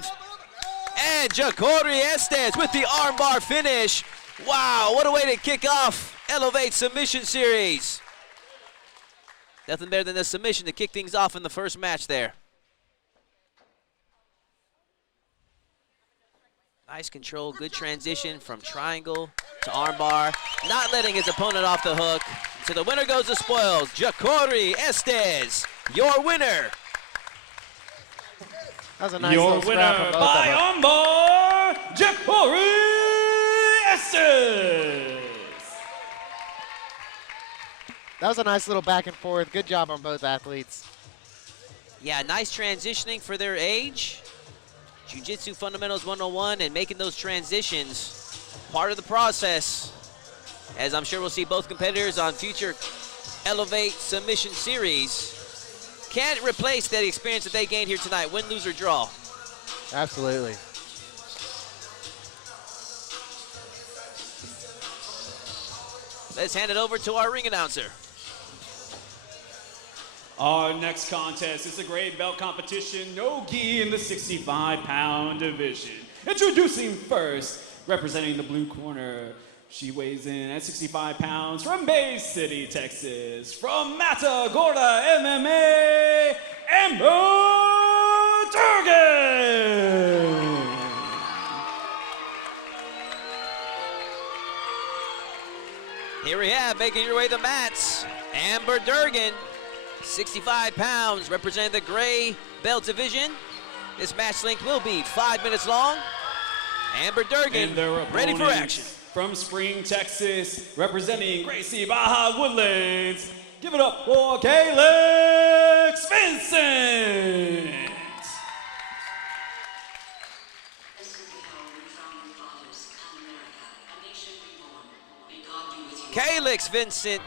5. And Jacori Estes with the armbar finish. Wow, what a way to kick off Elevate Submission Series. Nothing better than the submission to kick things off in the first match there. Nice control, good transition from triangle to armbar. Not letting his opponent off the hook. So the winner goes to spoils. Jacori Estes, your winner. That was a nice Your little scrap winner from both by of them. armbar, Jacori Estes. That was a nice little back and forth. Good job on both athletes. Yeah, nice transitioning for their age. Jiu-Jitsu Fundamentals 101 and making those transitions part of the process. As I'm sure we'll see both competitors on future Elevate Submission Series. Can't replace that experience that they gained here tonight, win, lose, or draw. Absolutely. Let's hand it over to our ring announcer. Our next contest is a gray belt competition, no gi in the 65-pound division. Introducing first, representing the blue corner, she weighs in at 65 pounds from Bay City, Texas. From Matagorda MMA, Amber Durgan. Here we have, making your way to the mats, Amber Durgan. 65 pounds, representing the gray belt division. This match length will be 5 minutes long. Amber Durgan, And their ready for opponents action. from Spring, Texas, representing Gracie Baja Woodlands. Give it up for Calyx Vincent. Calyx Vincent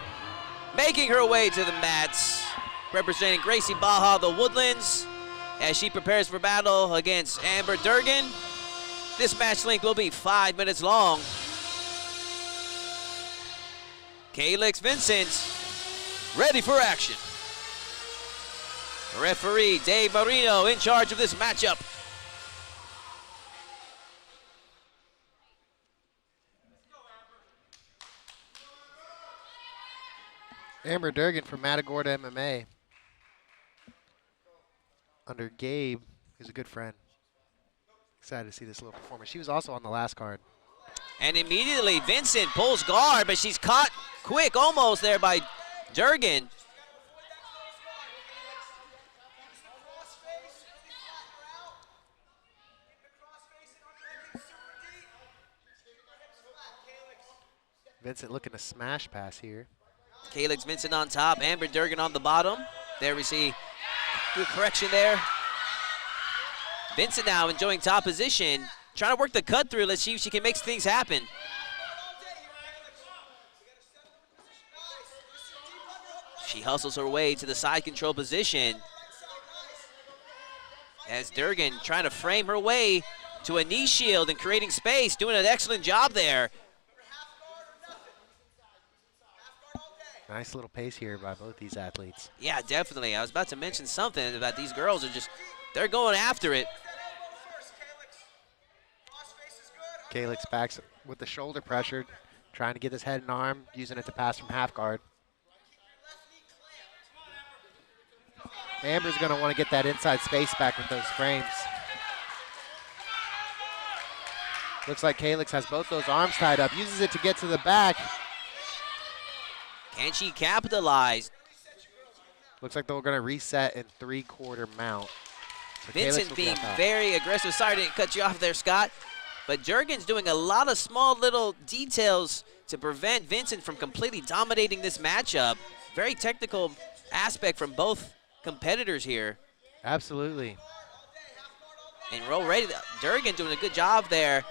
making her way to the mats, representing Gracie Baja, the Woodlands, as she prepares for battle against Amber Durgan. This match length will be 5 minutes long. Calyx Vincent, ready for action. Referee Dave Marino in charge of this matchup. Amber Durgan from Matagorda MMA. Under Gabe, who's a good friend. Excited to see this little performance. She was also on the last card. And immediately Vincent pulls guard, but she's caught quick almost there by Durgan. Vincent looking to smash pass here. Calyx Vincent on top, Amber Durgan on the bottom. There we see good correction there. Vincent now enjoying top position, trying to work the cut through. Let's see if she can make things happen. She hustles her way to the side control position. As Durgan trying to frame her way to a knee shield and creating space, doing an excellent job there. Nice little pace here by both these athletes. Yeah, definitely. I was about to mention something about these girls are just, they're going after it. Calyx backs with the shoulder pressure, trying to get his head and arm, using it to pass from half guard. Amber's going to want to get that inside space back with those frames. Looks like Calyx has both those arms tied up, uses it to get to the back. Can she capitalize? Looks like they're going to reset in three-quarter mount. So Vincent will be being on top. very aggressive. Sorry to cut you off there, Scott. But Durgan's doing a lot of small little details to prevent Vincent from completely dominating this matchup. Very technical aspect from both competitors here. Absolutely. And roll ready. Durgan doing a good job there.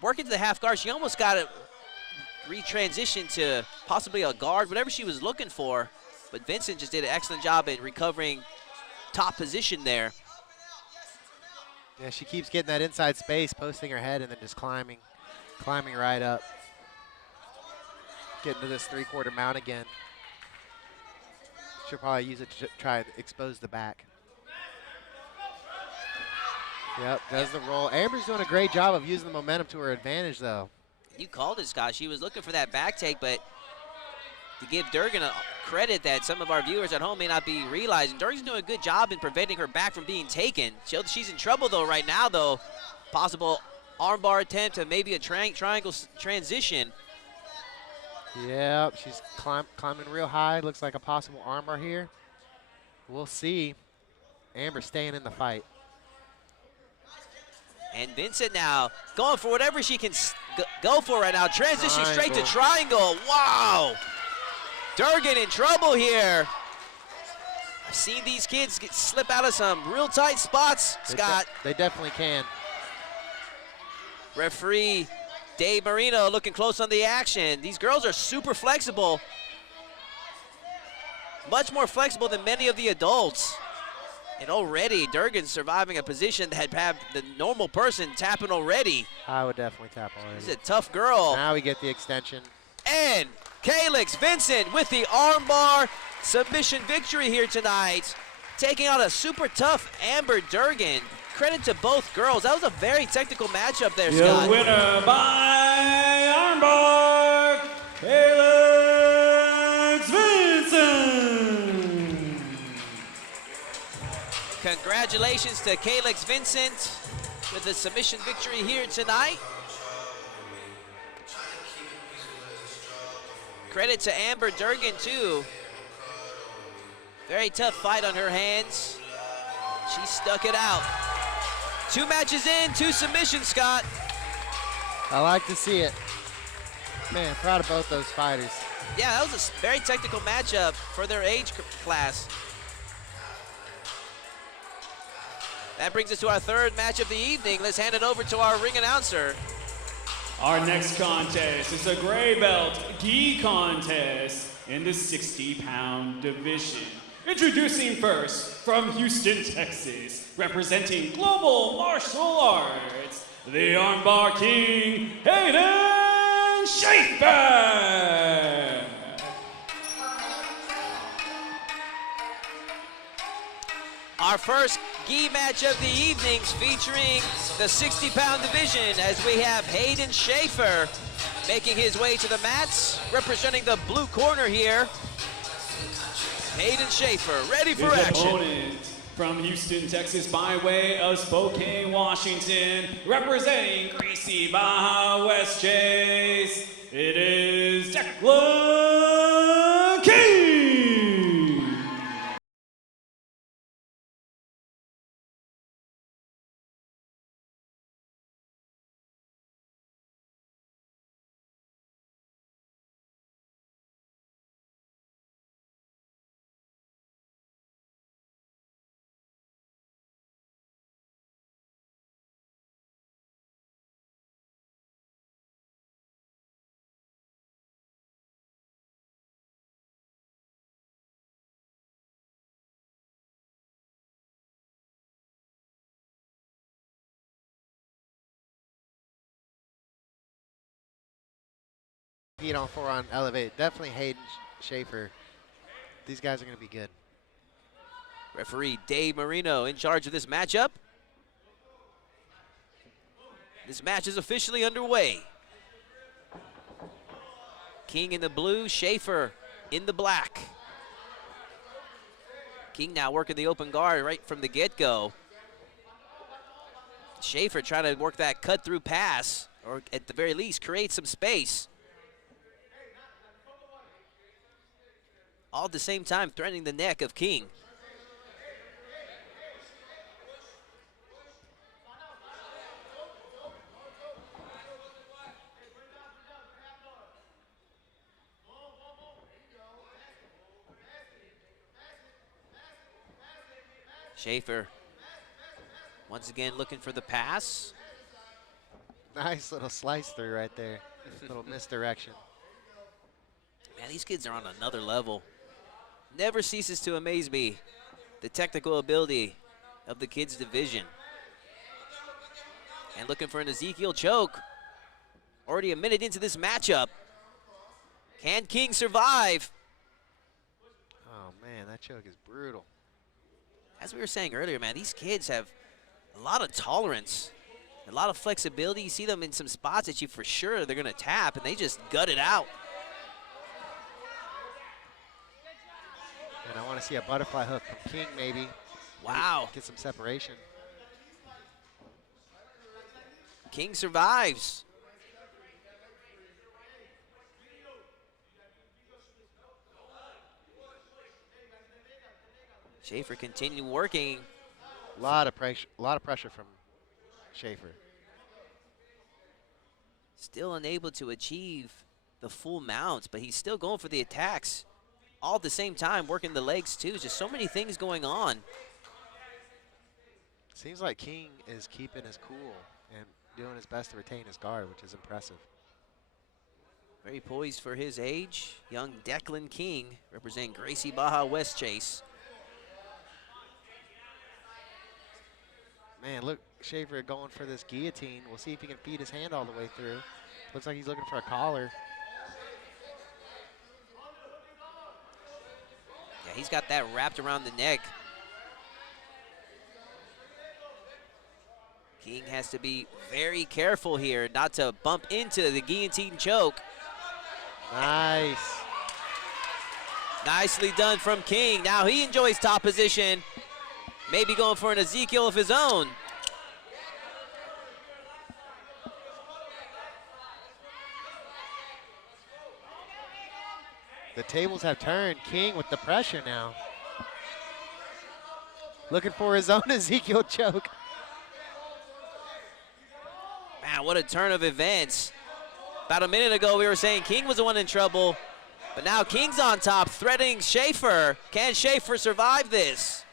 Working to the half guard. She almost got it retransitioned to possibly a guard, whatever she was looking for. But Vincent just did an excellent job in recovering top position there. Yeah, she keeps getting that inside space, posting her head, and then just climbing right up. Getting to this three-quarter mount again. She'll probably use it to try to expose the back. Yep, does the roll. Amber's doing a great job of using the momentum to her advantage, though. You called it, Scott. She was looking for that back take, but to give Durgan a credit that some of our viewers at home may not be realizing, Durgan's doing a good job in preventing her back from being taken. She's in trouble, though, right now, though. Possible armbar attempt to maybe a triangle transition. Yep, she's climbing real high. Looks like a possible armbar here. We'll see. Amber staying in the fight. And Vincent now going for whatever she can go for right now. Transitioning straight to triangle. Wow. Durgan in trouble here. I've seen these kids slip out of some real tight spots, Scott. They definitely can. Referee Dave Marino looking close on the action. These girls are super flexible. Much more flexible than many of the adults. And already, Durgan's surviving a position that had the normal person tapping already. I would definitely tap already. She's a tough girl. Now we get the extension. And Calyx Vincent with the armbar submission victory here tonight, taking out a super tough Amber Durgan. Credit to both girls. That was a very technical matchup there, Scott. The winner by armbar, Calyx Vincent. Congratulations to Calyx Vincent with the submission victory here tonight. Credit to Amber Durgan, too. Very tough fight on her hands. She stuck it out. 2 matches in, 2 submissions, Scott. I like to see it. Man, proud of both those fighters. Yeah, that was a very technical matchup for their age class. That brings us to our 3rd match of the evening. Let's hand it over to our ring announcer. Our next contest is a gray belt gi contest in the 60-pound division. Introducing first, from Houston, Texas, representing Global Martial Arts, the Armbar King, Hayden Schaefer. Our first gi match of the evenings featuring the 60-pound division as we have Hayden Schaefer making his way to the mats, representing the blue corner here. Hayden Schaefer, ready for His action. Opponent from Houston, Texas, by way of Spokane, Washington, representing Greasy Baja West Chase, it is Declan King. Heat on 4 on elevate. Definitely Hayden Schaefer. These guys are going to be good. Referee Dave Marino in charge of this matchup. This match is officially underway. King in the blue, Schaefer in the black. King now working the open guard right from the get-go. Schaefer trying to work that cut-through pass, or at the very least create some space. All at the same time threatening the neck of King. Schaefer once again looking for the pass. Nice little slice through right there. Little misdirection. Man, these kids are on another level. Never ceases to amaze me, the technical ability of the kids division. And looking for an Ezekiel choke. Already a minute into this matchup. Can King survive? Oh man, that choke is brutal. As we were saying earlier, man, these kids have a lot of tolerance, a lot of flexibility. You see them in some spots that you for sure they're gonna tap, and they just gut it out. And I want to see a butterfly hook from King maybe. Wow. Get some separation. King survives. Schaefer continue working. A lot of pressure from Schaefer. Still unable to achieve the full mounts, but he's still going for the attacks. All at the same time, working the legs too. Just so many things going on. Seems like King is keeping his cool and doing his best to retain his guard, which is impressive. Very poised for his age. Young Declan King, representing Gracie Baja West Chase. Man, look, Schaefer going for this guillotine. We'll see if he can feed his hand all the way through. Looks like he's looking for a collar. Yeah, he's got that wrapped around the neck. King has to be very careful here not to bump into the guillotine choke. Nice. Nicely done from King. Now he enjoys top position. Maybe going for an Ezekiel of his own. The tables have turned. King with the pressure now. Looking for his own Ezekiel choke. Man, what a turn of events. About a minute ago, we were saying King was the one in trouble, but now King's on top, threatening Schaefer. Can Schaefer survive this?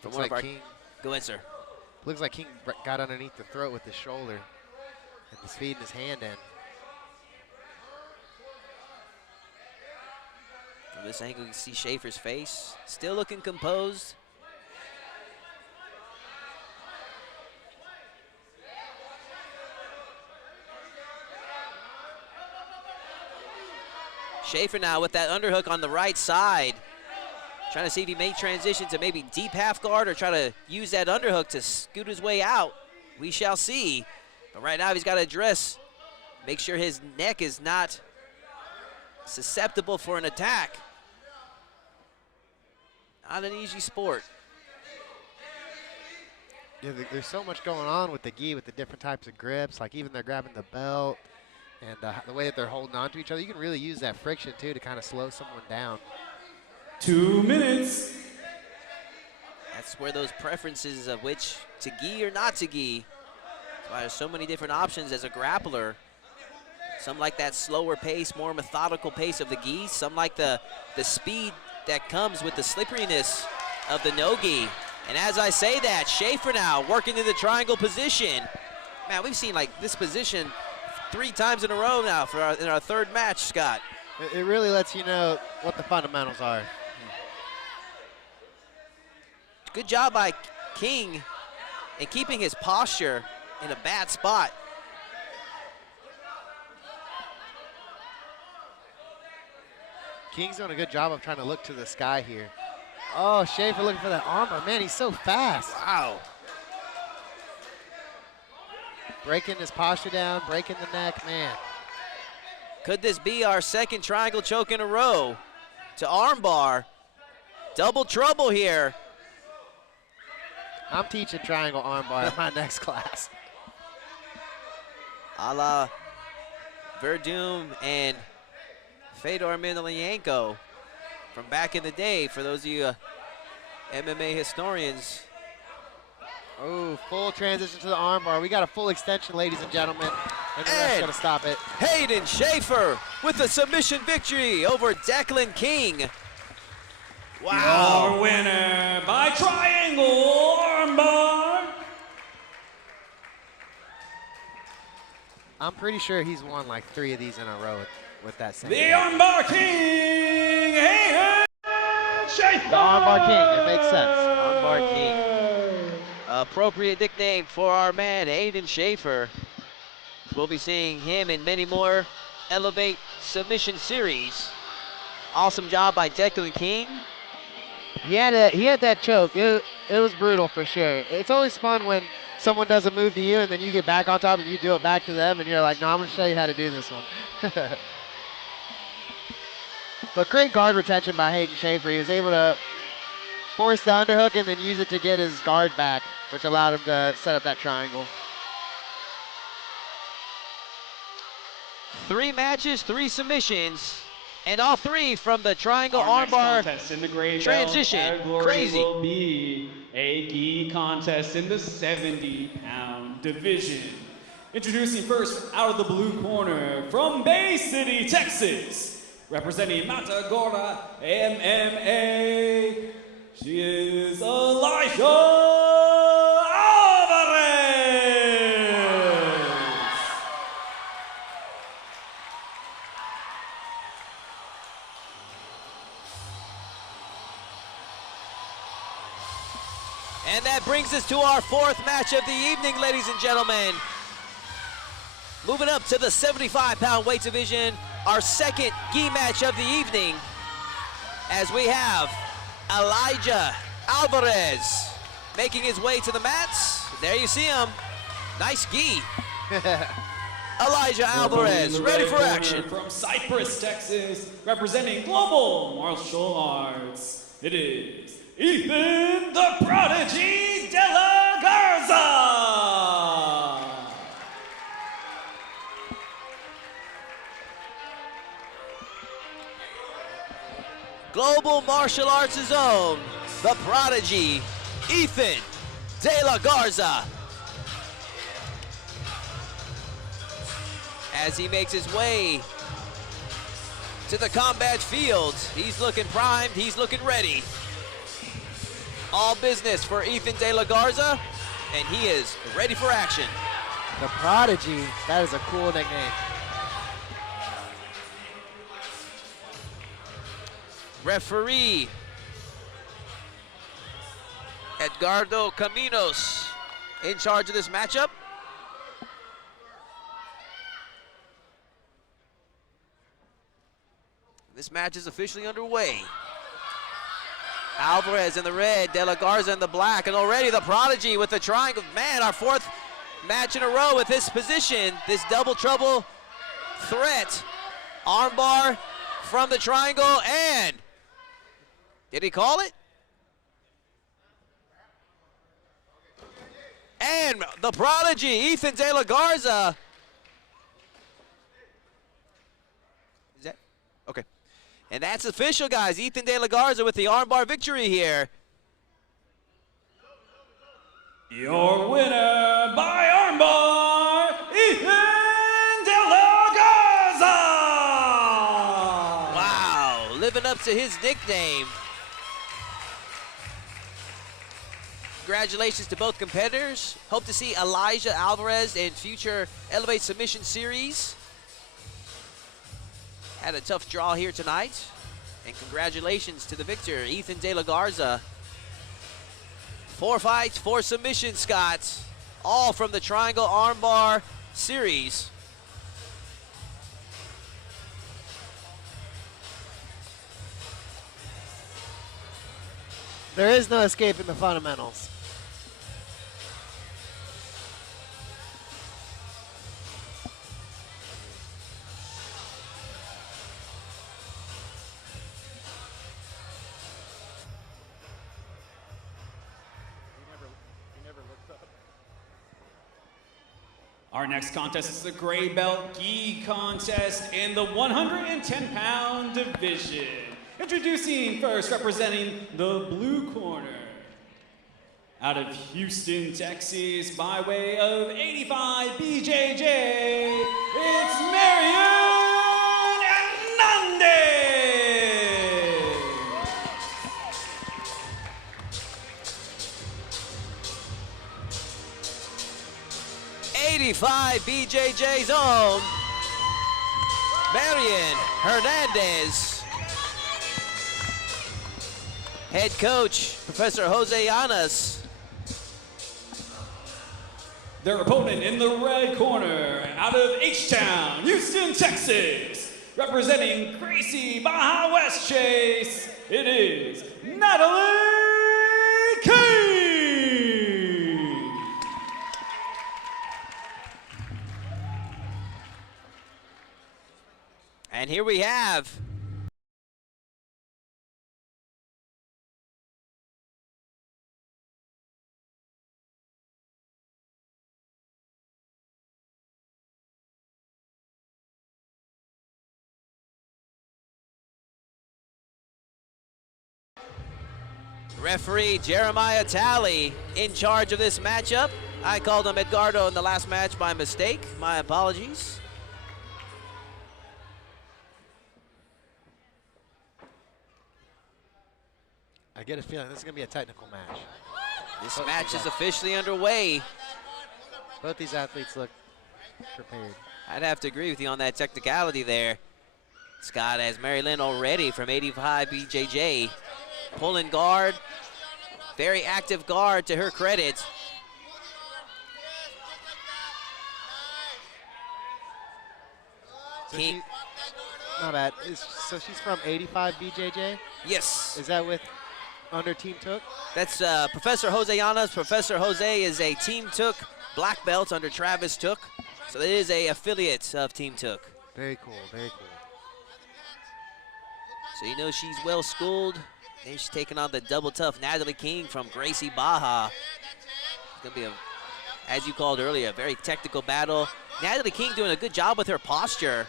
From one of our, King, go ahead, sir. looks like King got underneath the throat with his shoulder and was feeding his hand in. From this angle, you can see Schaefer's face, still looking composed. Schaefer now with that underhook on the right side. Trying to see if he may transition to maybe deep half guard or try to use that underhook to scoot his way out. We shall see. But right now he's got to address, make sure his neck is not susceptible for an attack. Not an easy sport. Yeah, there's so much going on with the gi, with the different types of grips, like even they're grabbing the belt and the way that they're holding on to each other. You can really use that friction too to kind of slow someone down. 2 minutes. That's where those preferences of which to gi or not to gi. That's why there's so many different options as a grappler. Some like that slower pace, more methodical pace of the gi. Some like the speed that comes with the slipperiness of the no-gi. And as I say that, Schaefer now working in the triangle position. Man, we've seen like this position 3 times in a row now for in our third match, Scott. It really lets you know what the fundamentals are. Good job by King in keeping his posture in a bad spot. King's doing a good job of trying to look to the sky here. Oh, Schaefer looking for that armbar. Man, he's so fast. Wow. Breaking his posture down, breaking the neck, man. Could this be our second triangle choke in a row to armbar? Double trouble here. I'm teaching triangle armbar in my next class. A la Verdum and Fedor Emelianenko from back in the day, for those of you MMA historians. Oh, full transition to the armbar. We got a full extension, ladies and gentlemen. And the ref's gonna stop it. Hayden Schaefer with a submission victory over Declan King. Wow. Our winner by triangle armbar. I'm pretty sure he's won like 3 of these in a row with that same. The armbar king, Hayden Schaefer. The armbar king, it makes sense. Armbar King. Appropriate nickname for our man, Hayden Schaefer. We'll be seeing him and many more elevate Submission Series. Awesome job by Declan King. He had that choke. It was brutal for sure. It's always fun when someone does a move to you and then you get back on top and you do it back to them and you're like, no, I'm going to show you how to do this one. But great guard retention by Hayden Schaefer. He was able to force the underhook and then use it to get his guard back, which allowed him to set up that triangle. 3 matches, 3 submissions, and all 3 from the triangle Our next armbar contest in the gray transition. belt category Crazy. will be a gi contest in the 70-pound division. Introducing first out of the blue corner from Bay City, Texas, representing Matagorda MMA. She is Elijah Alvarez. And that brings us to our 4th match of the evening, ladies and gentlemen. Moving up to the 75-pound weight division, our 2nd gi match of the evening, as we have Elijah Alvarez making his way to the mats. There you see him. Nice gi. Elijah Alvarez, ready for action. From Cypress, Texas, representing Global Martial Arts, it is Ethan the Prodigy De La Garza. Global Martial Arts' own, the Prodigy, Ethan De La Garza. As he makes his way to the combat field, he's looking primed, he's looking ready. All business for Ethan De La Garza, and he is ready for action. The Prodigy, that is a cool nickname. Referee Edgardo Caminos in charge of this matchup. This match is officially underway. Alvarez in the red, De La Garza in the black, and already the Prodigy with the triangle. Man, our 4th match in a row with this position, this double trouble threat. Armbar from the triangle, and did he call it? And the Prodigy, Ethan De La Garza. Is that? Okay. And that's official, guys. Ethan De La Garza with the armbar victory here. Your winner by armbar, Ethan De La Garza. Wow, living up to his nickname. Congratulations to both competitors. Hope to see Elijah Alvarez in future Elevate Submission Series. Had a tough draw here tonight. And congratulations to the victor, Ethan De La Garza. 4 fights, 4 submissions, Scott. All from the Triangle Armbar Series. There is no escaping the fundamentals. Our next contest is the gray belt gi contest in the 110-pound division. Introducing first, representing the blue corner. Out of Houston, Texas, by way of 85 BJJ, it's Marion Hernandez. 85 BJJ's own Marion Hernandez. Head coach, Professor Jose Llanas. Their opponent in the red corner, out of H-Town, Houston, Texas, representing Gracie Baja West Chase, it is Natalie King. And here we have referee Jeremiah Talley in charge of this matchup. I called him Edgardo in the last match by mistake. My apologies. I get a feeling this is going to be a technical match. This match is officially underway. Both these athletes look prepared. I'd have to agree with you on that technicality there. Scott has Mary Lynn already from 85 BJJ. Pulling guard. Very active guard to her credit. So not bad. So she's from 85 BJJ? Yes. Is that with under Team Took? That's Professor Jose Llanas. Professor Jose is a Team Took black belt under Travis Took. So it is a affiliate of Team Took. Very cool, very cool. So you know she's well schooled. And she's taking on the double tough Natalie King from Gracie Baja. It's gonna be a, as you called earlier, a very technical battle. Natalie King doing a good job with her posture,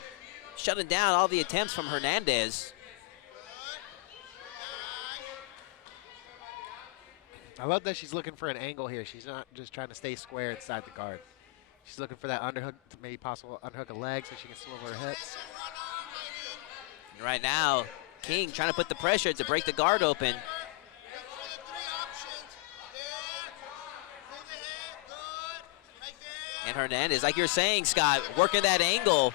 shutting down all the attempts from Hernandez. I love that she's looking for an angle here. She's not just trying to stay square inside the guard. She's looking for that underhook, to maybe possible underhook a leg so she can swivel her hips. And right now, King trying to put the pressure to break the guard open. And Hernandez, like you're saying, Scott, working that angle.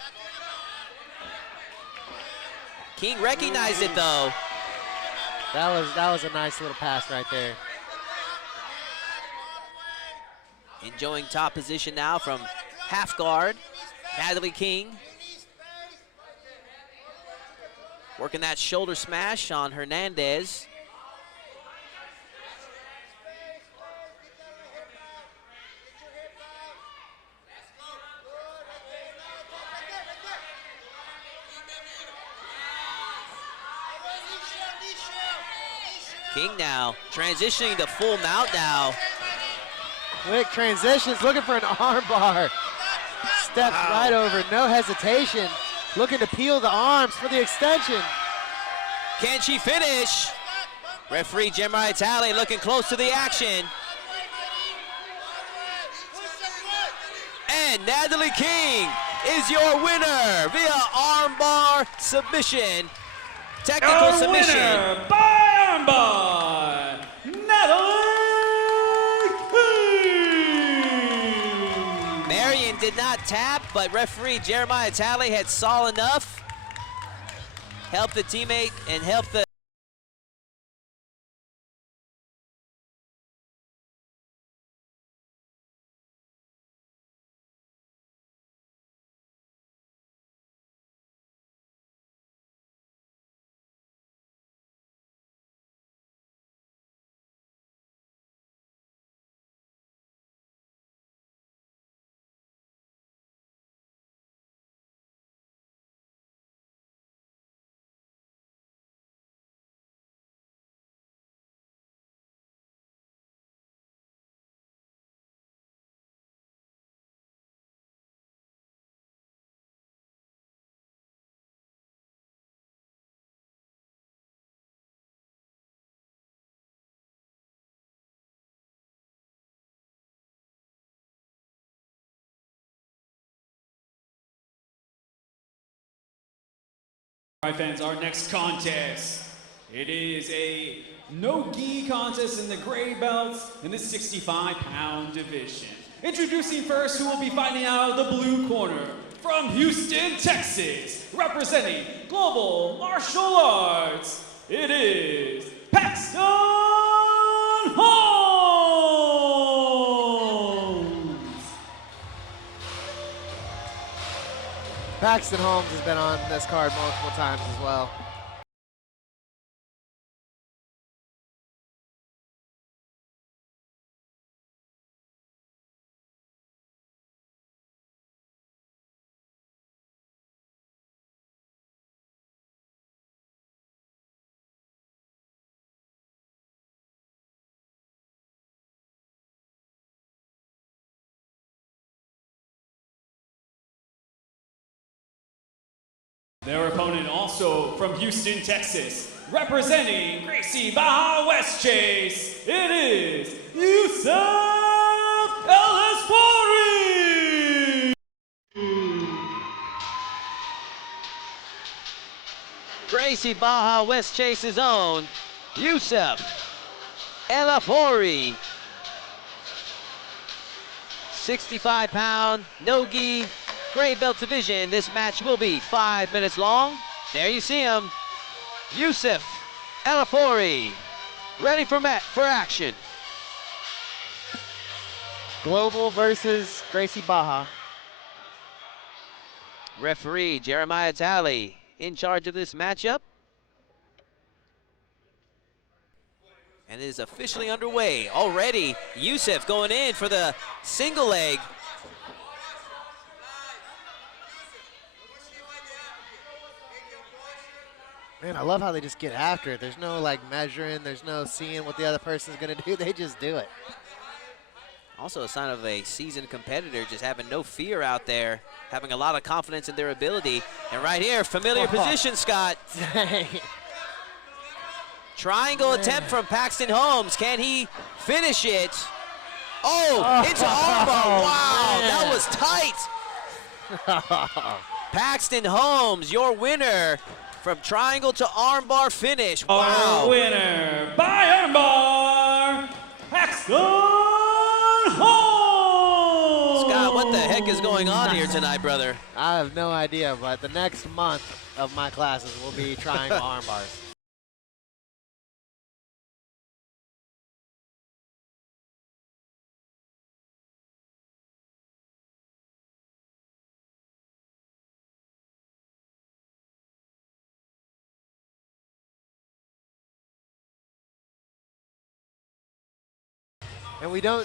King recognized it though. That was a nice little pass right there. Enjoying top position now from half guard, Natalie King. Working that shoulder smash on Hernandez. King now transitioning to full mount now. Quick transitions, looking for an arm bar. Steps right over, no hesitation. Looking to peel the arms for the extension. Can she finish? Referee Jeremiah Talley looking close to the action. And Natalie King is your winner via armbar submission. Technical submission. Winner by armbar, Natalie King. Marion did not tap, but referee Jeremiah Talley had saw enough. Helped the teammate and helped the All right, fans, our next contest. It is a no-gi contest in the gray belts in the 65-pound division. Introducing first, who will be fighting out of the blue corner from Houston, Texas, representing Global Martial Arts. It is Paxton Holmes. Paxton Holmes has been on this card multiple times as well. Their opponent also from Houston, Texas, representing Gracie Baja West Chase, it is Yusuf El-Espouri! Gracie Baja West Chase's own Yusuf El-Espouri. 65-pound, no-gi, gray belt division. This match will be 5 minutes long. There you see him, Yusuf El-Espouri, ready for action. Global versus Gracie Baja. Referee Jeremiah Talley in charge of this matchup. And it is officially underway. Already, Yusuf going in for the single leg. Man, I love how they just get after it. There's no like measuring, there's no seeing what the other person's gonna do. They just do it. Also a sign of a seasoned competitor, just having no fear out there, having a lot of confidence in their ability. And right here, familiar position, Scott. Triangle attempt from Paxton Holmes. Can he finish it? Oh, into armbar. Wow, that was tight. Paxton Holmes, your winner from triangle to armbar finish. Wow. Our winner by armbar, Paxton Holmes! Scott, what the heck is going on here tonight, brother? I have no idea, but the next month of my classes will be triangle arm bars. And we don't,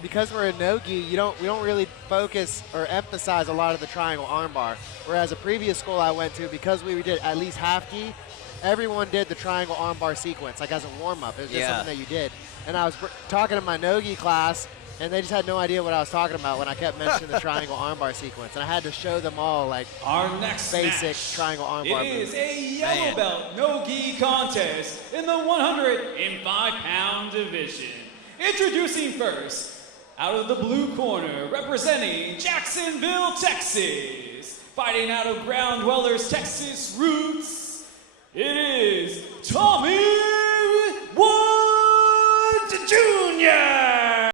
because we're a no-gi, we don't really focus or emphasize a lot of the triangle armbar. Whereas a previous school I went to, because we did at least half gi, everyone did the triangle armbar sequence, like as a warm-up. It was just something that you did. And I was talking to my no-gi class, and they just had no idea what I was talking about when I kept mentioning the triangle armbar sequence. And I had to show them all, like, our next basic match triangle armbar is move. a yellow belt no-gi contest in the 105-pound division. Introducing first, out of the blue corner, representing Jacksonville, Texas, fighting out of Ground Dwellers, Texas roots, it is Tommy Wood Jr.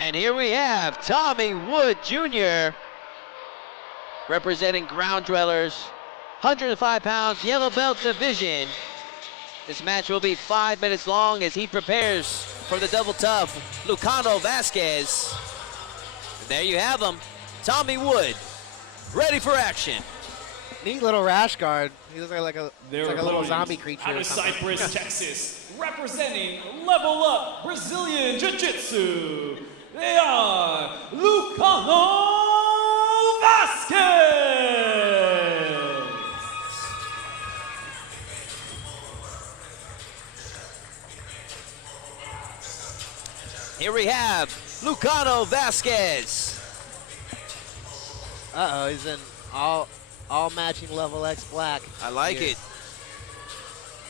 And here we have Tommy Wood Jr. representing Ground Dwellers, 105 pounds, yellow belt division. This match will be 5 minutes long as he prepares for the double tough, Lucano Vasquez. And there you have him, Tommy Wood, ready for action. Neat little rash guard. He looks like a little zombie creature. Out or of something. Cypress, Texas, representing Level Up Brazilian Jiu-Jitsu, they are Lucano Vasquez. Here we have Lucano Vasquez. Uh-oh, he's in all matching level X black. I like it.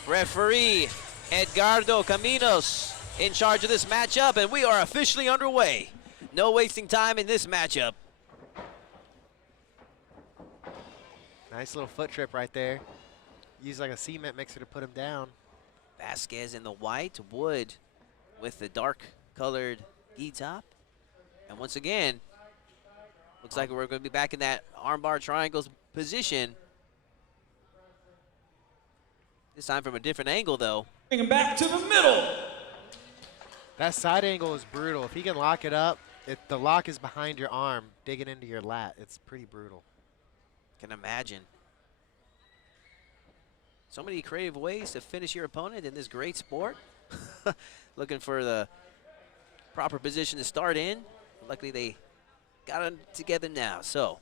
Referee Edgardo Caminos in charge of this matchup, and we are officially underway. No wasting time in this matchup. Nice little foot trip right there. Use like a cement mixer to put him down. Vasquez in the white, Wood with the dark colored gi top. And once again, looks like we're going to be back in that armbar triangles position. This time from a different angle, though. Bring him back to the middle. That side angle is brutal. If he can lock it up, if the lock is behind your arm, digging into your lat, it's pretty brutal. Can imagine. So many creative ways to finish your opponent in this great sport. Looking for the proper position to start in. Luckily, they got it together now. So,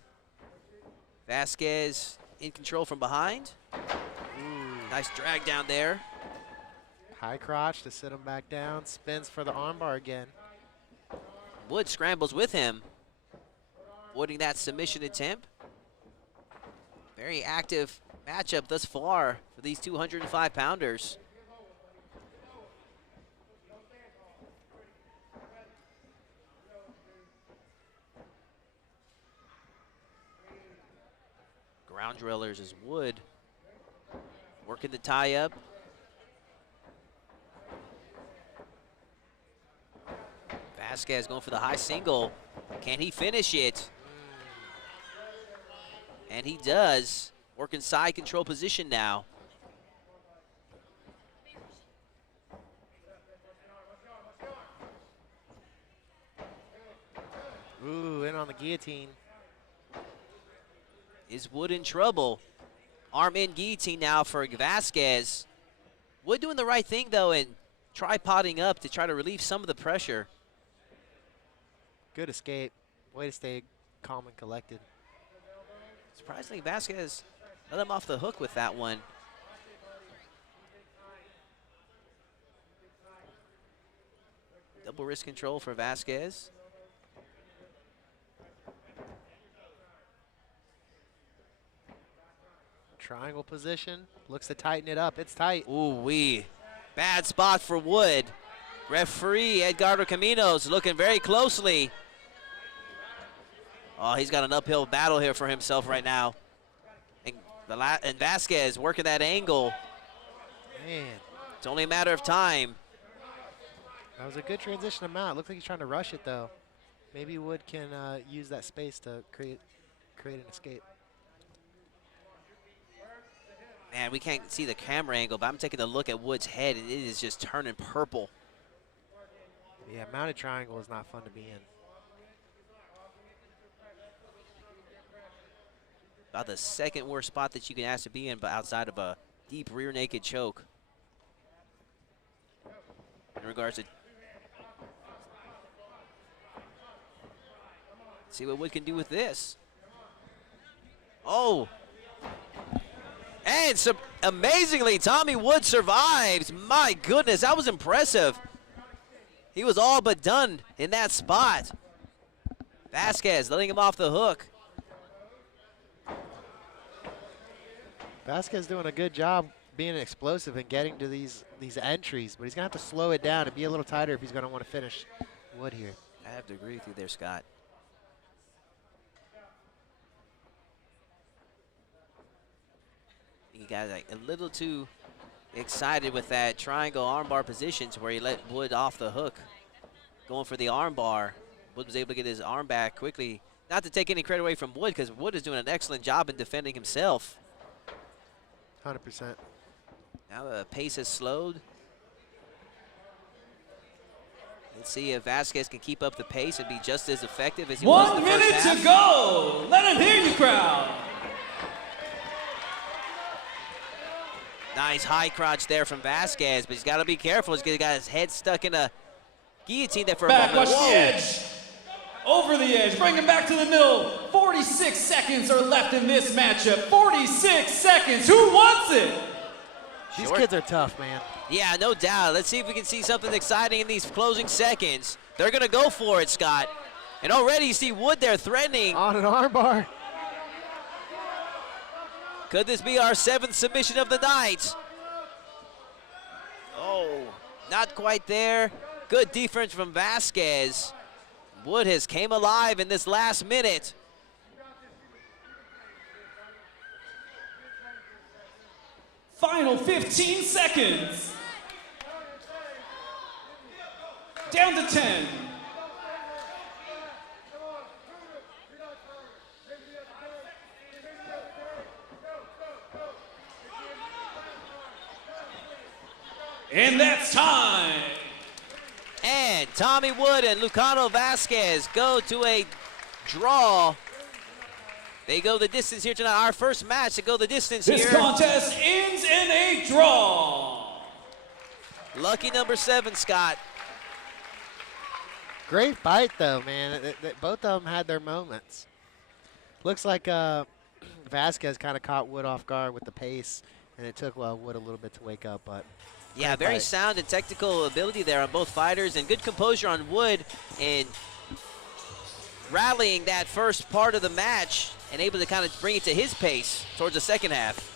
Vasquez in control from behind. Ooh, nice drag down there. High crotch to sit him back down. Spins for the armbar again. Wood scrambles with him, avoiding that submission attempt. Very active matchup thus far for these 205-pounders. Ground drillers is Wood working the tie up. Vasquez going for the high single. Can he finish it? And he does. Working side control position now. Ooh, in on the guillotine. Is Wood in trouble? Arm in guillotine now for Vasquez. Wood doing the right thing, though, and tripoding up to try to relieve some of the pressure. Good escape. Way to stay calm and collected. Surprisingly, Vasquez let him off the hook with that one. Double wrist control for Vasquez. Triangle position. Looks to tighten it up. It's tight. Ooh-wee. Bad spot for Wood. Referee Edgardo Caminos looking very closely. Oh, he's got an uphill battle here for himself right now. And Vasquez working that angle. Man, It's only a matter of time. that was a good transition amount. Looks like he's trying to rush it, though. Maybe Wood can use that space to create an escape. Man, we can't see the camera angle, but I'm taking a look at Wood's head, and it is just turning purple. Yeah, mounted triangle is not fun to be in. About the second worst spot that you can ask to be in, but outside of a deep rear naked choke. In regards to see what Wood can do with this. Oh. And amazingly, Tommy Wood survives. My goodness, that was impressive. He was all but done in that spot. Vasquez letting him off the hook. Vasquez doing a good job being explosive and getting to these entries, but he's going to have to slow it down and be a little tighter if he's going to want to finish Wood here. I have to agree with you there, Scott. You guys like a little too excited with that triangle armbar positions where he let Wood off the hook. Going for the armbar. Wood was able to get his arm back quickly. Not to take any credit away from Wood, because Wood is doing an excellent job in defending himself. 100%. Now the pace has slowed. Let's see if Vasquez can keep up the pace and be just as effective as he was in the first half. 1 minute to go. Let him hear you, crowd. Nice high crotch there from Vasquez, but he's got to be careful. He's got his head stuck in a guillotine there for a Back, moment. watch the edge. Over the edge, bring him back to the middle. 46 seconds are left in this matchup. 46 seconds, who wants it? These Short. kids are tough, man. Yeah, no doubt. Let's see if we can see something exciting in these closing seconds. They're going to go for it, Scott. And already you see Wood there threatening. On an armbar. Could this be our 7th submission of the night? Oh, not quite there. Good defense from Vasquez. Wood has came alive in this last minute. Final 15 seconds. Down to 10. And that's time. And Tommy Wood and Lucano Vasquez go to a draw. They go the distance here tonight. Our first match to go the distance This here. contest ends in a draw. Lucky number 7, Scott. Great fight, though, man. Both of them had their moments. Looks like Vasquez kind of caught Wood off guard with the pace, and it took Wood a little bit to wake up. But Yeah, very sound and technical ability there on both fighters, and good composure on Wood in rallying that first part of the match and able to kind of bring it to his pace towards the second half.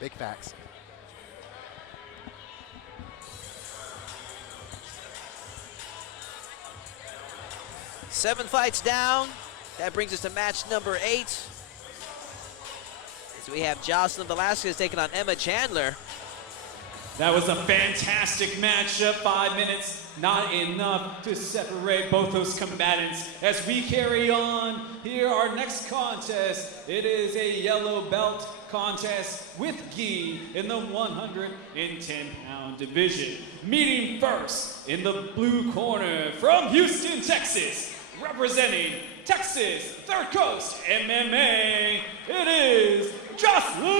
big facts. Seven fights down. That brings us to match number 8. So we have Jocelyn Velasquez taking on Emma Chandler. That was a fantastic matchup. 5 minutes, not enough to separate both those combatants. As we carry on, here our next contest. It is a yellow belt contest with gi in the 110-pound division. Meeting first in the blue corner from Houston, Texas, representing Texas Third Coast MMA, it is Jocelyn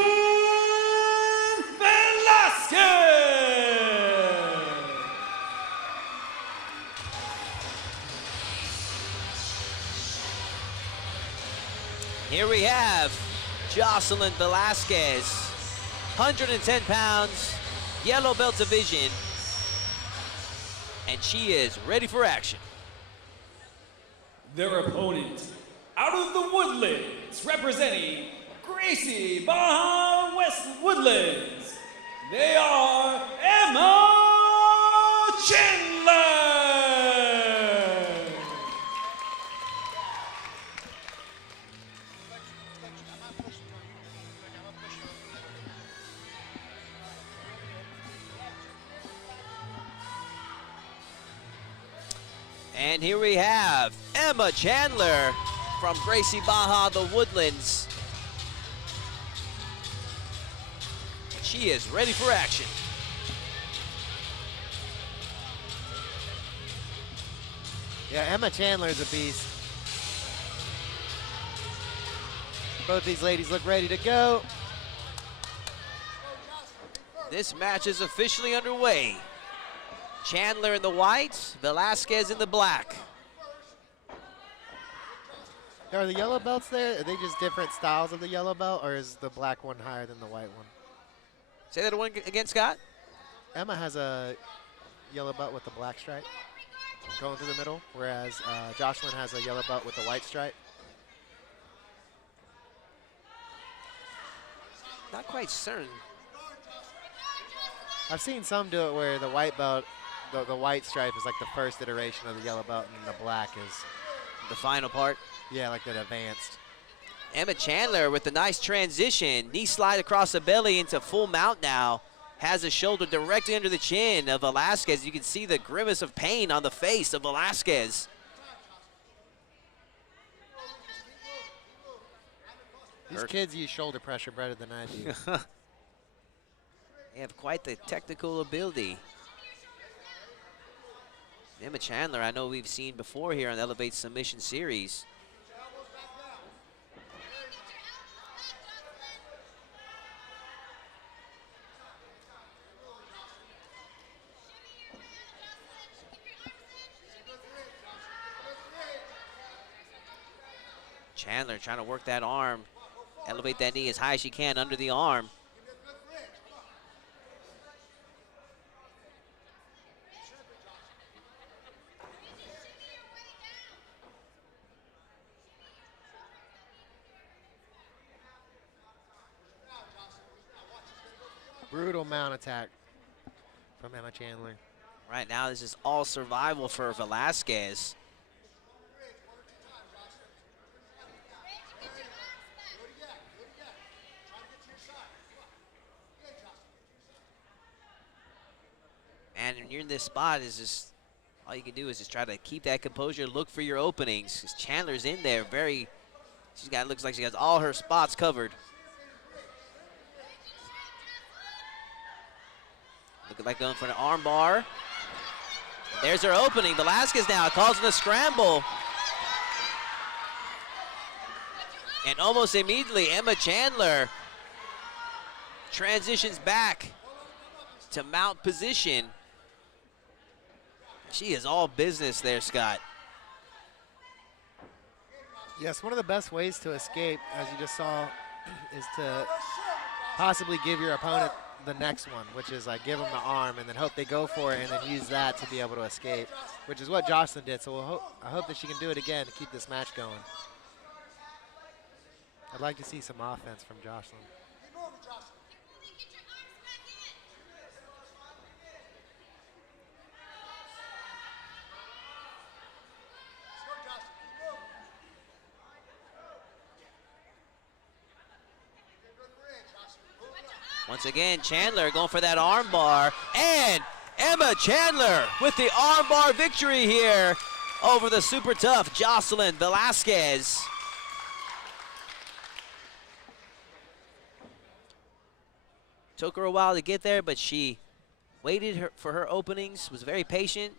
Velasquez! Here we have Jocelyn Velasquez, 110 pounds, yellow belt division, and she is ready for action. Their opponent, out of the Woodlands, representing Gracie Baja West Woodlands, they are Emma Chandler! And here we have Emma Chandler from Gracie Baja, the Woodlands. She is ready for action. Yeah, Emma Chandler is a beast. Both these ladies look ready to go. This match is officially underway. Chandler in the white, Velasquez in the black. Are the yellow belts there? Are they just different styles of the yellow belt, or is the black one higher than the white one? Say that one again, Scott. Emma has a yellow belt with the black stripe going through the middle, whereas Jocelyn has a yellow belt with the white stripe. Not quite certain. I've seen some do it where the white belt, the white stripe is like the first iteration of the yellow belt, and the black is, The final part. yeah, like that advanced. Emma Chandler with a nice transition. Knee slide across the belly into full mount now. Has a shoulder directly under the chin of Velasquez. You can see the grimace of pain on the face of Velasquez. These kids use shoulder pressure better than I do. They have quite the technical ability. Emma Chandler, I know we've seen before here on the Elevate Submission Series. Chandler trying to work that arm, elevate that knee as high as she can under the arm. Brutal mount attack from Emma Chandler. Right now, this is all survival for Velasquez. And when you're in this spot, is just all you can do is just try to keep that composure, look for your openings. 'Cause Chandler's in there, looks like she has all her spots covered. Looking like going for an arm bar. There's her opening. Velasquez now causing a scramble. And almost immediately, Emma Chandler transitions back to mount position. She is all business there, Scott. Yes, one of the best ways to escape, as you just saw, is to possibly give your opponent the next one, which is like give them the arm and then hope they go for it and then use that to be able to escape, which is what Jocelyn did. So I hope that she can do it again to keep this match going. I'd like to see some offense from Jocelyn. Once again, Chandler going for that arm bar, and Emma Chandler with the arm bar victory here over the super tough Jocelyn Velasquez. Took her a while to get there, but she waited for her openings, was very patient.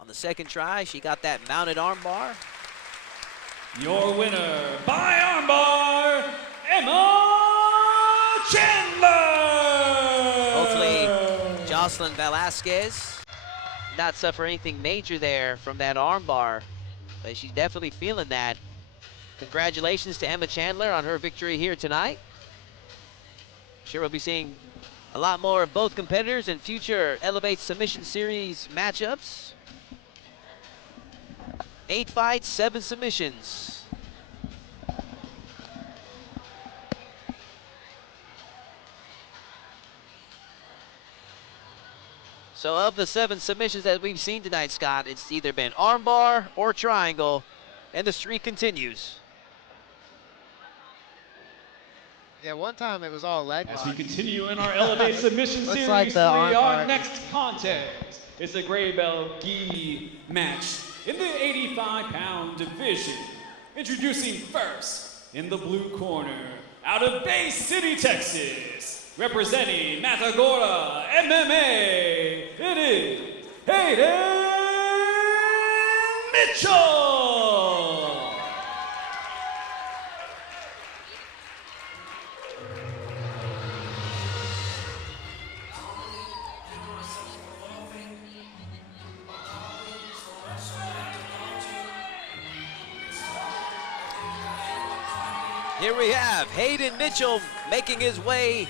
On the second try, she got that mounted arm bar. Your winner by armbar, Emma Chandler! Hopefully, Jocelyn Velasquez not suffer anything major there from that arm bar, but she's definitely feeling that. Congratulations to Emma Chandler on her victory here tonight. Sure we'll be seeing a lot more of both competitors in future Elevate Submission Series matchups. 8 fights, 7 submissions. So of the 7 submissions that we've seen tonight, Scott, it's either been armbar or triangle, and the streak continues. Yeah, one time it was all leg As lock. we continue in our Elevate Submission Looks Series like the 3, arm our bar. next contest is the gray belt gi match in the 85-pound division. Introducing first, in the blue corner, out of Bay City, Texas, representing Matagorda MMA, it is Hayden Mitchell! Here we have Hayden Mitchell making his way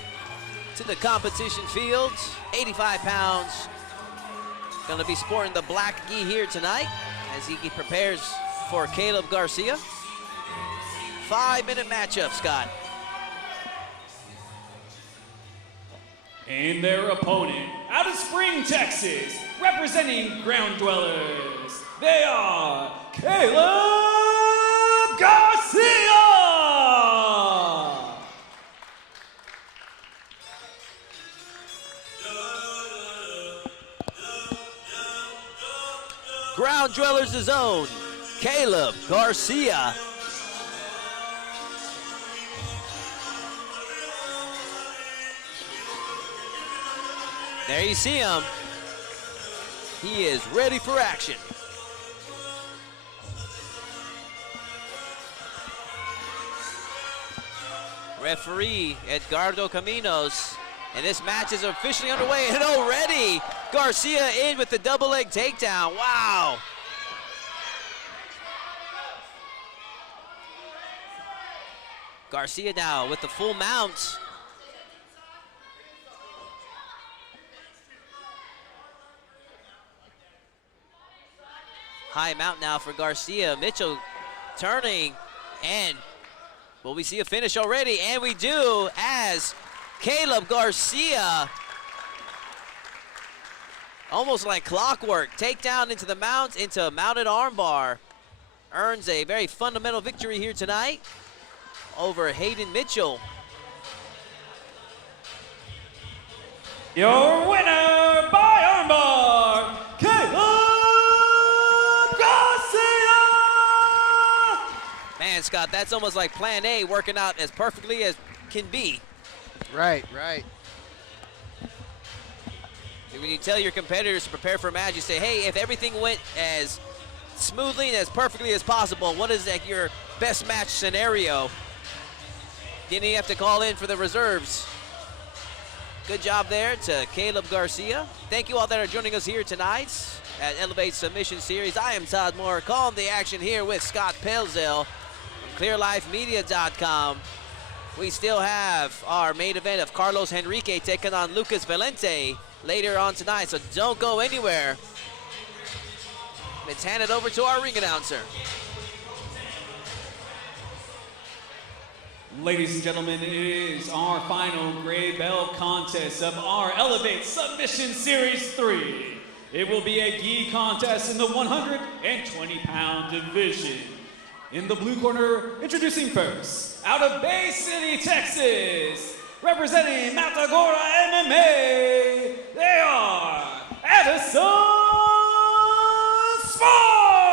to the competition field. 85 pounds. Gonna be sporting the black gi here tonight as he prepares for Caleb Garcia. 5-minute matchup, Scott. And their opponent, out of Spring, Texas, representing Ground Dwellers, they are Caleb Garcia! Ground Dwellers' own Caleb Garcia. There you see him. He is ready for action. Referee Edgardo Caminos. And this match is officially underway, and already Garcia in with the double leg takedown. Wow. Garcia now with the full mount. High mount now for Garcia. Mitchell turning, and will we see a finish already? And we do, as Caleb Garcia, almost like clockwork, takedown into the mount, into a mounted armbar, earns a very fundamental victory here tonight over Hayden Mitchell. Your winner by armbar, Caleb Garcia! Man, Scott, that's almost like plan A working out as perfectly as can be. Right, right. When you tell your competitors to prepare for a match, you say, hey, if everything went as smoothly and as perfectly as possible, what is like your best match scenario? Then you have to call in for the reserves. Good job there to Caleb Garcia. Thank you all that are joining us here tonight at Elevate Submission Series. I am Todd Moore, calling the action here with Scott Pelzel from ClearLifeMedia.com. We still have our main event of Carlos Henrique taking on Lucas Valente later on tonight, so don't go anywhere. Let's hand it over to our ring announcer. Ladies and gentlemen, it is our final gray belt contest of our Elevate Submission Series 3. It will be a gi contest in the 120-pound division. In the blue corner, introducing first, out of Bay City, Texas, representing Matagora MMA, they are Addison Sparks!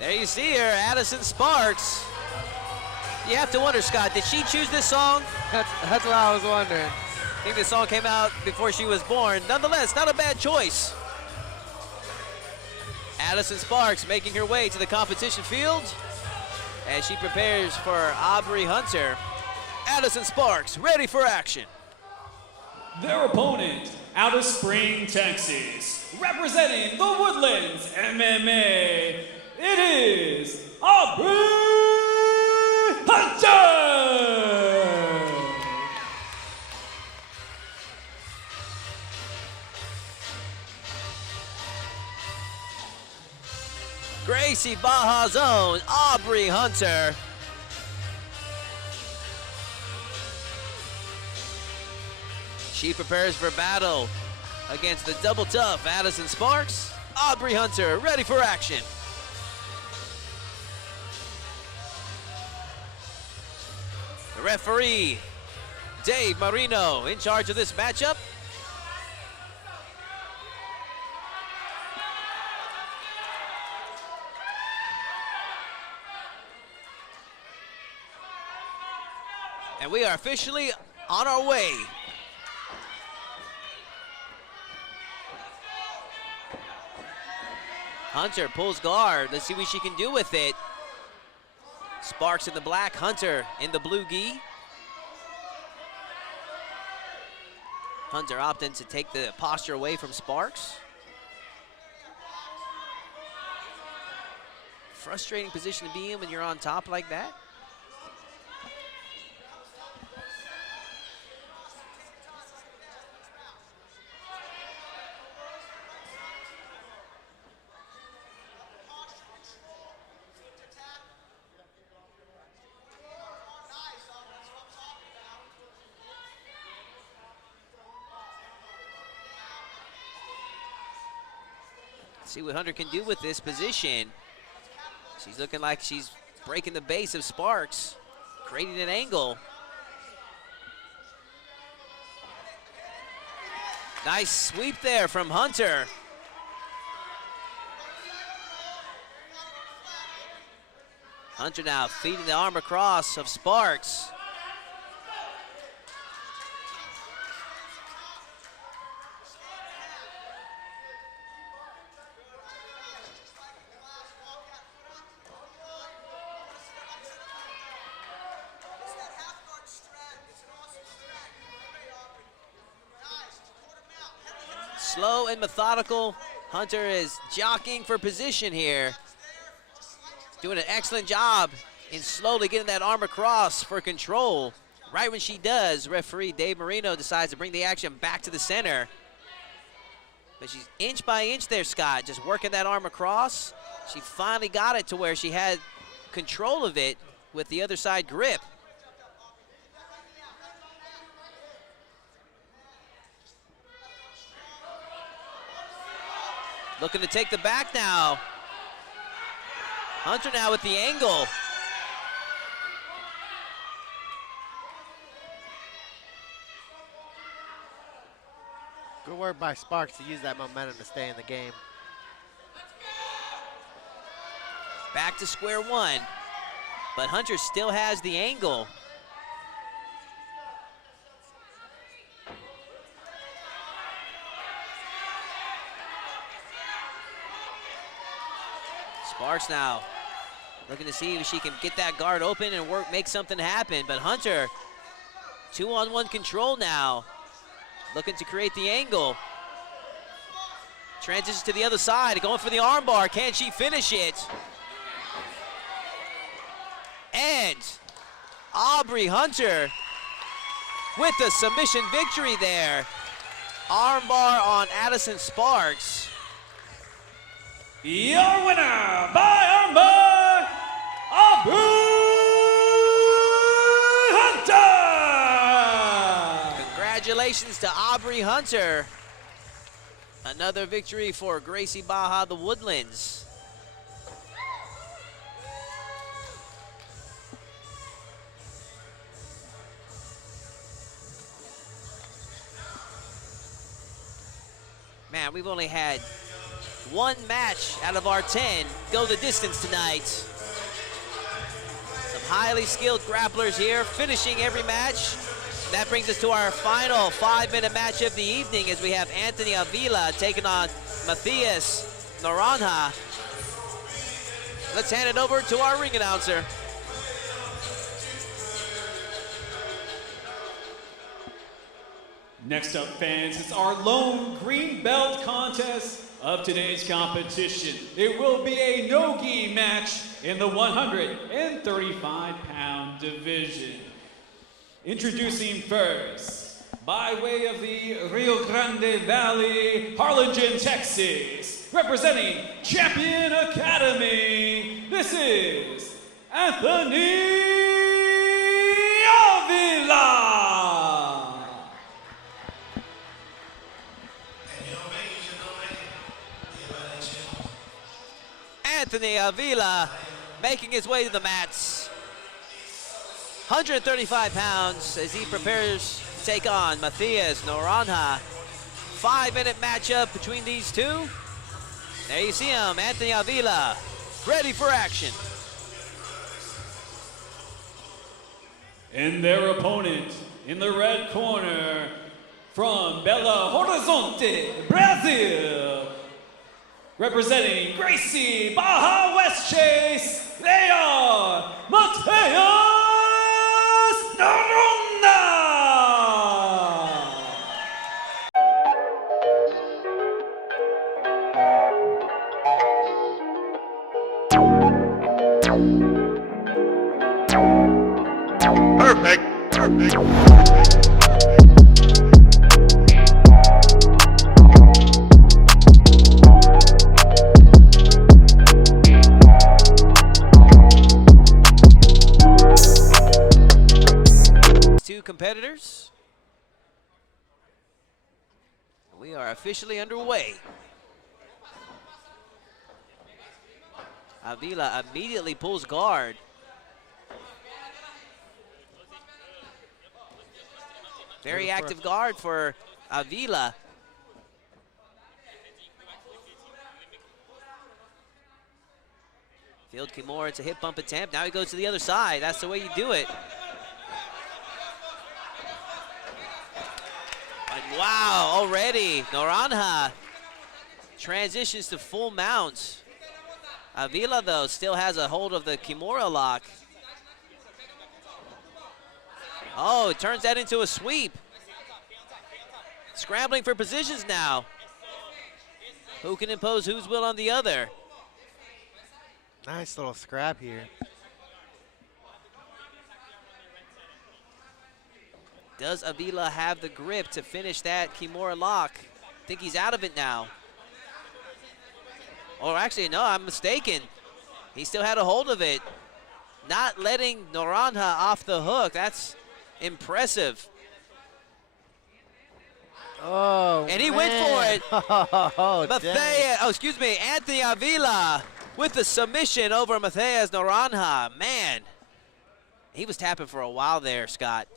There you see her, Addison Sparks. You have to wonder, Scott, did she choose this song? That's what I was wondering. I think the song came out before she was born. Nonetheless, not a bad choice. Addison Sparks making her way to the competition field as she prepares for Aubrey Hunter. Addison Sparks ready for action. Their opponent, out of Spring, Texas, representing the Woodlands MMA, it is Aubrey Hunter! Gracie Baja's own Aubrey Hunter. She prepares for battle against the double tough Addison Sparks. Aubrey Hunter ready for action. The referee, Dave Marino, in charge of this matchup. And we are officially on our way. Hunter pulls guard. Let's see what she can do with it. Sparks in the black, Hunter in the blue gi. Hunter opting to take the posture away from Sparks. Frustrating position to be in when you're on top like that. See what Hunter can do with this position. She's looking like she's breaking the base of Sparks, creating an angle. Nice sweep there from Hunter. Hunter now feeding the arm across of Sparks. Slow and methodical. Hunter is jockeying for position here. Doing an excellent job in slowly getting that arm across for control. Right when she does, referee Dave Marino decides to bring the action back to the center. But she's inch by inch there, Scott, just working that arm across. She finally got it to where she had control of it with the other side grip. Looking to take the back now. Hunter now with the angle. Good work by Sparks to use that momentum to stay in the game. Back to square one. But Hunter still has the angle. Sparks now looking to see if she can get that guard open and make something happen. But Hunter, 2-on-1 control now. Looking to create the angle. Transitions to the other side, going for the armbar. Can she finish it? And Aubrey Hunter with the submission victory there. Armbar on Addison Sparks. Your winner by armbar, Aubrey Hunter! Congratulations to Aubrey Hunter. Another victory for Gracie Barra, the Woodlands. Man, we've only had one match out of our 10 go the distance tonight. Some highly skilled grapplers here, finishing every match. That brings us to our final 5-minute match of the evening as we have Anthony Avila taking on Matthias Naranja. Let's hand it over to our ring announcer. Next up, fans, it's our lone green belt contest of today's competition. It will be a no-gi match in the 135-pound division. Introducing first, by way of the Rio Grande Valley, Harlingen, Texas, representing Champion Academy, this is Anthony Avila. Anthony Avila making his way to the mats. 135 pounds as he prepares to take on Matthias Naranja. 5-minute matchup between these two. There you see him, Anthony Avila, ready for action. And their opponent in the red corner from Belo Horizonte, Brazil, representing Gracie Barra West Chase, they are Matthias Naranja! Perfect. Two competitors. We are officially underway. Avila immediately pulls guard. Very active guard for Avila. Field Kimura, it's a hip bump attempt. Now he goes to the other side. That's the way you do it. And wow, already Naranja transitions to full mount. Avila, though, still has a hold of the Kimura lock. Oh, it turns that into a sweep. Scrambling for positions now. Who can impose whose will on the other? Nice little scrap here. Does Avila have the grip to finish that Kimura lock? I think he's out of it now. Or actually, no, I'm mistaken. He still had a hold of it. Not letting Naranja off the hook. That's impressive. Oh, And he went for it. Oh, Anthony Avila with the submission over Matthias Naranja. Man, he was tapping for a while there, Scott.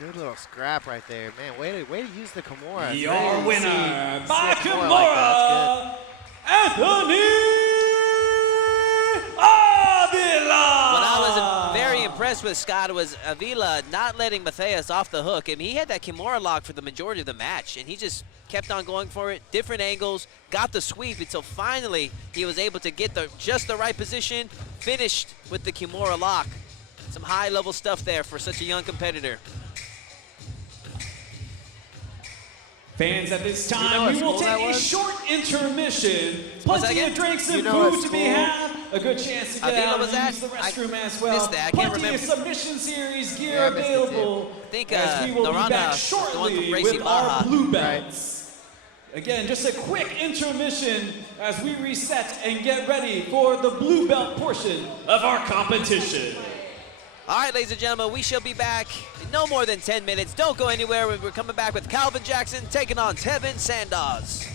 good little scrap right there, man. Way to use the Kimura. It's Your rare to winner see by a Kimura like that. Kimura, Anthony Avila. What I was very impressed with, Scott, was Avila not letting Matthias off the hook. I mean, he had that Kimura lock for the majority of the match, and he just kept on going for it, different angles, got the sweep until finally he was able to get just the right position, finished with the Kimura lock. Some high-level stuff there for such a young competitor. Fans, at this time, what we will school that take a was? short intermission. What's that Plenty again? of drinks and You know what food to be school? had. A good chance to get Avila out was and at? use the I restroom as well. missed that. I can't Plenty remember. of submission series gear Yeah, I missed it too. available. I think, as we will Noranda, be back the one from shortly Gracie with Baja. our blue belts. Again, just a quick intermission as we reset and get ready for the blue belt portion of our competition. All right, ladies and gentlemen, we shall be back in no more than 10 minutes. Don't go anywhere. We're coming back with Calvin Jackson taking on Tevin Sandoz.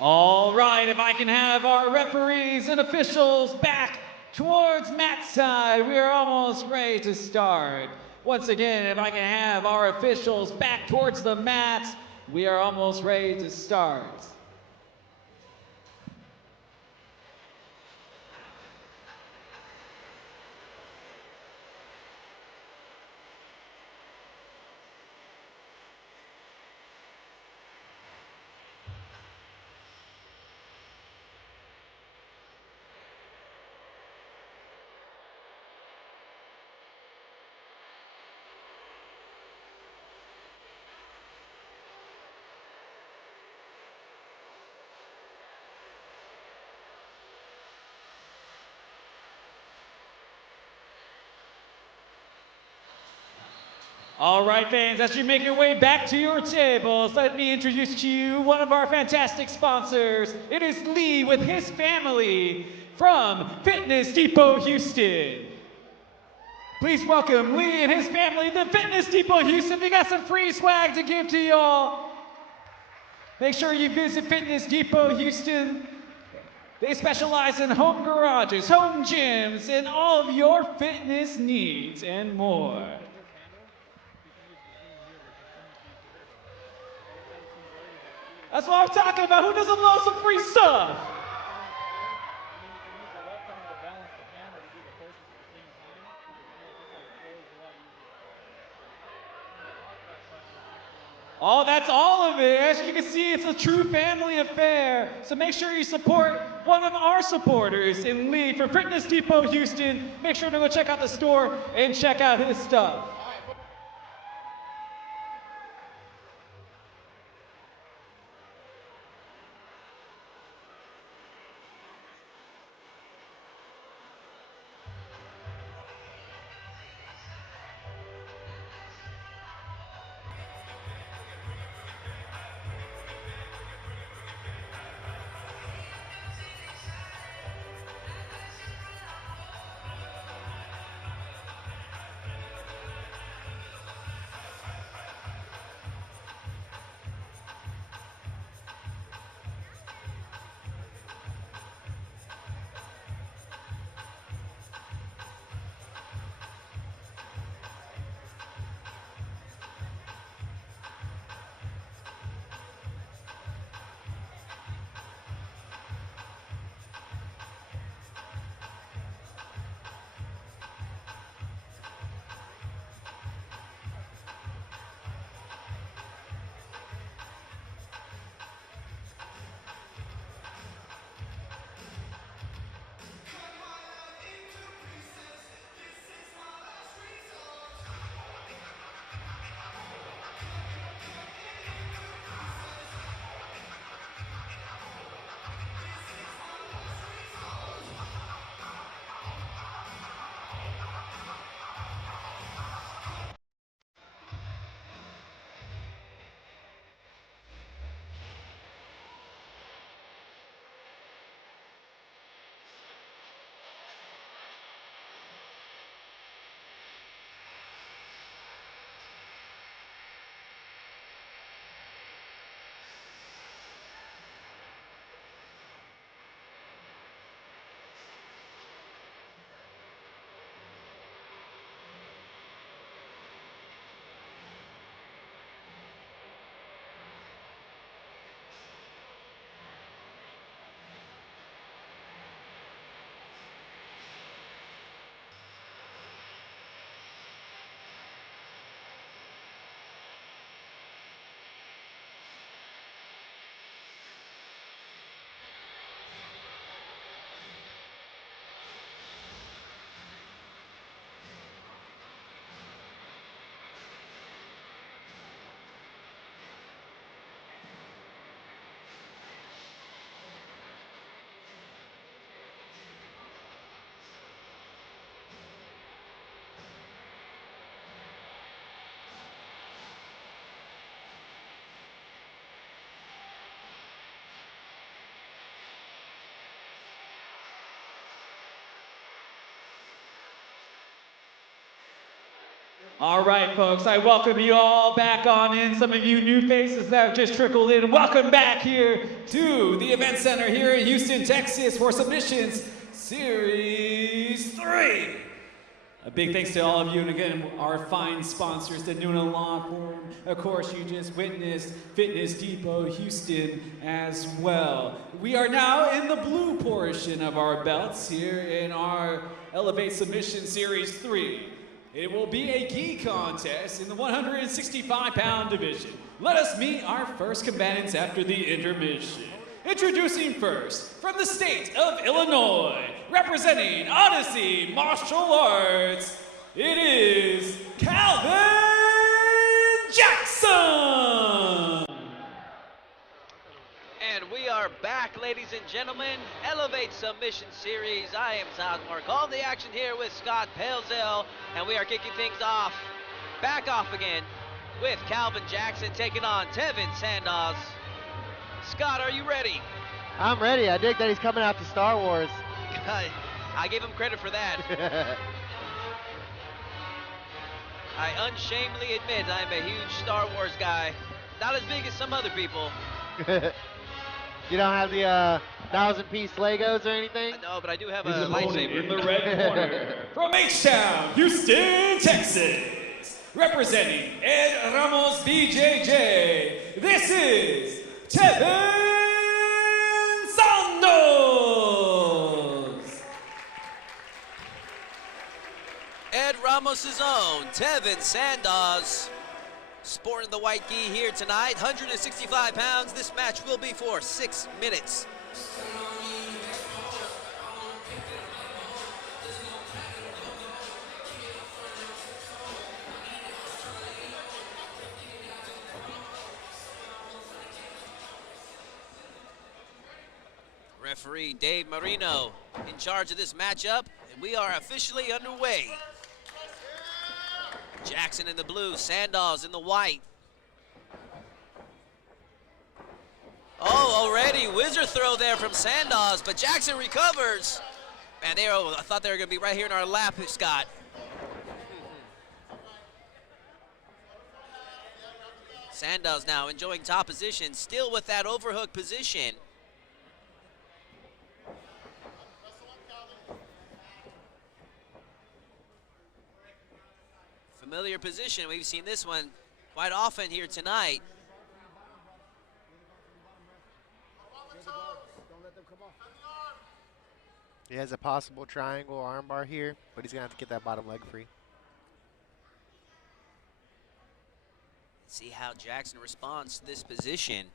All right, if I can have our referees and officials back towards Matt's side, we are almost ready to start. Once again, if I can have our officials back towards the mat, we are almost ready to start. All right, fans, as you make your way back to your tables, let me introduce to you one of our fantastic sponsors. It is Lee with his family from Fitness Depot Houston. Please welcome Lee and his family to Fitness Depot Houston. They got some free swag to give to y'all. Make sure you visit Fitness Depot Houston. They specialize in home garages, home gyms, and all of your fitness needs and more. That's what I'm talking about. Who doesn't love some free stuff? Oh, that's all of it. As you can see, it's a true family affair. So make sure you support one of our supporters in Lee for Fitness Depot Houston. Make sure to go check out the store and check out his stuff. All right, folks, I welcome you all back on in. Some of you new faces that just trickled in, welcome back here to the Event Center here in Houston, Texas for Submissions Series 3. A big thanks to all of you, and again, our fine sponsors, the Nuna Law Firm. Of course, you just witnessed Fitness Depot Houston as well. We are now in the blue portion of our belts here in our Elevate Submission Series 3. It will be a gi contest in the 165-pound division. Let us meet our first combatants after the intermission. Introducing first, from the state of Illinois, representing Odyssey Martial Arts, it is Calvin Jackson! And we are back, ladies and gentlemen. Elevate Submission Series. I am Southmark. All the action here with Scott Pelzel, and we are kicking things off, back off again, with Calvin Jackson taking on Tevin Sandoz. Scott, are you ready? I'm ready. I dig that he's coming out to Star Wars. I give him credit for that. I unshamedly admit I'm a huge Star Wars guy. Not as big as some other people. You don't have the 1,000-piece Legos or anything? No, but I do have His a opponent lightsaber. in the red corner, from H-Town, Houston, Texas, representing Ed Ramos BJJ, this is Tevin Sandoz. Ed Ramos' own Tevin Sandoz, sporting the white gi here tonight. 165 pounds. This match will be for 6 minutes. Referee Dave Marino in charge of this matchup, and we are officially underway. Jackson in the blue, Sandoz in the white. Oh, already wizard throw there from Sandoz, but Jackson recovers. Man, I thought they were going to be right here in our lap, Scott. Sandoz now enjoying top position, still with that overhook position. Familiar position. We've seen this one quite often here tonight. He has a possible triangle armbar here, but he's going to have to get that bottom leg free. See how Jackson responds to this position.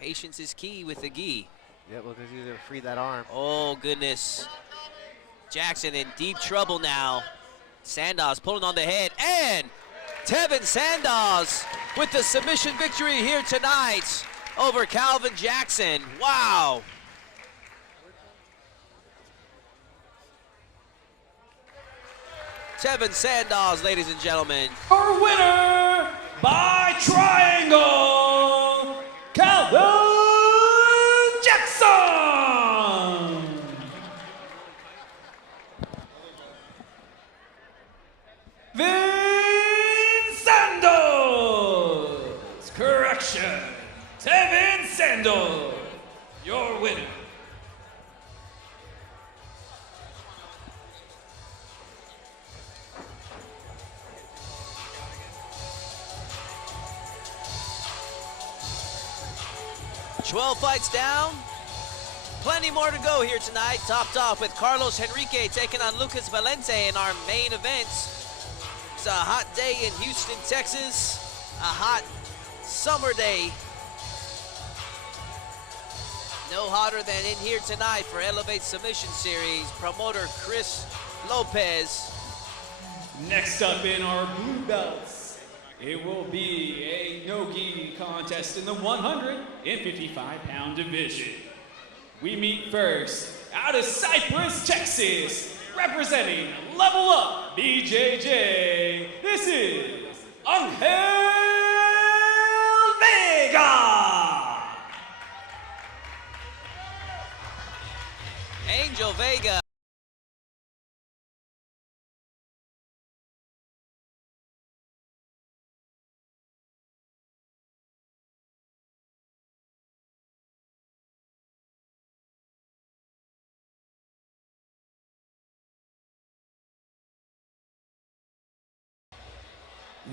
Patience is key with the gi. Yep, look, he's going to free that arm. Oh, goodness. Jackson in deep trouble now. Sandoz pulling on the head, and Tevin Sandoz with the submission victory here tonight over Calvin Jackson. Wow. Tevin Sandoz, ladies and gentlemen. Our winner by triangle, Calvin Jackson! Tevin Sandoz! Correction, Tevin Sandoz, your winner. 12 fights down. Plenty more to go here tonight. Topped off with Carlos Henrique taking on Lucas Valente in our main event. It's a hot day in Houston, Texas. A hot summer day. No hotter than in here tonight for Elevate Submission Series. Promoter Chris Lopez. Next up in our blue belts, it will be a no-gi contest in the 155-pound division. We meet first out of Cypress, Texas, representing Level Up BJJ. This is Angel Vega. Angel Vega.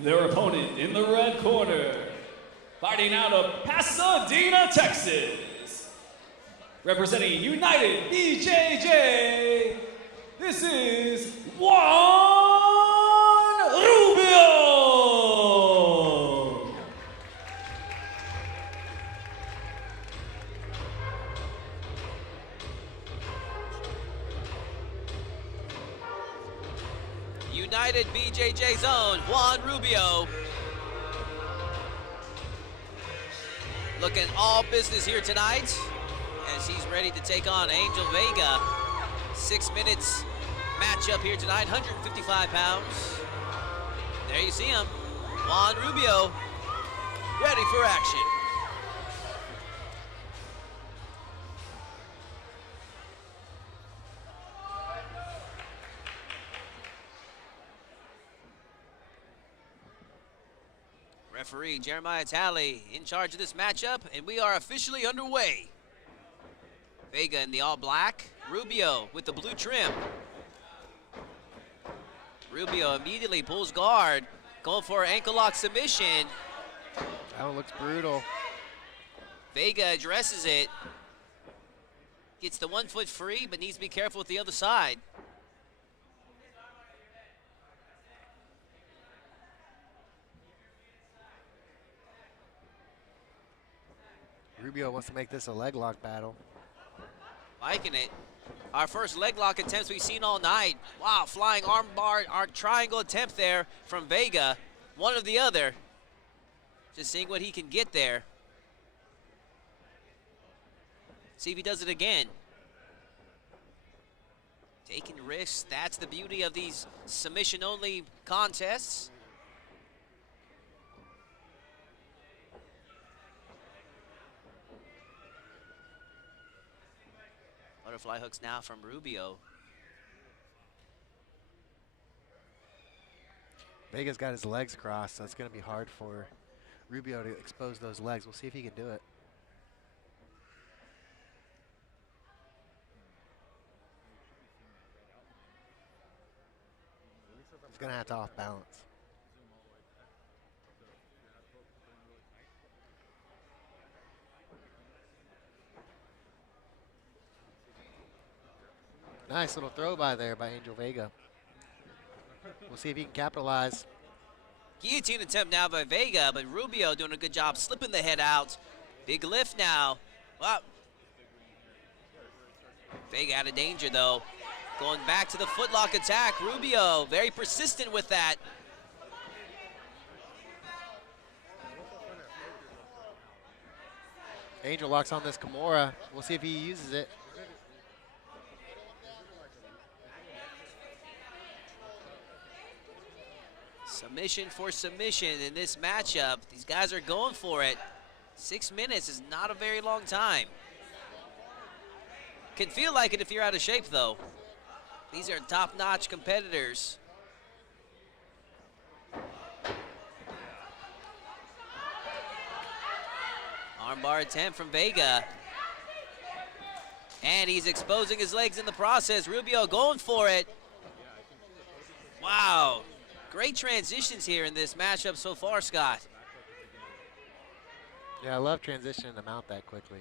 Their opponent in the red corner, fighting out of Pasadena, Texas, representing United BJJ, this is Juan Rubio. United BJJ Zone, Juan Rubio. Looking all business here tonight as he's ready to take on Angel Vega. 6 minutes matchup here tonight, 155 pounds. There you see him, Juan Rubio, ready for action. Referee Jeremiah Talley in charge of this matchup, and we are officially underway. Vega in the all black, Rubio with the blue trim. Rubio immediately pulls guard, going for an ankle lock submission. That one looks brutal. Vega addresses it. Gets the 1 foot free, but needs to be careful with the other side. Rubio wants to make this a leg lock battle. Liking it. Our first leg lock attempts we've seen all night. Wow, flying arm bar, our triangle attempt there from Vega. One or the other. Just seeing what he can get there. See if he does it again. Taking risks, that's the beauty of these submission-only contests. Butterfly hooks now from Rubio. Vega's got his legs crossed, so it's going to be hard for Rubio to expose those legs. We'll see if he can do it. He's going to have to off balance. Nice little throw by there by Angel Vega. We'll see if he can capitalize. Guillotine attempt now by Vega, but Rubio doing a good job slipping the head out. Big lift now. Wow. Vega out of danger though. Going back to the footlock attack. Rubio very persistent with that. Angel locks on this Kimura. We'll see if he uses it. Submission for submission in this matchup. These guys are going for it. 6 minutes is not a very long time. Can feel like it if you're out of shape though. These are top-notch competitors. Armbar attempt from Vega. And he's exposing his legs in the process. Rubio going for it. Wow. Great transitions here in this matchup so far, Scott. Yeah, I love transitioning to mount that quickly.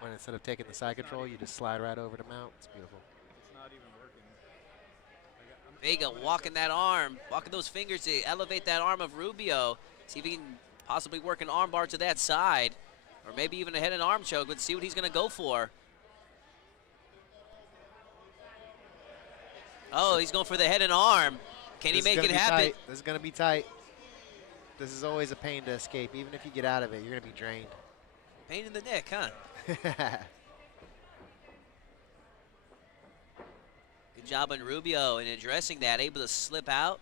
When instead of taking the side control, you just slide right over to mount. It's beautiful. Vega walking that arm, walking those fingers to elevate that arm of Rubio. See if he can possibly work an arm bar to that side, or maybe even a head and arm choke. Let's see what he's going to go for. Oh, he's going for the head and arm. Can he make it happen? Tight. This is going to be tight. This is always a pain to escape. Even if you get out of it, you're going to be drained. Pain in the neck, huh? Good job on Rubio in addressing that, able to slip out.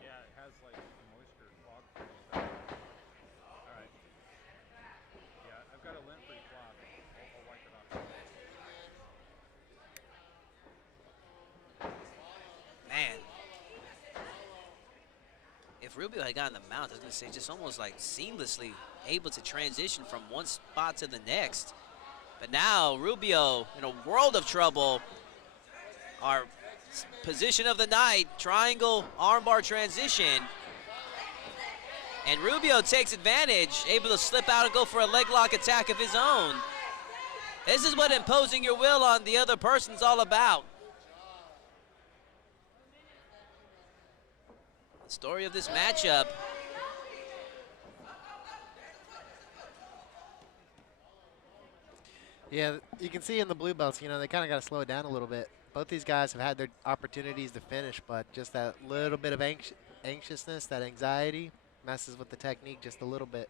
Yeah, it has like moisture clogged. All right. Yeah, I've got a lint-free cloth. I'll wipe it off. Man. If Rubio had gotten the mount, I was going to say just almost like seamlessly able to transition from one spot to the next. But now Rubio in a world of trouble. Our position of the night, triangle armbar transition. And Rubio takes advantage, able to slip out and go for a leg lock attack of his own. This is what imposing your will on the other person's all about. The story of this matchup. Yeah, you can see in the blue belts, you know, they kind of got to slow it down a little bit. Both these guys have had their opportunities to finish, but just that little bit of anxiousness, that anxiety, messes with the technique just a little bit.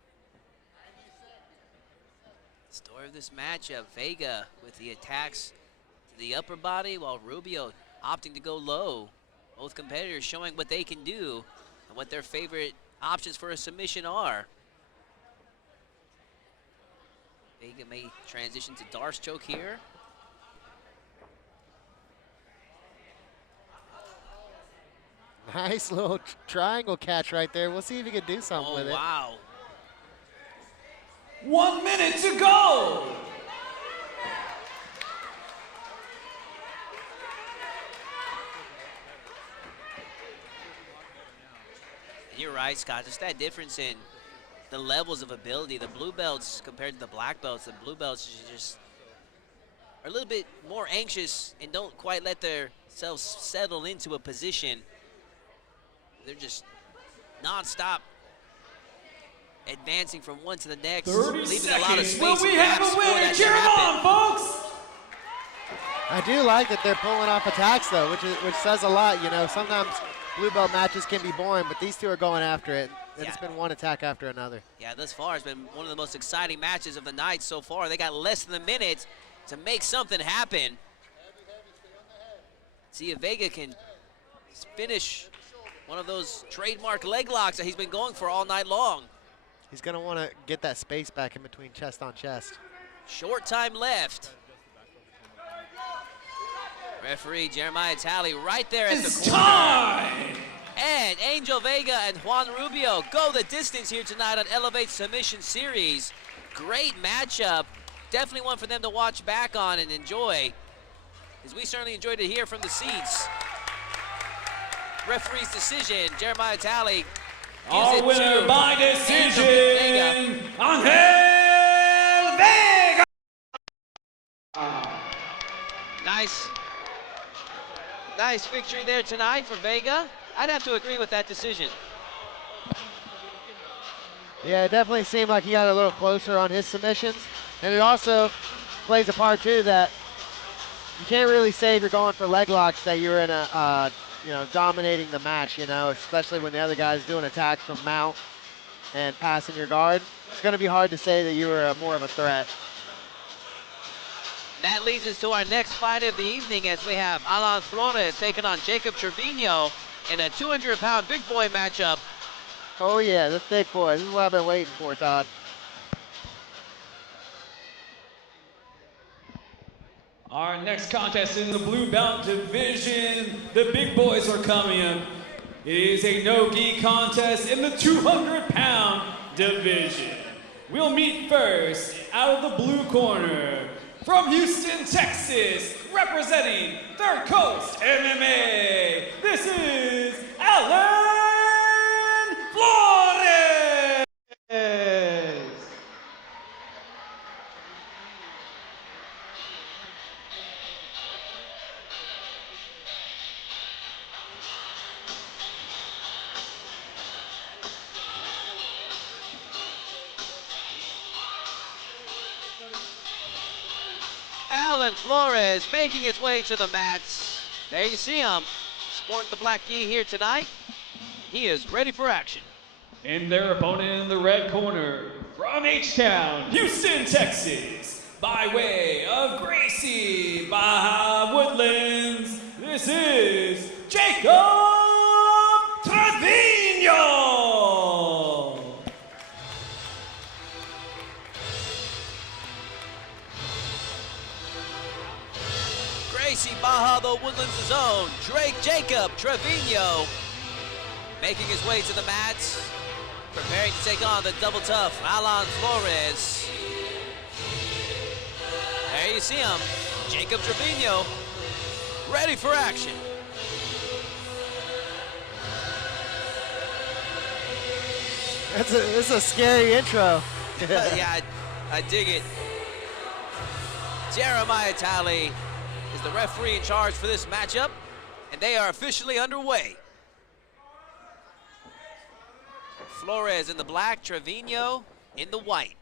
Story of this matchup, Vega with the attacks to the upper body while Rubio opting to go low. Both competitors showing what they can do and what their favorite options for a submission are. Vega may transition to Darce choke here. Nice little triangle catch right there. We'll see if he can do something with it. Oh, wow. 1 minute to go. You're right, Scott. Just that difference in the levels of ability. The blue belts compared to the black belts, the blue belts just are a little bit more anxious and don't quite let themselves settle into a position. They're just non-stop advancing from one to the next, 30 leaving a lot of seconds. space. Will we and have gaps a for winner? that to Cheer 'em happen. on, folks. I do like that they're pulling off attacks, though, which says a lot. You know, sometimes blue belt matches can be boring, but these two are going after it. And it's Yeah. been one attack after another. Yeah, thus far it's been one of the most exciting matches of the night so far. They got less than a minute to make something happen. See if Vega can finish one of those trademark leg locks that he's been going for all night long. He's going to want to get that space back in between chest on chest. Short time left. Referee Jeremiah Talley right there at It's the corner. time. And Angel Vega and Juan Rubio go the distance here tonight on Elevate Submission Series. Great matchup. Definitely one for them to watch back on and enjoy, as we certainly enjoyed to hear from the seats. Referee's decision, Jeremiah Talley gives Our it winner to by Angel Vega. decision, Angel Vega. Nice victory there tonight for Vega. I'd have to agree with that decision. Yeah, it definitely seemed like he got a little closer on his submissions. And it also plays a part, too, that you can't really say if you're going for leg locks that you're in a, dominating the match, especially when the other guy's doing attacks from mount and passing your guard. It's going to be hard to say that you were more of a threat. That leads us to our next fight of the evening, as we have Alan Flores taking on Jacob Trevino in a 200-pound big boy matchup. Oh, yeah, this big boy. This is what I've been waiting for, Todd. Our next contest in the blue belt division, the big boys are coming up. It is a no-gi contest in the 200-pound division. We'll meet first out of the blue corner from Houston, Texas, representing Third Coast MMA. This is Alan Flores. Alan Flores making his way to the mats. There you see him, sporting the black gi here tonight. He is ready for action. And their opponent in the red corner, from H-Town, Houston, Texas, by way of Gracie Baja Woodlands, this is Jacob Trevino. Gracie Baja, the Woodlands' own, Jacob Trevino, making his way to the mats, preparing to take on the double tough Alan Flores. you see him, Jacob Trevino, ready for action. It's a scary intro. Yeah, I dig it. Jeremiah Talley is the referee in charge for this matchup, and they are officially underway. Flores in the black, Trevino in the white.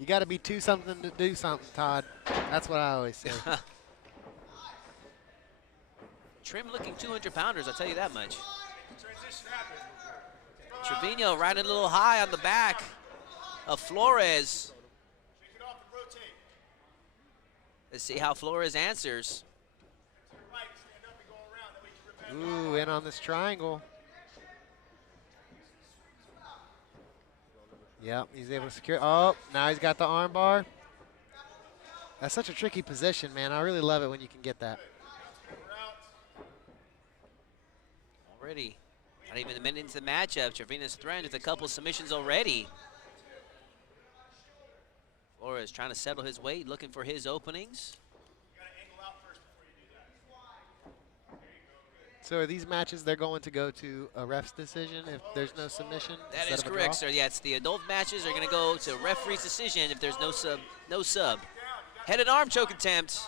You got to be two something to do something, Todd. That's what I always say. Trim looking 200-pounders, I'll tell you that much. Trevino riding a little high on the back of Flores. Let's see how Flores answers. Ooh, in on this triangle. Yep, he's able to secure. Oh, now he's got the arm bar. That's such a tricky position, man. I really love it when you can get that. Already, not even a minute into the matchup, Trevino's threatened with a couple submissions already. Flores trying to settle his weight, looking for his openings. So are these matches they're going to go to a ref's decision if there's no submission? That instead is of a correct, draw? sir. Yeah, it's the adult matches are going to go to referee's decision if there's no sub. No sub. Head and arm choke attempt.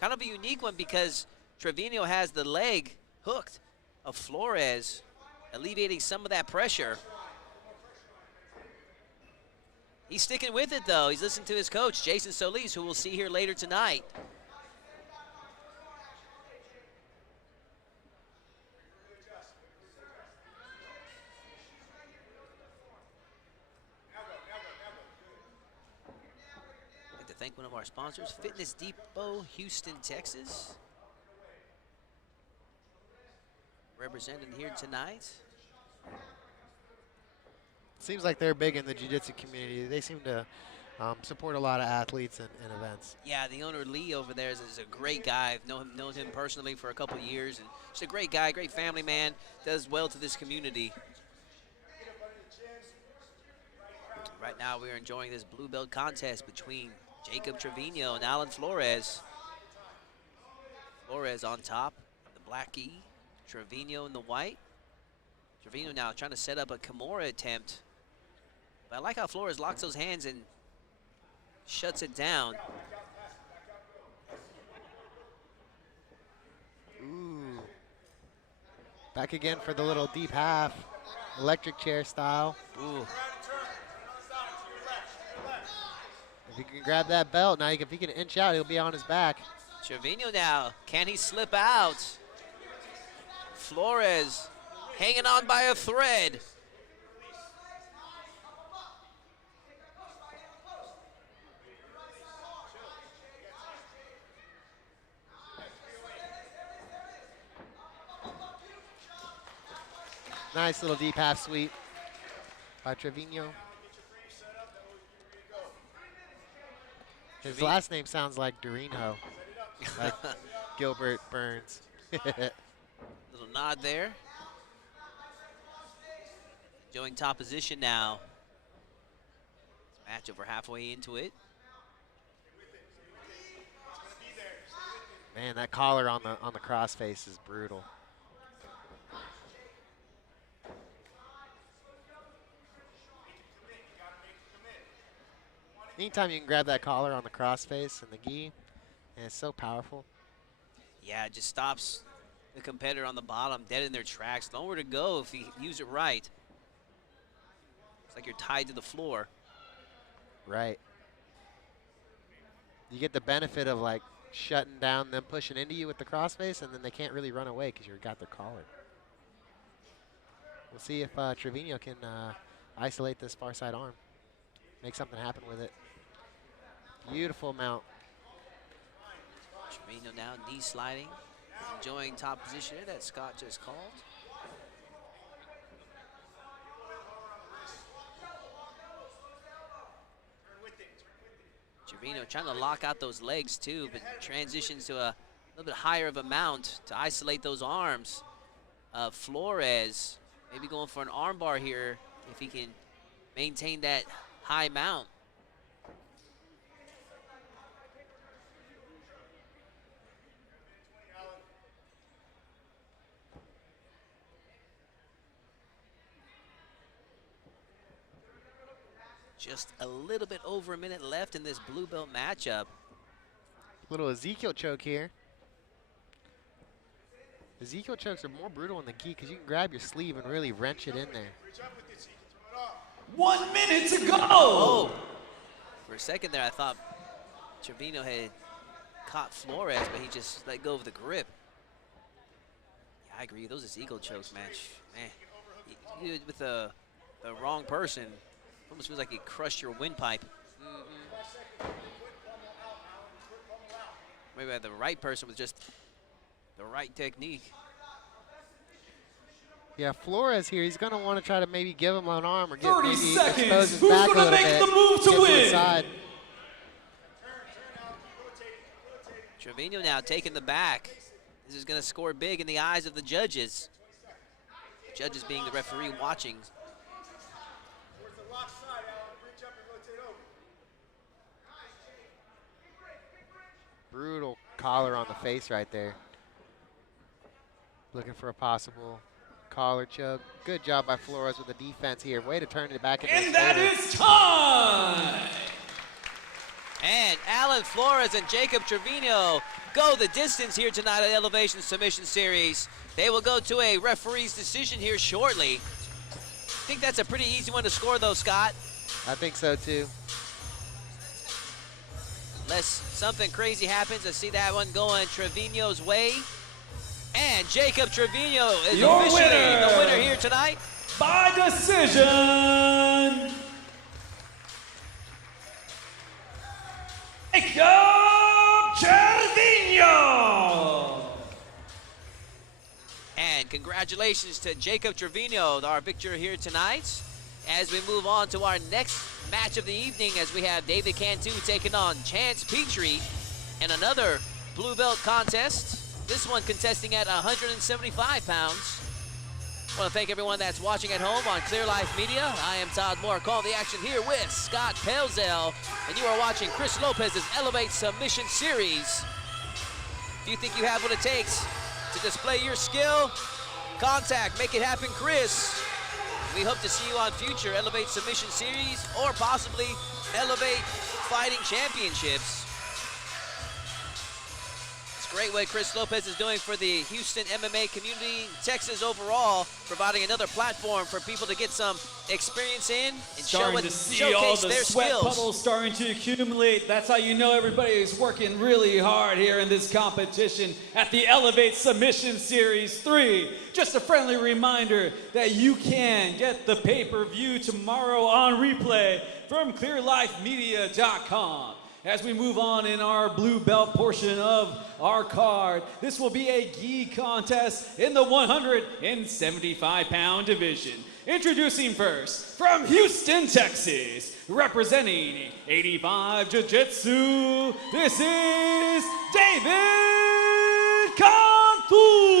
Kind of a unique one because Trevino has the leg hooked of Flores, alleviating some of that pressure. He's sticking with it, though. He's listening to his coach, Jason Solis, who we'll see here later tonight. I'd like to thank one of our sponsors, Fitness Depot, Houston, Texas. Represented here tonight. Seems like they're big in the jiu-jitsu community. They seem to support a lot of athletes and events. Yeah, the owner Lee over there is a great guy. I've known him personally for a couple of years, and just a great guy, great family man. Does well to this community. Right now, we are enjoying this blue belt contest between Jacob Trevino and Alan Flores. Flores on top, the black gi. Trevino in the white. Trevino now trying to set up a Kimura attempt. But I like how Flores locks those hands and shuts it down. Ooh. Back again for the little deep half. Electric chair style. Ooh. If he can grab that belt, now if he can inch out, he'll be on his back. Trevino now, can he slip out? Flores hanging on by a thread. Nice little deep half sweep by Trevino. His last name sounds like Dorino, like Gilbert Burns. Little nod there. Enjoying top position now. Match over halfway into it. Man, that collar on the crossface is brutal. Anytime you can grab that collar on the crossface and the gi, and it's so powerful. Yeah, it just stops the competitor on the bottom dead in their tracks. Nowhere to go if you use it right. It's like you're tied to the floor. Right. You get the benefit of like shutting down them pushing into you with the crossface, and then they can't really run away because you've got their collar. We'll see if Trevino can isolate this far side arm. Make something happen with it. Beautiful mount. Trevino now knee sliding. Enjoying top position here that Scott just called. Trevino trying to lock out those legs too, but transitions to a little bit higher of a mount to isolate those arms. Flores maybe going for an arm bar here if he can maintain that high mount. Just a little bit over a minute left in this blue belt matchup. Little Ezekiel choke here. Ezekiel chokes are more brutal in the gi because you can grab your sleeve and really wrench it in there. 1 minute to go. Oh, for a second there, I thought Trevino had caught Flores, but he just let go of the grip. Yeah, I agree. Those Ezekiel chokes, man, you do it with the wrong person. Almost feels like you crushed your windpipe. Maybe the right person with just the right technique. Yeah, Flores here, he's going to want to try to maybe give him an arm or get 30 maybe seconds. expose his Who's back a gonna little make bit, the move to get win? the side. Trevino now taking the back. This is going to score big in the eyes of the judges. Judges being the referee watching. Brutal collar on the face right there. Looking for a possible collar choke. Good job by Flores with the defense here. Way to turn it back into And that is time. And Alan Flores and Jacob Trevino go the distance here tonight at Elevation Submission Series. They will go to a referee's decision here shortly. I think that's a pretty easy one to score though, Scott. I think so too. Unless something crazy happens, I see that one going Trevino's way. And Jacob Trevino is Your officially the winner. winner here tonight. By decision, Jacob Trevino. And congratulations to Jacob Trevino, our victor here tonight. As we move on to our next match of the evening, as we have David Cantu taking on Chance Petrie in another blue belt contest. This one contesting at 175 pounds. I want to thank everyone that's watching at home on Clear Life Media. I am Todd Moore, calling the action here with Scott Pelzel, and you are watching Chris Lopez's Elevate Submission Series. Do you think you have what it takes to display your skill? Contact Make It Happen Chris. We hope to see you on future Elevate Submission Series or possibly Elevate Fighting Championships. It's great what Chris Lopez is doing for the Houston MMA community, Texas overall, providing another platform for people to get some experience in and Starting to see all showcase the their sweat skills. puddles starting to accumulate. That's how you know everybody is working really hard here in this competition at the Elevate Submission Series 3. Just a friendly reminder that you can get the pay-per-view tomorrow on replay from clearlifemedia.com. As we move on in our blue belt portion of our card, this will be a gi contest in the 175-pound division. Introducing first, from Houston, Texas, representing 85 Jiu-Jitsu, this is David Cantu.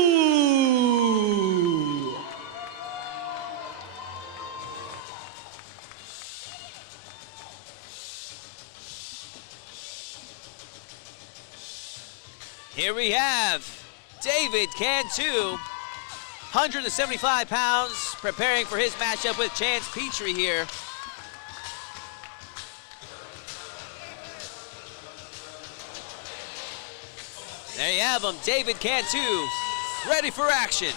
Here we have David Cantu, 175 pounds, preparing for his matchup with Chance Petrie here. There you have him, David Cantu, ready for action.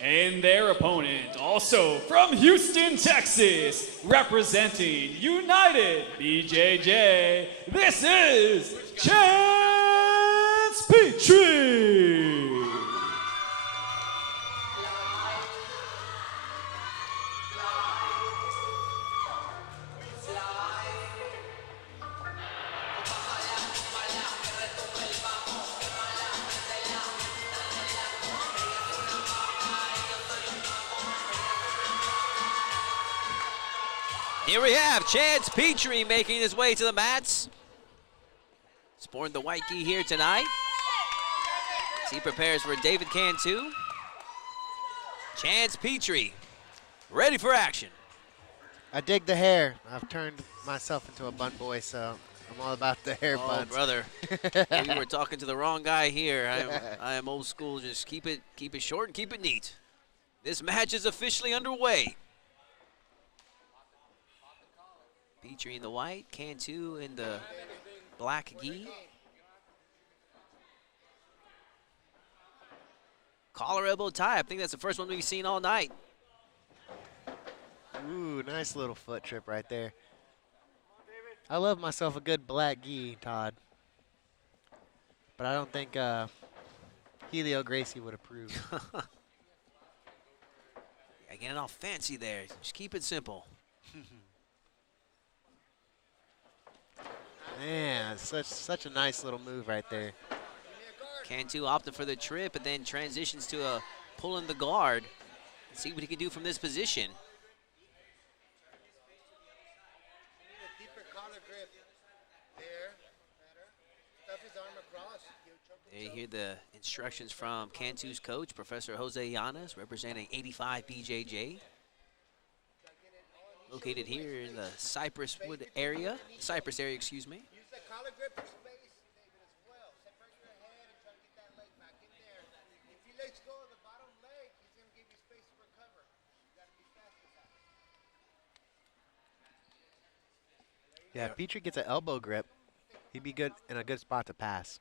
And their opponent, also from Houston, Texas, representing United BJJ, this is Chance Petrie. Here we have Chance Petrie making his way to the mats. Sporting the white gi here tonight. As he prepares for David Cantu. Chance Petrie, ready for action. I dig the hair. I've turned myself into a bunt boy, so I'm all about the hair Oh, bunts. brother. Maybe we're talking to the wrong guy here. I am old school. Just keep it short and keep it neat. This match is officially underway. Petrie in the white, Cantu in the black gi. Collar elbow tie. I think that's the first one we've seen all night. Ooh, nice little foot trip right there. I love myself a good black gi, Todd. But I don't think Helio Gracie would approve. Yeah, getting all fancy there. Just keep it simple. Man, such a nice little move right there. Cantu opted for the trip and then transitions to a pull in the guard. Let's see what he can do from this position. There you hear the instructions from Cantu's coach, Professor Jose Llanes, representing 85 BJJ. Located here in the Cypress area, excuse me. Use the collar grip for space, David, as well. Separate your head and try to get that leg back in there. If he lets go of the bottom leg, he's going to give you space to recover. You got to be fast with that. Yeah, if Petrie gets an elbow grip, he'd be good in a good spot to pass.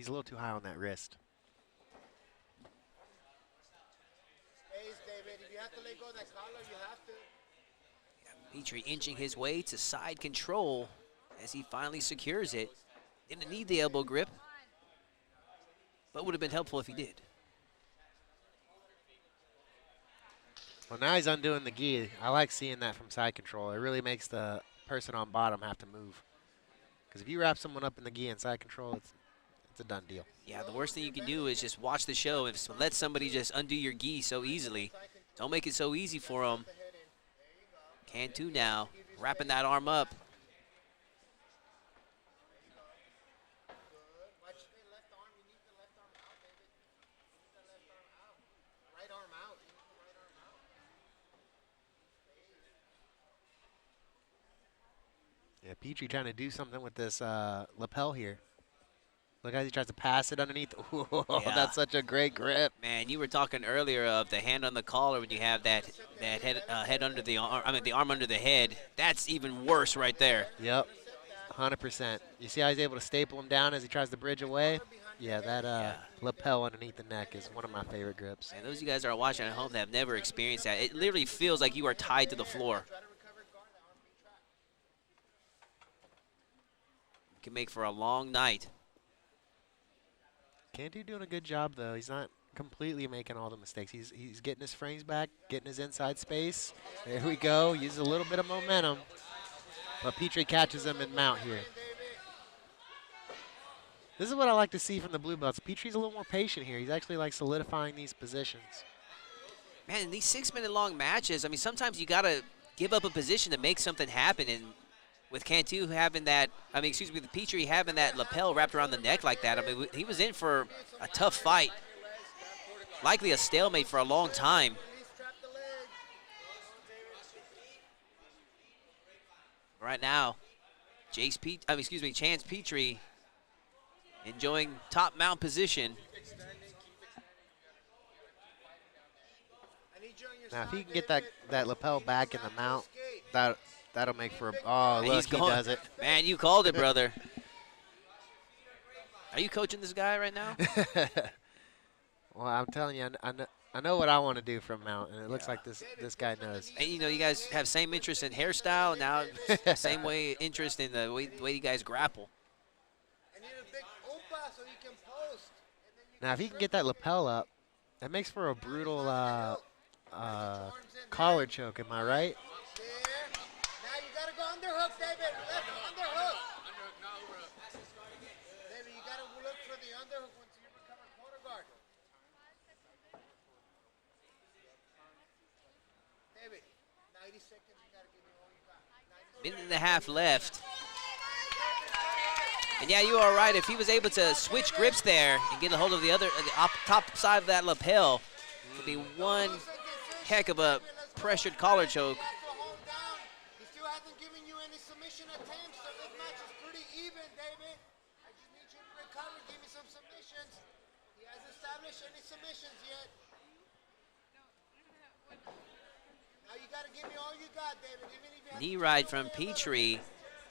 He's a little too high on that wrist. Space, David. If you have to let go of that collar, you have to. Petrie inching his way to side control as he finally secures it. Didn't need the elbow grip, but would have been helpful if he did. Well, now he's undoing the gi. I like seeing that from side control. It really makes the person on bottom have to move. Because if you wrap someone up in the gi and side control, it's a done deal. Yeah, the worst thing you can do is just watch the show and let somebody just undo your gi so easily. Don't make it so easy for them. Cantu now, wrapping that arm up. Watch the left arm. You need the left arm out, David. You need the left arm out. Right arm out. You need the right arm out. Yeah, Petrie trying to do something with this lapel here. Look how he tries to pass it underneath. Ooh, Yeah. That's such a great grip. Man, you were talking earlier of the hand on the collar when you have that head under the arm. I mean, the arm under the head. That's even worse right there. Yep, 100%. You see how he's able to staple him down as he tries to bridge away? Yeah, that lapel underneath the neck is one of my favorite grips. And those of you guys that are watching at home that have never experienced that, it literally feels like you are tied to the floor. Can make for a long night. Cantu doing a good job, though. He's not completely making all the mistakes. He's getting his frames back, getting his inside space. There we go. Uses a little bit of momentum. But Petrie catches him in mount here. This is what I like to see from the blue belts. Petrie's a little more patient here. He's actually like solidifying these positions. Man, in these 6-minute-long matches, I mean, sometimes you got to give up a position to make something happen. And with Cantu having that, with Petrie having that lapel wrapped around the neck like that, I mean, he was in for a tough fight. Likely a stalemate for a long time. Right now, Chance Petrie enjoying top mount position. Now, if he can get that lapel back in the mount, that'll make for a. Oh, And look, he's he going- does it. Man, you called it, brother. Are you coaching this guy right now? Well, I'm telling you, I know what I want to do from mount, and it looks like this guy knows. And, you know, you guys have same interest in hairstyle. Now, same way interest in the way you guys grapple. I need a big opa so he can post. And then you Now, if he can get that lapel up, that makes for a brutal collar choke. Am I right? there. Now you gotta go underhook, David. Left underhook. David, you gotta look for the underhook once you recover quarter guard. David, 90 seconds. You gotta give me all you got. 90 Minute and a half left. And yeah, you are right. If he was able to switch grips there and get a hold of the top side of that lapel, it would be one heck of a pressured collar choke. He has to hold down. He still hasn't given you any submission attempts, so this match is pretty even, David. I just need you to recover, give me some submissions. He hasn't established any submissions yet. give me all you got, David. Even if you have Knee to ride come from over there a little Petrie. bit.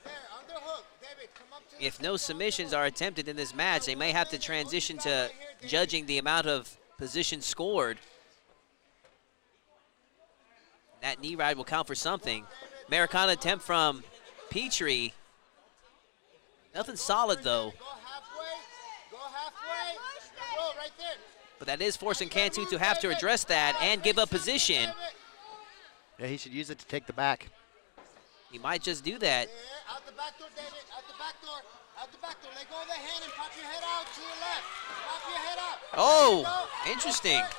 There, underhook. David, come up to If the no top. submissions are attempted in this match, they may have to transition to judging the amount of positions scored. That knee ride will count for something. Americana attempt from Petrie. Nothing solid though, Go halfway. Go halfway. Roll right there. but that is forcing Cantu to have to address that and give up position. Yeah, he should use it to take the back. He might just do that. Yeah, out the back door, David. Out the back door. Out the back door. Let go of the hand and pop your head out to your left. Pop your head out. Oh, There you go. interesting. Go for it.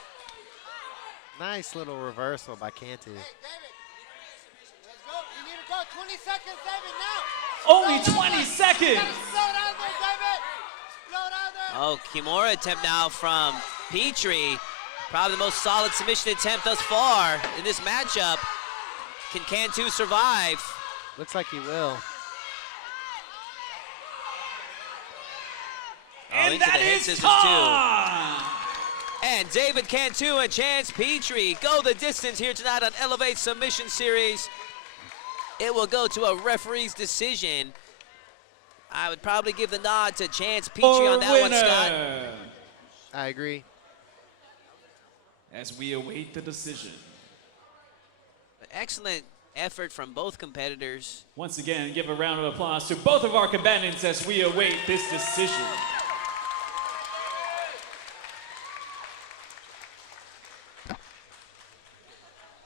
Nice little reversal by Cantu. Hey, David. Let's go. You need to go. 20 seconds, David, now. Only Slow down 20 there. seconds. You gotta slow down there, David. Slow down there. Oh, Kimura attempt now from Petrie. Probably the most solid submission attempt thus far in this matchup. Can Cantu survive? Looks like he will. Oh, And into that the head is scissors time. And David Cantu and Chance Petrie go the distance here tonight on Elevate Submission Series. It will go to a referee's decision. I would probably give the nod to Chance Petrie on that one, Scott. I agree. As we await the decision. Excellent effort from both competitors. Once again, give a round of applause to both of our combatants as we await this decision.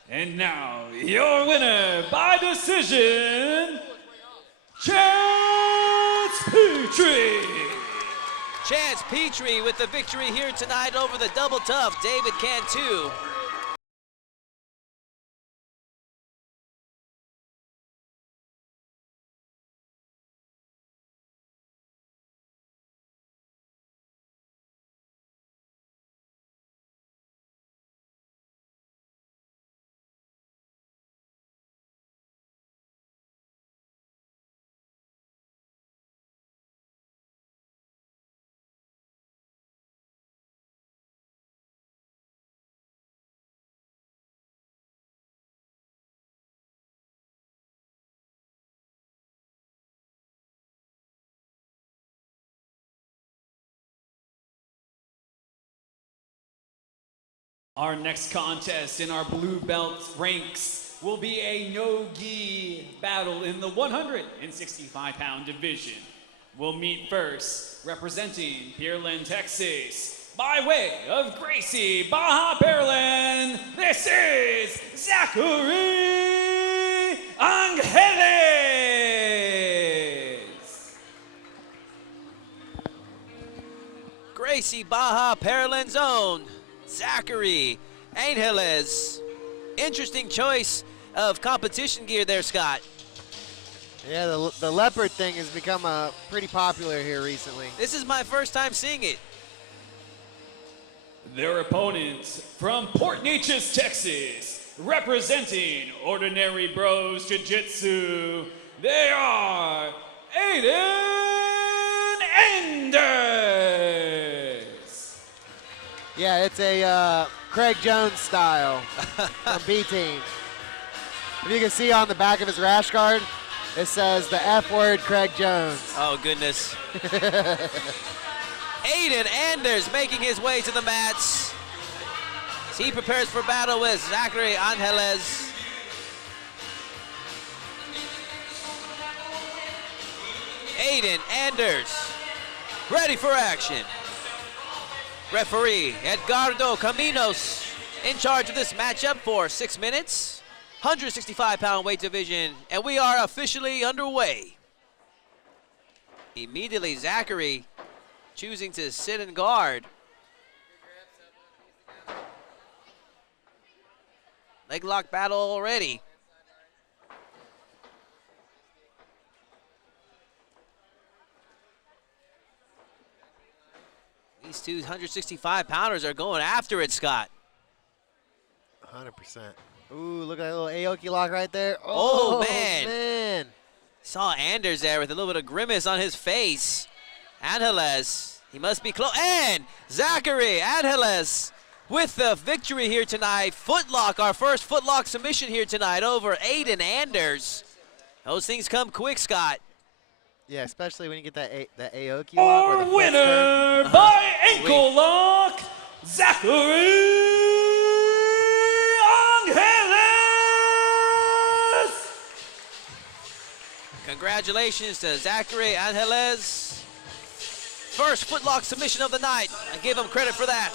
And now, your winner by decision, Chance Petrie. Chance Petrie with the victory here tonight over the double tough David Cantu. Our next contest in our blue belt ranks will be a no-gi battle in the 165-pound division. We'll meet first, representing Pearland, Texas, by way of Gracie, Baja Pearland, this is Zachary Angeles. Gracie Baja Pearland's own Zachary Angeles. Interesting choice of competition gear there, Scott. Yeah, the leopard thing has become pretty popular here recently. This is my first time seeing it. Their opponents from Port Neches, Texas, representing Ordinary Bros Jiu-Jitsu, they are Aiden Anders. Yeah, it's a Craig Jones style from B-Team. If you can see on the back of his rash guard, it says the F word Craig Jones. Oh, goodness. Aiden Anders making his way to the mats. As he prepares for battle with Zachary Angeles. Aiden Anders, ready for action. Referee Edgardo Caminos in charge of this matchup for 6 minutes. 165-pound weight division, and we are officially underway. Immediately, Zachary choosing to sit and guard. Leg lock battle already. These two 165-pounders are going after it, Scott. 100%. Ooh, look at that little Aoki lock right there. Oh, man. man. Saw Anders there with a little bit of grimace on his face. Angeles, he must be close. And Zachary Angeles With the victory here tonight, footlock, our first footlock submission here tonight over Aiden Anders. Those things come quick, Scott. Yeah, especially when you get that Aoki lock where the Our foot's winner turned. by ankle lock, Zachary Angeles. Congratulations to Zachary Angeles. First footlock submission of the night. I give him credit for that.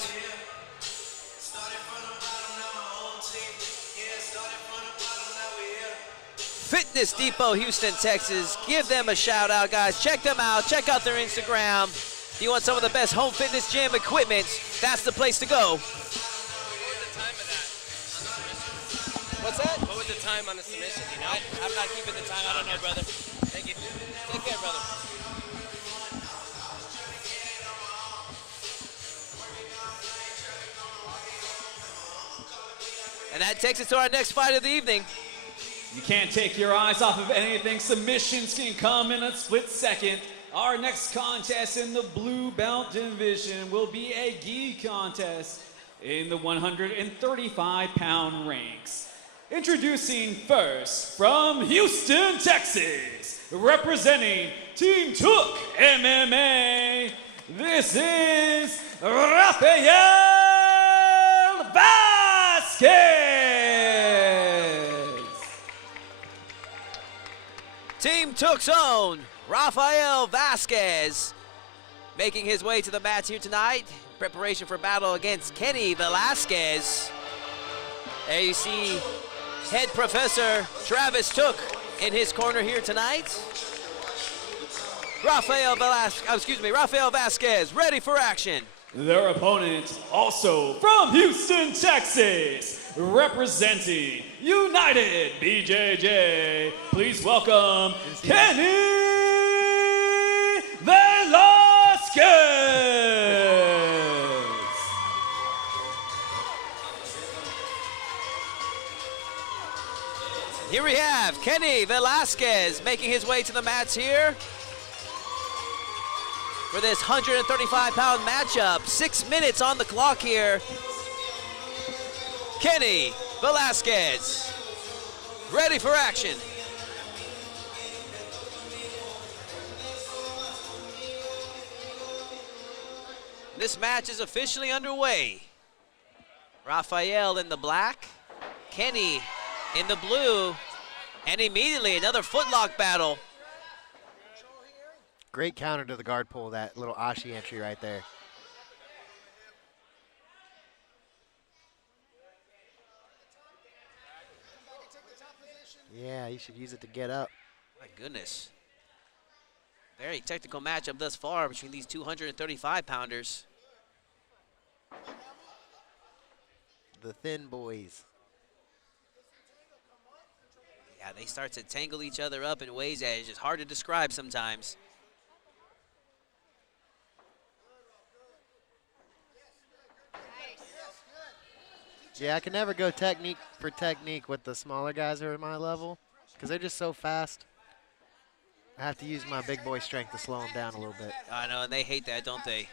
Fitness Depot, Houston, Texas. Give them a shout out, guys. Check them out. Check out their Instagram. If you want some of the best home fitness gym equipment, that's the place to go. What's that? What was the time on the submission? You know? I'm not keeping the time. I don't know, brother. Thank you. Take care, brother. And that takes us to our next fight of the evening. You can't take your eyes off of anything. Submissions can come in a split second. Our next contest in the blue belt division will be a gi contest in the 135-pound ranks. Introducing first from Houston, Texas, representing Team Took MMA, this is Rafael Vasquez. Team Took's own Rafael Vasquez making his way to the mats here tonight. Preparation for battle against Kenny Velasquez. There you see head professor Travis Took in his corner here tonight. Rafael Vasquez ready for action. Their opponent, also from Houston, Texas, representing United BJJ. Please welcome Kenny Velasquez. Here we have Kenny Velasquez making his way to the mats here for this 135-pound matchup. 6 minutes on the clock here. Kenny Velasquez, ready for action. This match is officially underway. Rafael in the black, Kenny in the blue, and immediately another footlock battle. Great counter to the guard pull, that little Ashi entry right there. Yeah, you should use it to get up. My goodness. Very technical matchup thus far between these 235-pounders. The thin boys. Yeah, they start to tangle each other up in ways that is just hard to describe sometimes. Yeah, I can never go technique for technique with the smaller guys who are at my level because they're just so fast. I have to use my big boy strength to slow them down a little bit. I know, and they hate that, don't they?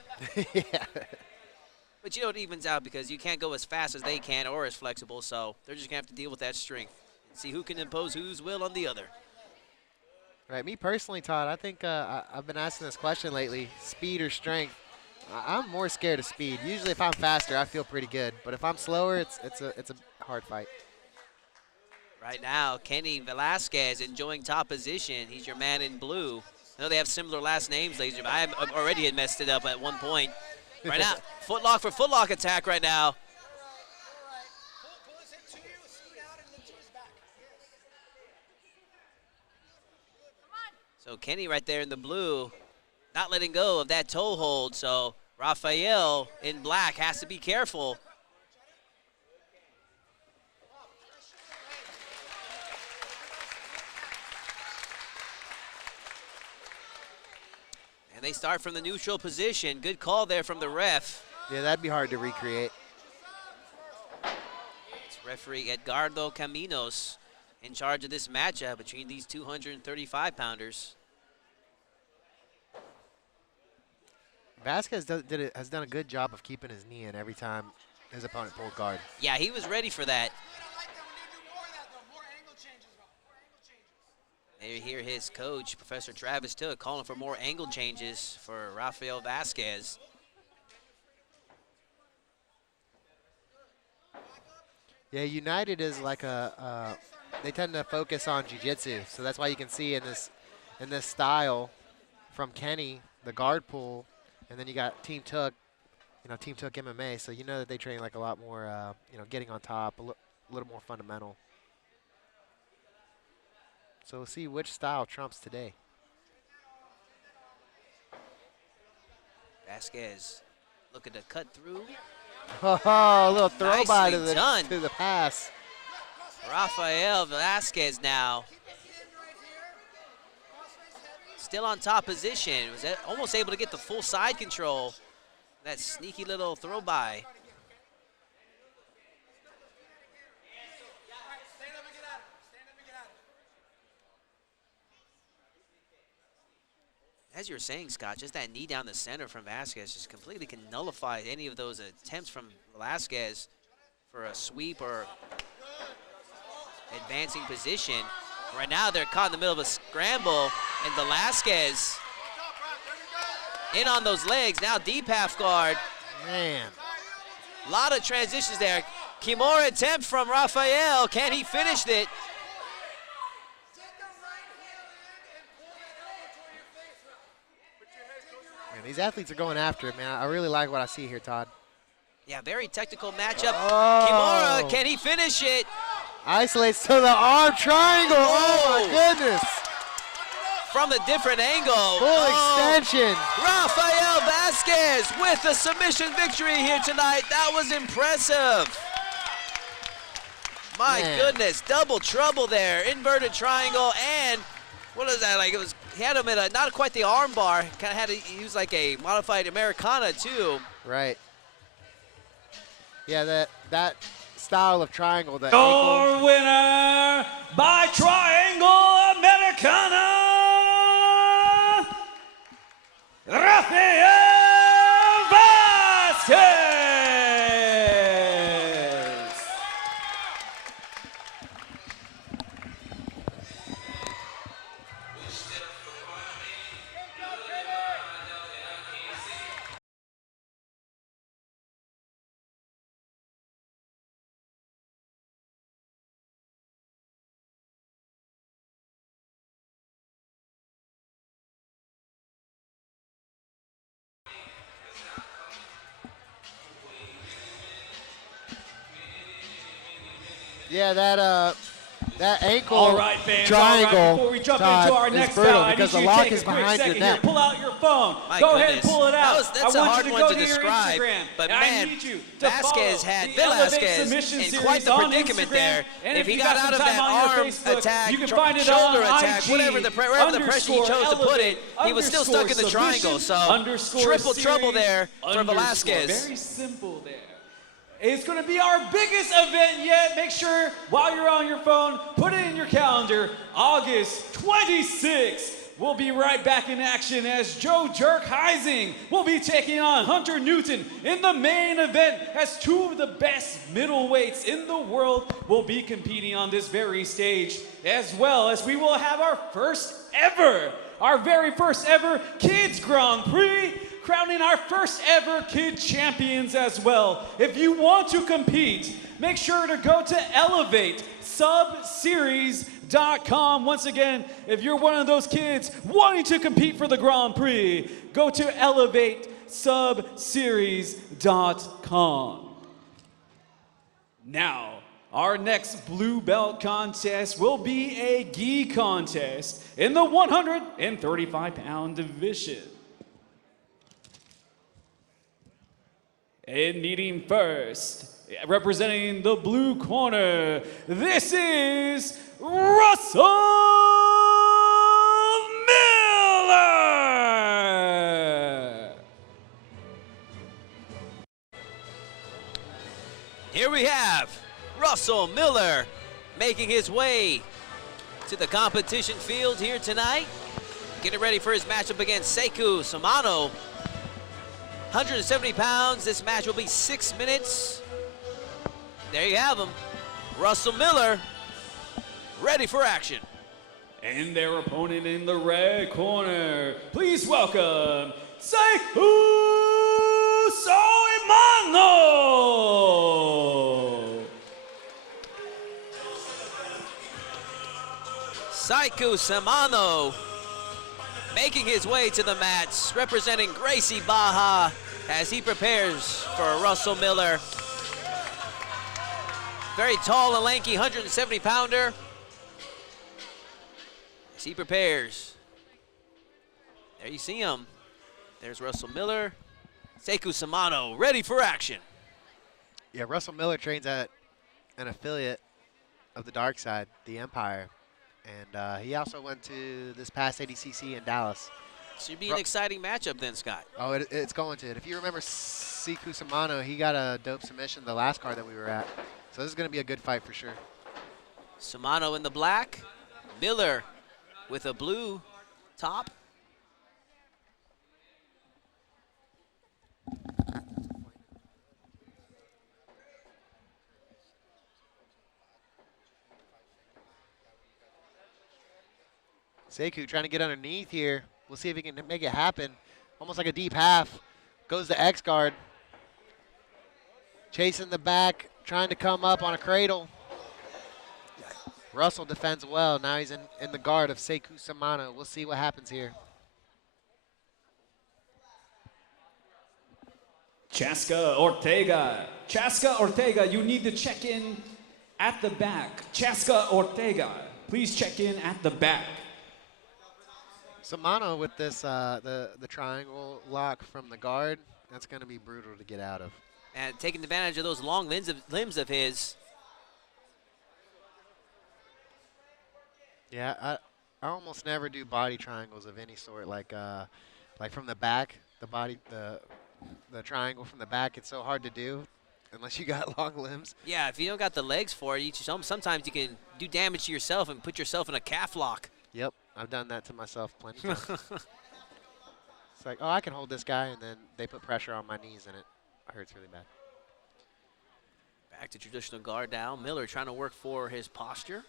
Yeah. But you know, it evens out because you can't go as fast as they can or as flexible, so they're just going to have to deal with that strength and see who can impose whose will on the other. Right, me personally, Todd, I think I've been asking this question lately, speed or strength. I'm more scared of speed. Usually if I'm faster, I feel pretty good. But if I'm slower, it's a hard fight. Right now, Kenny Velasquez enjoying top position. He's your man in blue. I know they have similar last names, ladies and gentlemen. I already had messed it up at one point. Right now, footlock for footlock attack right now. So Kenny right there in the blue, not letting go of that toe hold. So Rafael in black has to be careful. And they start from the neutral position. Good call there from the ref. Yeah, that'd be hard to recreate. It's referee Edgardo Caminos in charge of this matchup between these 235-pounders. Vasquez has done a good job of keeping his knee in every time his opponent pulled guard. Yeah, he was ready for that. There you hear his coach, Professor Travis Took, calling for more angle changes for Rafael Vasquez. Yeah, United is like they tend to focus on jiu-jitsu, so that's why you can see in this style from Kenny, the guard pull, and then you got Team Took, Team Took MMA, so you know that they train like a lot more, getting on top, a little more fundamental. So we'll see which style trumps today. Vasquez looking to cut through. Oh, a little throw by Nicely done. to the pass. Rafael Vasquez now. Still on top position. Was almost able to get the full side control. That sneaky little throw by. As you were saying, Scott, just that knee down the center from Vasquez just completely can nullify any of those attempts from Velasquez for a sweep or advancing position. Right now, they're caught in the middle of a scramble, and Velasquez in on those legs. Now deep half guard. Man. A lot of transitions there. Kimura attempt from Rafael. Can he finish it? Man, these athletes are going after it, man. I really like what I see here, Todd. Yeah, very technical matchup. Oh. Kimura, can he finish it? Isolates to the arm triangle. Oh, my goodness. From a different angle. Full extension. Rafael Vasquez with a submission victory here tonight. That was impressive. My goodness, double trouble there. Inverted triangle, and what is that? Like, it was, he had him in a, not quite the arm bar. Kind of had to use like a modified Americana too. Right. Yeah, that style of triangle. That Your winner by Triangle Americana, Rafael Vasquez. Yeah, that ankle All right, fans. triangle. All right, before we jump into our next brutal bout, because I the need you to lock take is a quick behind your second neck. here. Pull out your phone. My Go ahead and goodness. pull it out. That's I a want hard you to one go to to your describe, Instagram, but and man, I need you to Vasquez follow had the Elevate Velasquez Submission in Series quite the on predicament Instagram. there. And If he you got some out of time that on your arm Facebook, attack, you can find it shoulder on attack, IG, wherever the pressure he chose to put it, he was still stuck in the triangle. So triple trouble there for Velasquez. Very simple there. It's going to be our biggest event yet. Make sure while you're on your phone, put it in your calendar. August 26th. We'll be right back in action as Joe Jerk Heising will be taking on Hunter Newton in the main event, as two of the best middleweights in the world will be competing on this very stage, as well as we will have our very first ever Kids Grand Prix, crowning our first ever kid champions as well. If you want to compete, make sure to go to ElevateSubSeries.com. Once again, if you're one of those kids wanting to compete for the Grand Prix, go to ElevateSubSeries.com. Now, our next blue belt contest will be a gi contest in the 135-pound division. And meeting first, representing the blue corner, this is Russell Miller! Here we have Russell Miller making his way to the competition field here tonight. Getting ready for his matchup against Sekou Samano. 170 pounds, this match will be 6 minutes. There you have him. Russell Miller, ready for action. And their opponent in the red corner, please welcome Seiku Soimano! Seiku Soimano making his way to the mats, representing Gracie Barra as he prepares for Russell Miller. Very tall and lanky, 170-pounder. As he prepares. There you see him. There's Russell Miller. Seiku Soimano ready for action. Yeah, Russell Miller trains at an affiliate of the Dark Side, the Empire. And he also went to this past ADCC in Dallas. Should be an exciting matchup then, Scott. Oh, it's going to. If you remember Seiku Soimano, he got a dope submission the last card that we were at. So this is going to be a good fight for sure. Soimano in the black. Miller with a blue top. Seiku trying to get underneath here. We'll see if he can make it happen. Almost like a deep half. Goes to X guard. Chasing the back, trying to come up on a cradle. Russell defends well. Now he's in the guard of Seiku Soimano. We'll see what happens here. Chaska Ortega. Chaska Ortega, you need to check in at the back. Chaska Ortega, please check in at the back. Soimano with this, the triangle lock from the guard, that's going to be brutal to get out of. And taking advantage of those long limbs of his. Yeah, I almost never do body triangles of any sort, like from the back, the triangle from the back. It's so hard to do unless you got long limbs. Yeah, if you don't got the legs for it, sometimes you can do damage to yourself and put yourself in a calf lock. Yep, I've done that to myself plenty of times. It's like, oh, I can hold this guy, and then they put pressure on my knees, and it hurts really bad. Back to traditional guard down. Miller trying to work for his posture.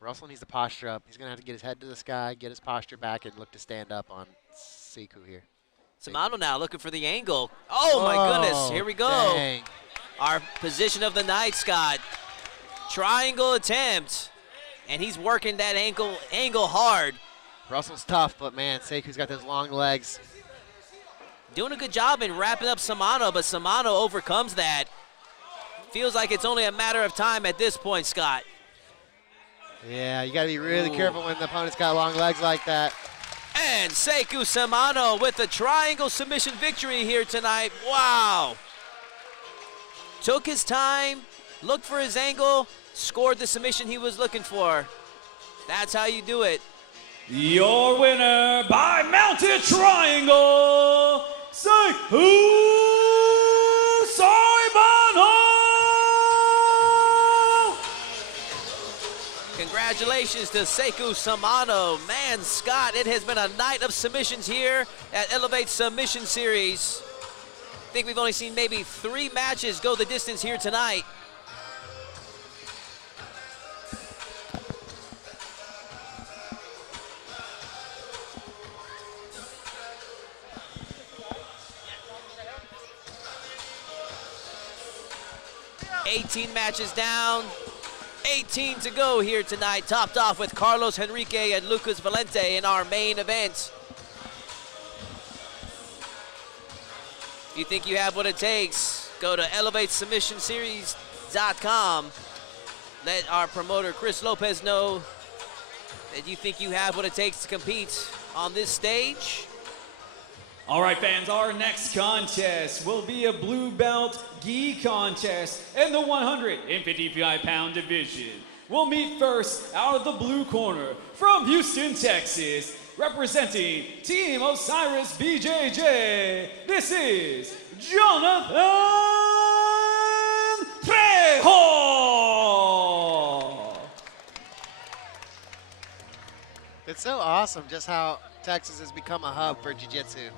Russell needs to posture up. He's going to have to get his head to the sky, get his posture back, and look to stand up on Seiku here. Soimano now looking for the angle. Oh, my goodness. Here we go. Dang. Our position of the night, Scott. Triangle attempt. And he's working that angle hard. Russell's tough, but, man, Seiku's got those long legs. Doing a good job in wrapping up Soimano, but Soimano overcomes that. Feels like it's only a matter of time at this point, Scott. Yeah, you got to be really careful when the opponent's got long legs like that. And Seiku Soimano with a triangle submission victory here tonight. Wow. Took his time, looked for his angle, scored the submission he was looking for. That's how you do it. Your winner by mounted triangle, Seiku Soimano! Congratulations to Seiku Soimano. Man, Scott, it has been a night of submissions here at Elevate Submission Series. I think we've only seen maybe 3 matches go the distance here tonight. $18 matches down. 18 to go here tonight, topped off with Carlos Henrique and Lucas Valente in our main event. If you think you have what it takes, go to ElevateSubmissionSeries.com. Let our promoter Chris Lopez know that you think you have what it takes to compete on this stage. All right, fans, our next contest will be a blue belt gi contest in the 155-pound division. We'll meet first out of the blue corner from Houston, Texas, representing Team Osiris BJJ. This is Jonathan Trejo. It's so awesome just how Texas has become a hub for jiu-jitsu.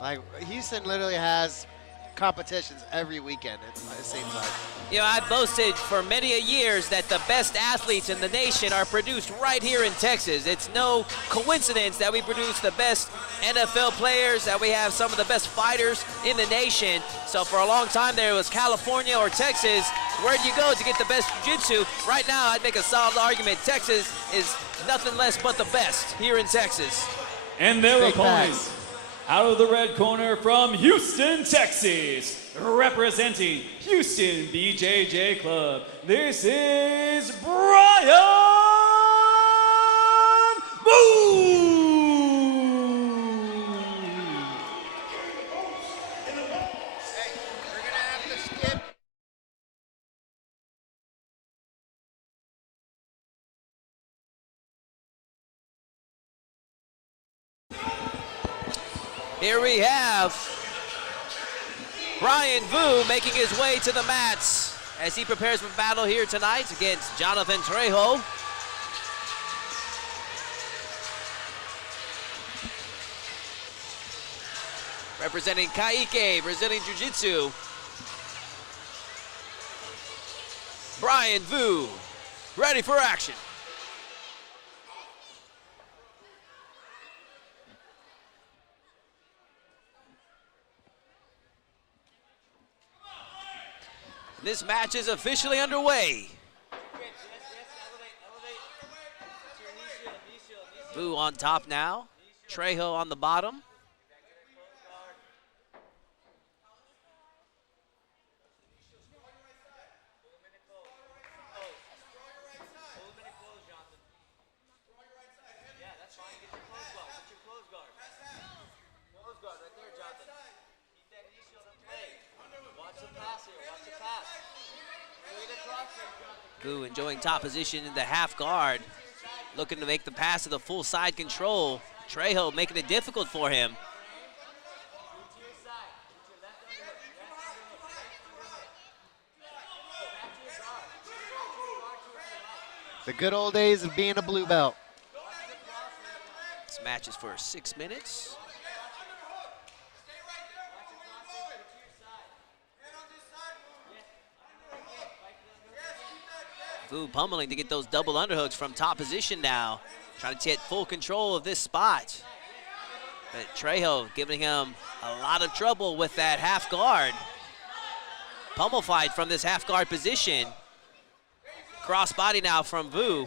Like, Houston literally has competitions every weekend, it seems like. You know, I've boasted for many a years that the best athletes in the nation are produced right here in Texas. It's no coincidence that we produce the best NFL players, that we have some of the best fighters in the nation. So for a long time there, it was California or Texas. Where do you go to get the best jiu-jitsu? Right now, I'd make a solid argument. Texas is nothing less but the best here in Texas. And their Big opponents, out of the red corner from Houston, Texas, representing Houston BJJ Club, this is Brian Boone! Hey, we're gonna have to skip. Here we have Brian Vu making his way to the mats as he prepares for battle here tonight against Jonathan Trejo. Representing Kaique, Brazilian Jiu-Jitsu. Brian Vu, ready for action. This match is officially underway. Vu on top now. Trejo on the bottom. Vu enjoying top position in the half guard, looking to make the pass to the full side control. Trejo making it difficult for him. The good old days of being a blue belt. This match is for 6 minutes. Vu pummeling to get those double underhooks from top position now. Trying to get full control of this spot. But Trejo giving him a lot of trouble with that half guard. Pummel fight from this half guard position. Cross body now from Vu.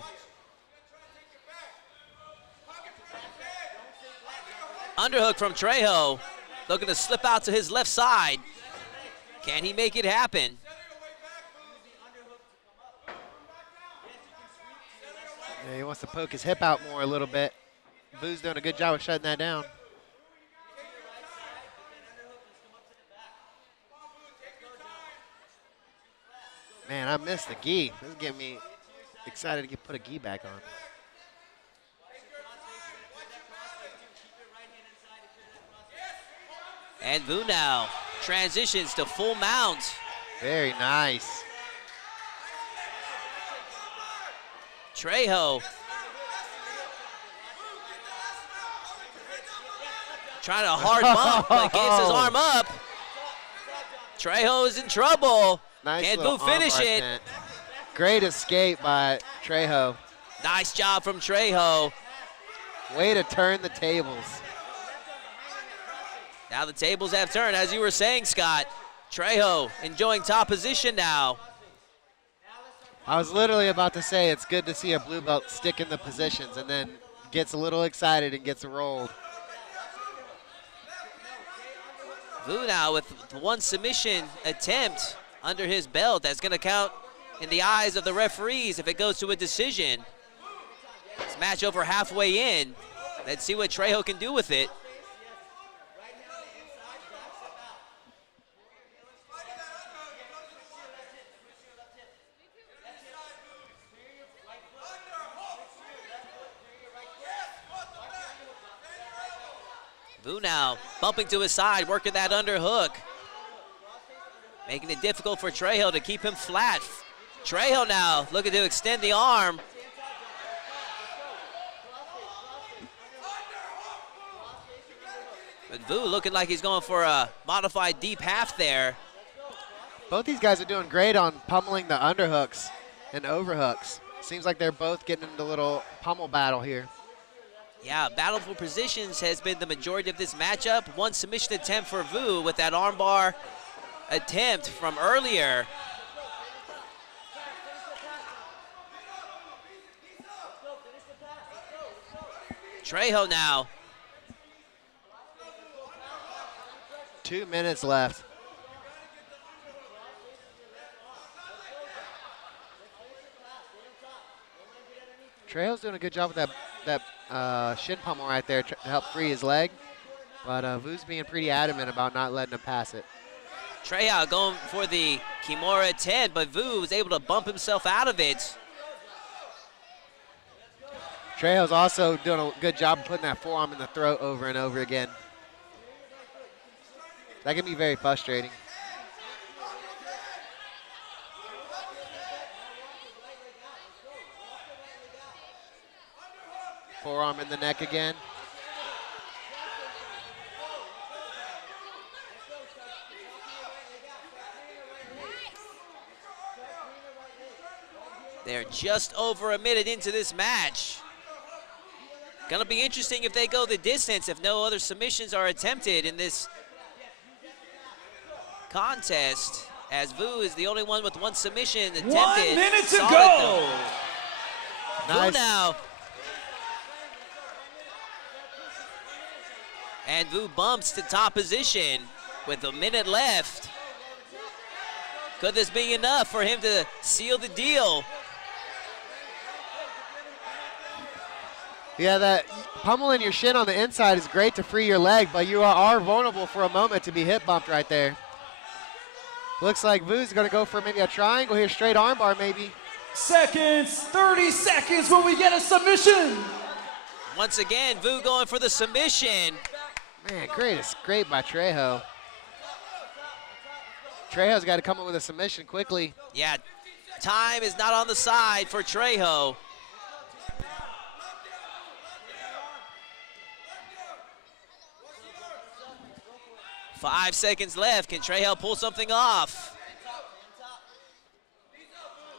Underhook from Trejo. Looking to slip out to his left side. Can he make it happen? Yeah, he wants to poke his hip out more a little bit. Vu's doing a good job of shutting that down. Man, I missed the gi. This is getting me excited to put a gi back on. And Vu now transitions to full mount. Very nice. Trejo trying to hard bump, but gets his arm up. Trejo is in trouble. Nice Can little Vu finish armbar it? tent. Great escape by Trejo. Nice job from Trejo. Way to turn the tables. Now the tables have turned, as you were saying, Scott. Trejo enjoying top position now. I was literally about to say it's good to see a blue belt stick in the positions and then gets a little excited and gets rolled. Vu now with one submission attempt under his belt. That's going to count in the eyes of the referees if it goes to a decision. This match over halfway in. Let's see what Trejo can do with it. Vu now bumping to his side, working that underhook. Making it difficult for Trejo to keep him flat. Trejo now looking to extend the arm. But Vu looking like he's going for a modified deep half there. Both these guys are doing great on pummeling the underhooks and overhooks. Seems like they're both getting into a little pummel battle here. Yeah, battle for positions has been the majority of this matchup. One submission attempt for Vu with that armbar attempt from earlier. Trejo now. 2 minutes left. Trejo's doing a good job with that shin pummel right there to help free his leg. But Vu's being pretty adamant about not letting him pass it. Trejo going for the Kimura 10, but Vu was able to bump himself out of it. Trejo's also doing a good job of putting that forearm in the throat over and over again. That can be very frustrating. Forearm in the neck again. They're just over a minute into this match. Gonna be interesting if they go the distance, if no other submissions are attempted in this contest, as Vu is the only one with one submission attempted. 1 minute to Solid go. though. Nice. Vu now. And Vu bumps to top position with a minute left. Could this be enough for him to seal the deal? Yeah, that pummeling your shin on the inside is great to free your leg, but you are vulnerable for a moment to be hip bumped right there. Looks like Vu's gonna go for maybe a triangle here, straight armbar maybe. Seconds, 30 seconds when we get a submission. Once again, Vu going for the submission. Man, great by Trejo. Trejo's got to come up with a submission quickly. Yeah, time is not on the side for Trejo. Five seconds left. Can Trejo pull something off?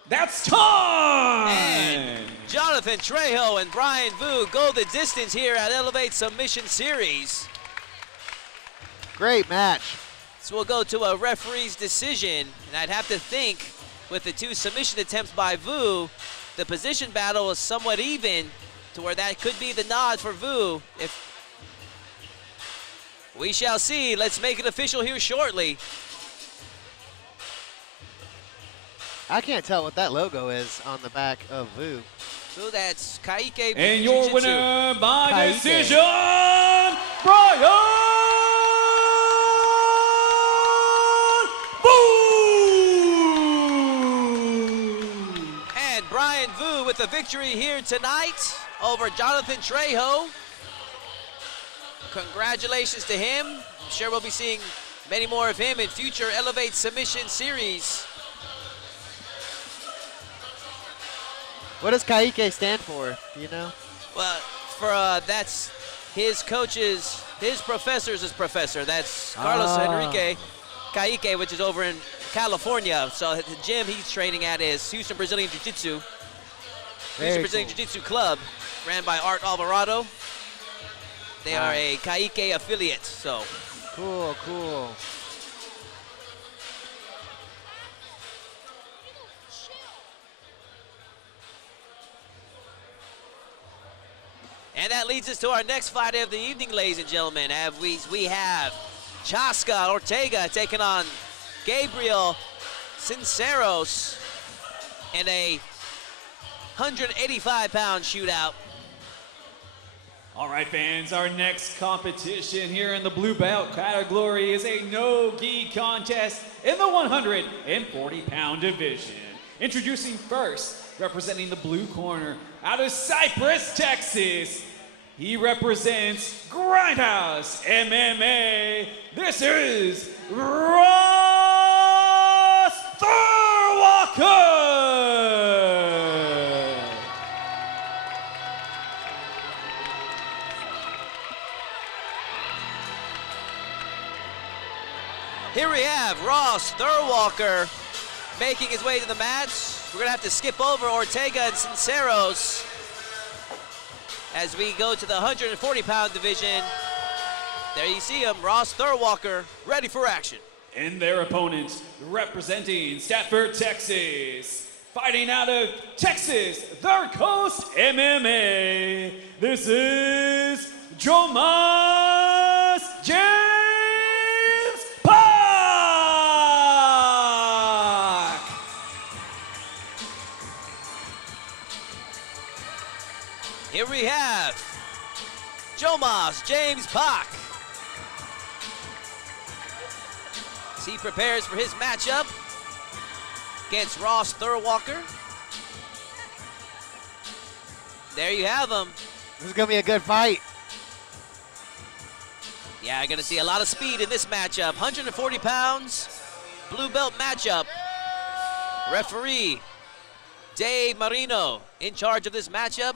That's time! And Jonathan Trejo and Brian Vu go the distance here at Elevate Submission Series. Great match. So we'll go to a referee's decision, and I'd have to think with the two submission attempts by Vu, the position battle was somewhat even to where that could be the nod for Vu. If we shall see. Let's make it official here shortly. I can't tell what that logo is on the back of Vu. So that's Kaike And your Jiu-Jitsu. winner by Kaike. decision, Brian Vu! And Brian Vu with the victory here tonight over Jonathan Trejo. Congratulations to him. I'm sure we'll be seeing many more of him in future Elevate Submission Series. What does Kaike stand for? Do you know? Well, for that's his coach's, his professor's professor. That's Carlos Enrique Kaike, which is over in California. So the gym he's training at is Houston Brazilian Jiu-Jitsu. Houston Brazilian Jiu-Jitsu Club, ran by Art Alvarado. They are a Kaike affiliate, so. Cool, cool. And that leads us to our next fight of the evening, ladies and gentlemen. We have Chaska Ortega taking on Gabriel Sinceros in a 185-pound shootout. All right, fans, our next competition here in the blue belt category is a no-gi contest in the 140-pound division. Introducing first, representing the blue corner, out of Cypress, Texas, he represents Grindhouse MMA. This is Ross Thurwalker. have Ross Thurwalker making his way to the mats. We're gonna have to skip over Ortega and Sinceros as we go to the 140-pound division. There you see him, Ross Thurwalker, ready for action. And their opponent, representing Stafford, Texas, fighting out of Texas, Third Coast MMA. This is Jomas James Park. Here we have Jomas James Park. As he prepares for his matchup against Ross Thurwalker. There you have him. This is going to be a good fight. Yeah, going to see a lot of speed in this matchup. 140 pounds, blue belt matchup. Referee Dave Marino in charge of this matchup.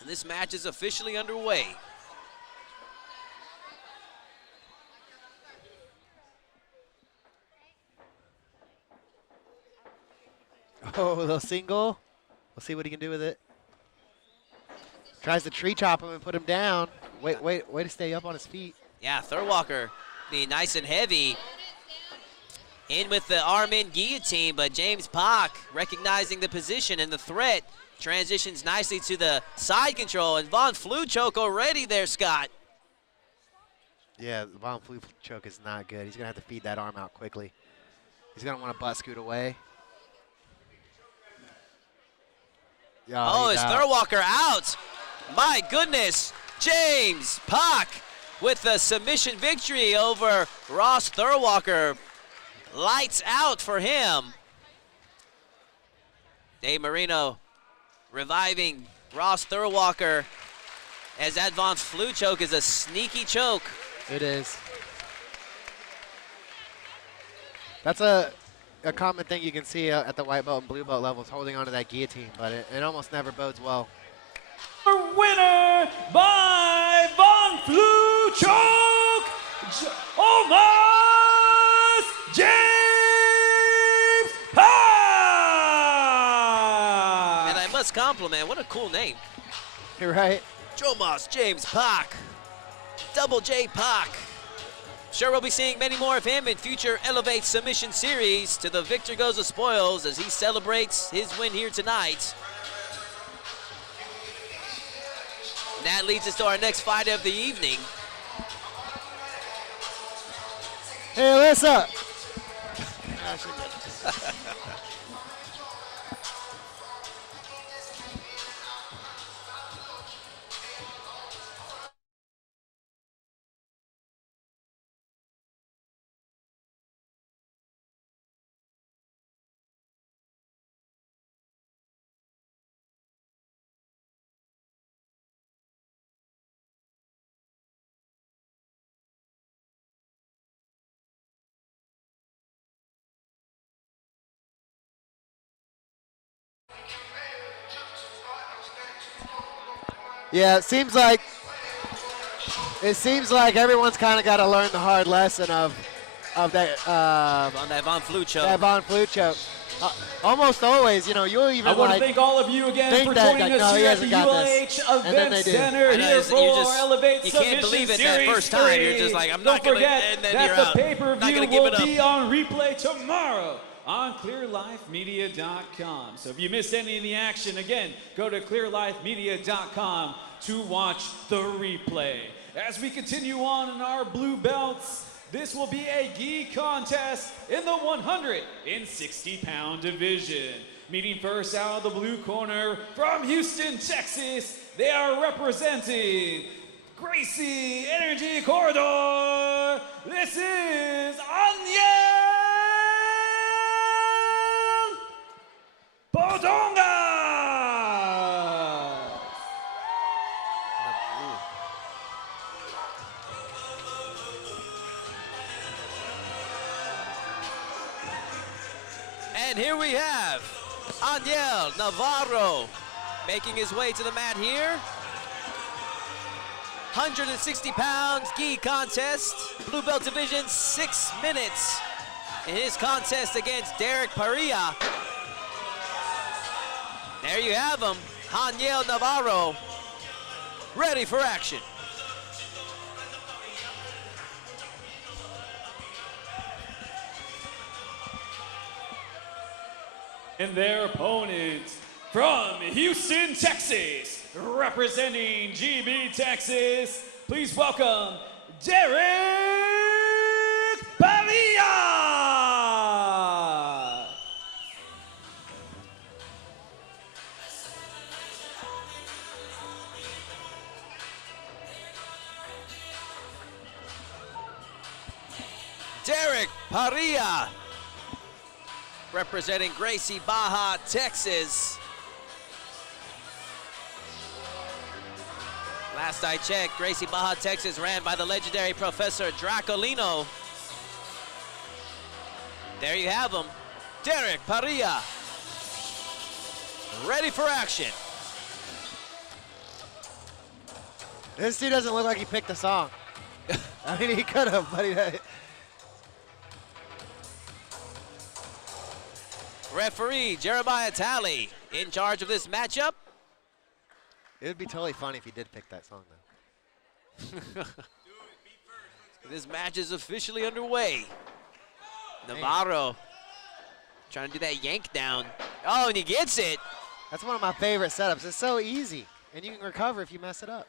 And this match is officially underway. Oh, a little single. We'll see what he can do with it. Tries to tree chop him and put him down. Way to stay up on his feet. Yeah, Thurwalker being nice and heavy. In with the arm-in guillotine, but James Park recognizing the position and the threat. Transitions nicely to the side control, and Von Flue choke already there, Scott. Yeah, the Von Flue choke is not good. He's going to have to feed that arm out quickly. He's going to want to butt scoot away. Yeah, Oh, he's is out. Thurwalker out? My goodness. James Park with the submission victory over Ross Thurwalker. Lights out for him. Dave Marino reviving Ross Thurwalker as that Von Flue choke is a sneaky choke. It is. That's a common thing you can see at the white belt and blue belt levels, holding onto that guillotine, but it almost never bodes well. Winner by Von Flue choke, Jomas James Park. And I must compliment, what a cool name. You're right. Jomas James Park. Double J Park. Sure we'll be seeing many more of him in future Elevate Submission Series. To the victor goes the spoils as he celebrates his win here tonight. And that leads us to our next fight of the evening. Hey, Alyssa. Yeah, it seems like everyone's kind of got to learn the hard lesson of that On that Von Flue choke. that Von Flue choke. Almost always, you know, you'll even I want to like thank all of you again think for that, joining like, us no, he here at the hasn't got this. ULH And then Event they do. Center I know, here you for just- Elevate you can't Submission believe it that Series first time. You're 3. just like, I'm Don't not gonna- forget and then that you're the out. pay-per-view Not gonna give will it up. be on replay tomorrow on ClearLifeMedia.com. So if you missed any of the action, again, go to ClearLifeMedia.com to watch the replay. As we continue on in our blue belts, this will be a gi contest in the 160-pound division. Meeting first out of the blue corner from Houston, Texas, they are representing Gracie Energy Corridor. This is Aniel Bodonga. And here we have Aniel Navarro making his way to the mat here. 160 pounds gi contest. Blue belt division, 6 minutes in his contest against Derek Parilla. There you have him, Haniel Navarro, ready for action. And their opponent from Houston, Texas, representing GB Texas, please welcome Derek Parilla. Derek Parilla, representing Gracie Barra, Texas. Last I checked, Gracie Barra, Texas ran by the legendary Professor Dracolino. There you have him, Derek Parilla, ready for action. This dude doesn't look like he picked a song. I mean, he could have, but he. Referee Jeremiah Talley in charge of this matchup. It would be totally funny if he did pick that song, though. This match is officially underway. Navarro trying to do that yank down. Oh, and he gets it. That's one of my favorite setups. It's so easy, and you can recover if you mess it up.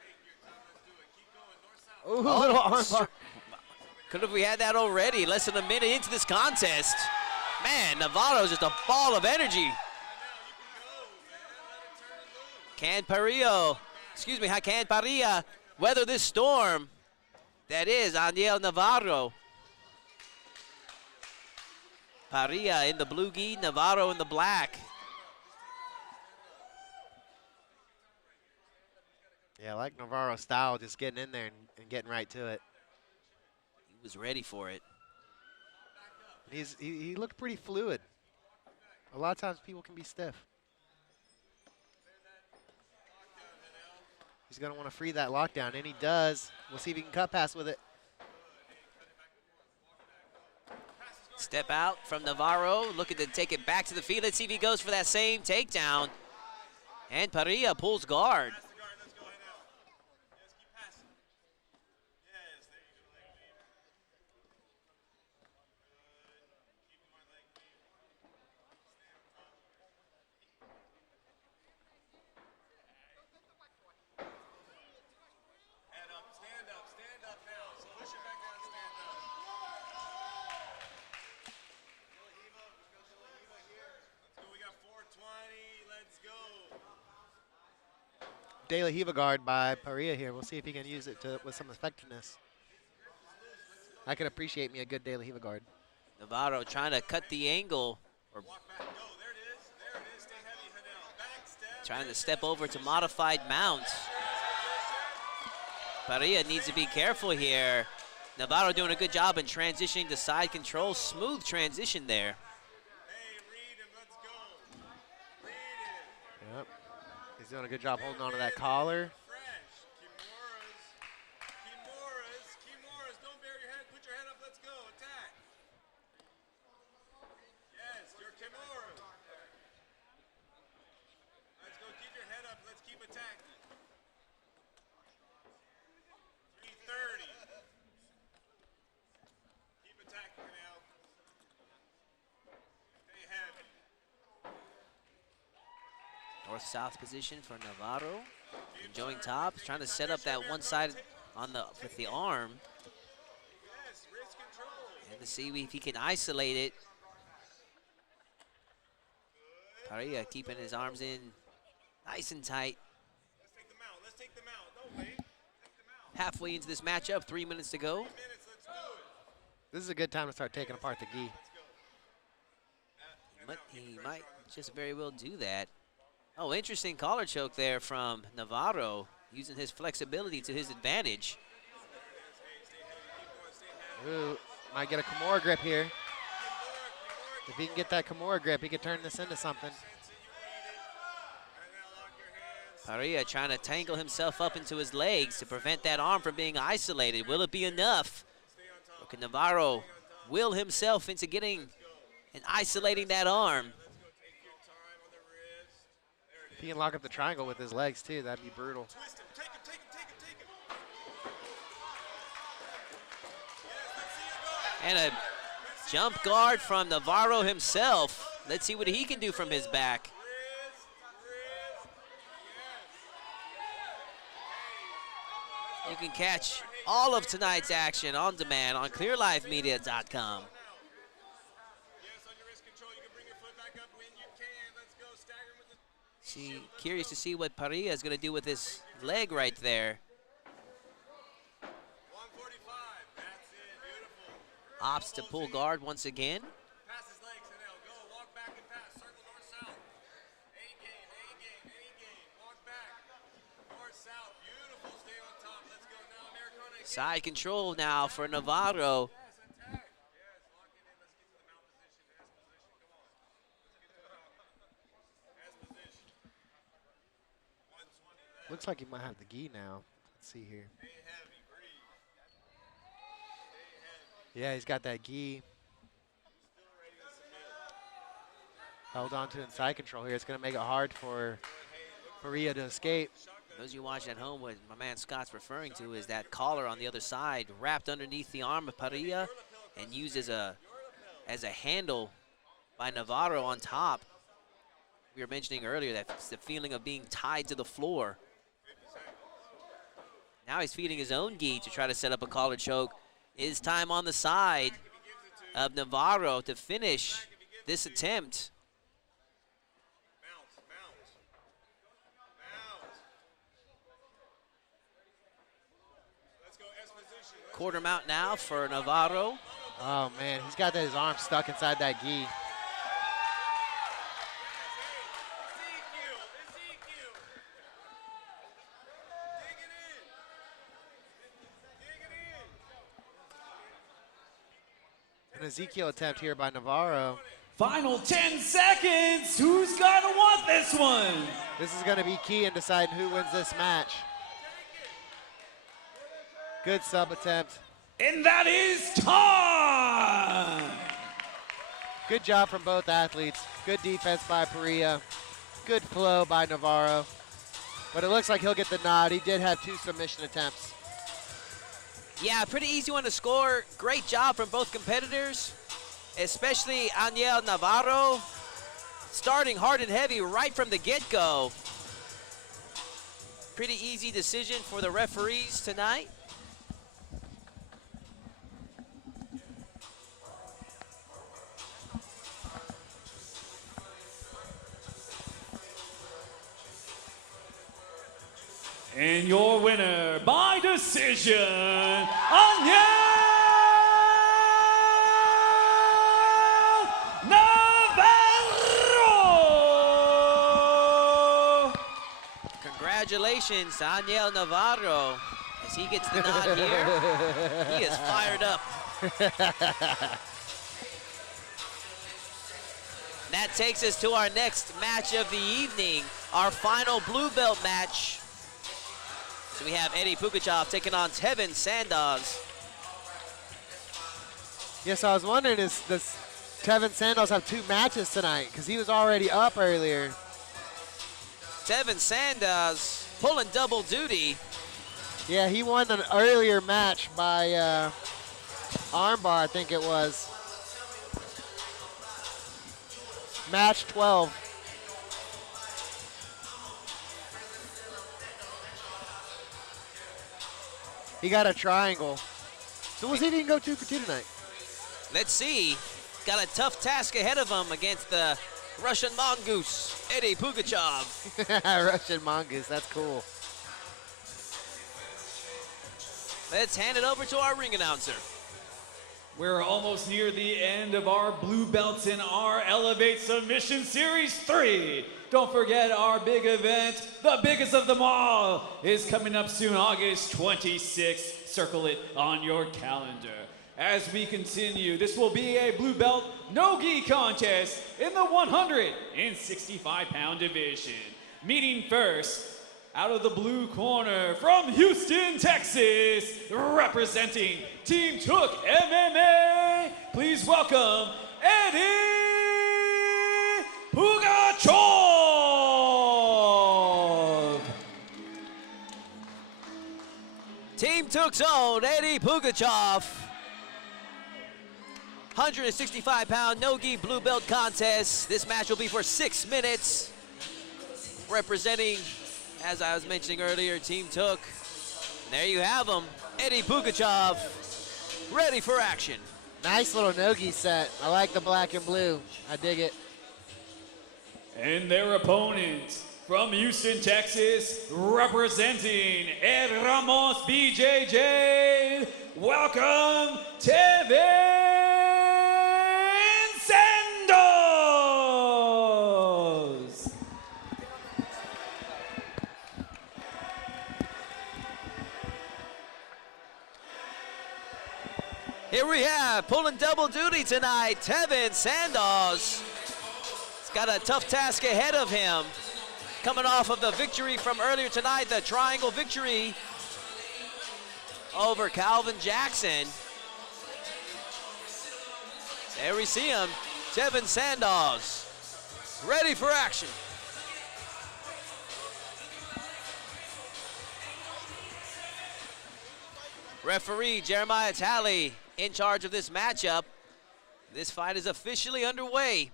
Ooh, little armbar. Could have we had that already? Less than a minute into this contest. Man, Navarro's just a ball of energy. Can Parilla weather this storm? That is Haniel Navarro. Parilla in the blue gi, Navarro in the black. Yeah, I like Navarro's style, just getting in there and getting right to it. He was ready for it. He looked pretty fluid. A lot of times people can be stiff. He's going to want to free that lockdown, and he does. We'll see if he can cut pass with it. Step out from Navarro, looking to take it back to the feet. Let's see if he goes for that same takedown. And Parilla pulls guard. De La Riva guard by Parilla here. We'll see if he can use it with some effectiveness. I can appreciate me a good De La Riva guard. Navarro trying to cut the angle, or trying to step over to modified mount. Parilla needs to be careful here. Navarro doing a good job in transitioning to side control. Smooth transition there. Yep. He's doing a good job holding on to that collar. North-south position for Navarro. Enjoying top, trying to set up that one side on with the arm. And to see if he can isolate it. Parilla keeping his arms in nice and tight. Halfway into this matchup, 3 minutes to go. This is a good time to start taking apart the gi. But he might just very well do that. Oh, interesting collar choke there from Navarro, using his flexibility to his advantage. Ooh, might get a Kimura grip here. If he can get that Kimura grip, he could turn this into something. Parilla trying to tangle himself up into his legs to prevent that arm from being isolated. Will it be enough? Or can Navarro will himself into getting and isolating that arm? If he can lock up the triangle with his legs too, that'd be brutal. And a jump guard from Navarro himself. Let's see what he can do from his back. You can catch all of tonight's action on demand on clearlivemedia.com. Curious to see what Parilla is going to do with his leg right there. Opts to pull guard once again. Side control now for Navarro. Looks like he might have the gi now. Let's see here. Yeah, he's got that gi. Held on to inside control here. It's going to make it hard for Parilla to escape. Those of you watching at home, what my man Scott's referring to is that collar on the other side wrapped underneath the arm of Parilla and used as a handle by Navarro on top. We were mentioning earlier that it's the feeling of being tied to the floor. Now he's feeding his own gi to try to set up a collar choke. It is time on the side of Navarro to finish this attempt. Quarter mount now for Navarro. Oh, man, he's got his arm stuck inside that gi. An Ezekiel attempt here by Navarro. Final 10 seconds. Who's going to want this one? This is going to be key in deciding who wins this match. Good sub attempt. And that is time. Good job from both athletes. Good defense by Parilla. Good flow by Navarro. But it looks like he'll get the nod. He did have 2 submission attempts. Yeah, pretty easy one to score. Great job from both competitors, especially Aniel Navarro, starting hard and heavy right from the get-go. Pretty easy decision for the referees tonight. And your winner by decision, Aniel Navarro! Congratulations to Aniel Navarro as he gets the nod here. He is fired up. That takes us to our next match of the evening, our final blue belt match. So we have Eddie Pugachev taking on Tevin Sandoz. Yes, I was wondering, does Tevin Sandoz have 2 matches tonight? Because he was already up earlier. Tevin Sandoz pulling double duty. Yeah, he won an earlier match by armbar, I think it was. Match 12. He got a triangle. So what's he didn't go 2 for 2 tonight? Let's see. Got a tough task ahead of him against the Russian mongoose, Eddie Pugachev. Russian mongoose, that's cool. Let's hand it over to our ring announcer. We're almost near the end of our blue belts in our Elevate Submission Series 3. Don't forget our big event, the biggest of them all, is coming up soon, August 26th. Circle it on your calendar. As we continue, this will be a blue belt no-gi contest in the 165-pound division. Meeting first, Out of the blue corner from Houston, Texas, representing Team Took MMA, please welcome Eddie Pugachov. Team Took's own Eddie Pugachov. 165-pound no-gi blue belt contest. This match will be for 6 minutes. Representing, as I was mentioning earlier, Team Took. And there you have him, Eddie Pugachov, ready for action. Nice little no-gi set. I like the black and blue. I dig it. And their opponent from Houston, Texas, representing Ed Ramos BJJ, welcome Tevin Sandoz. Here we have, pulling double duty tonight, Tevin Sandoz. He's got a tough task ahead of him. Coming off of the victory from earlier tonight, the triangle victory over Calvin Jackson. There we see him, Tevin Sandoz, ready for action. Referee Jeremiah Talley in charge of this matchup. This fight is officially underway.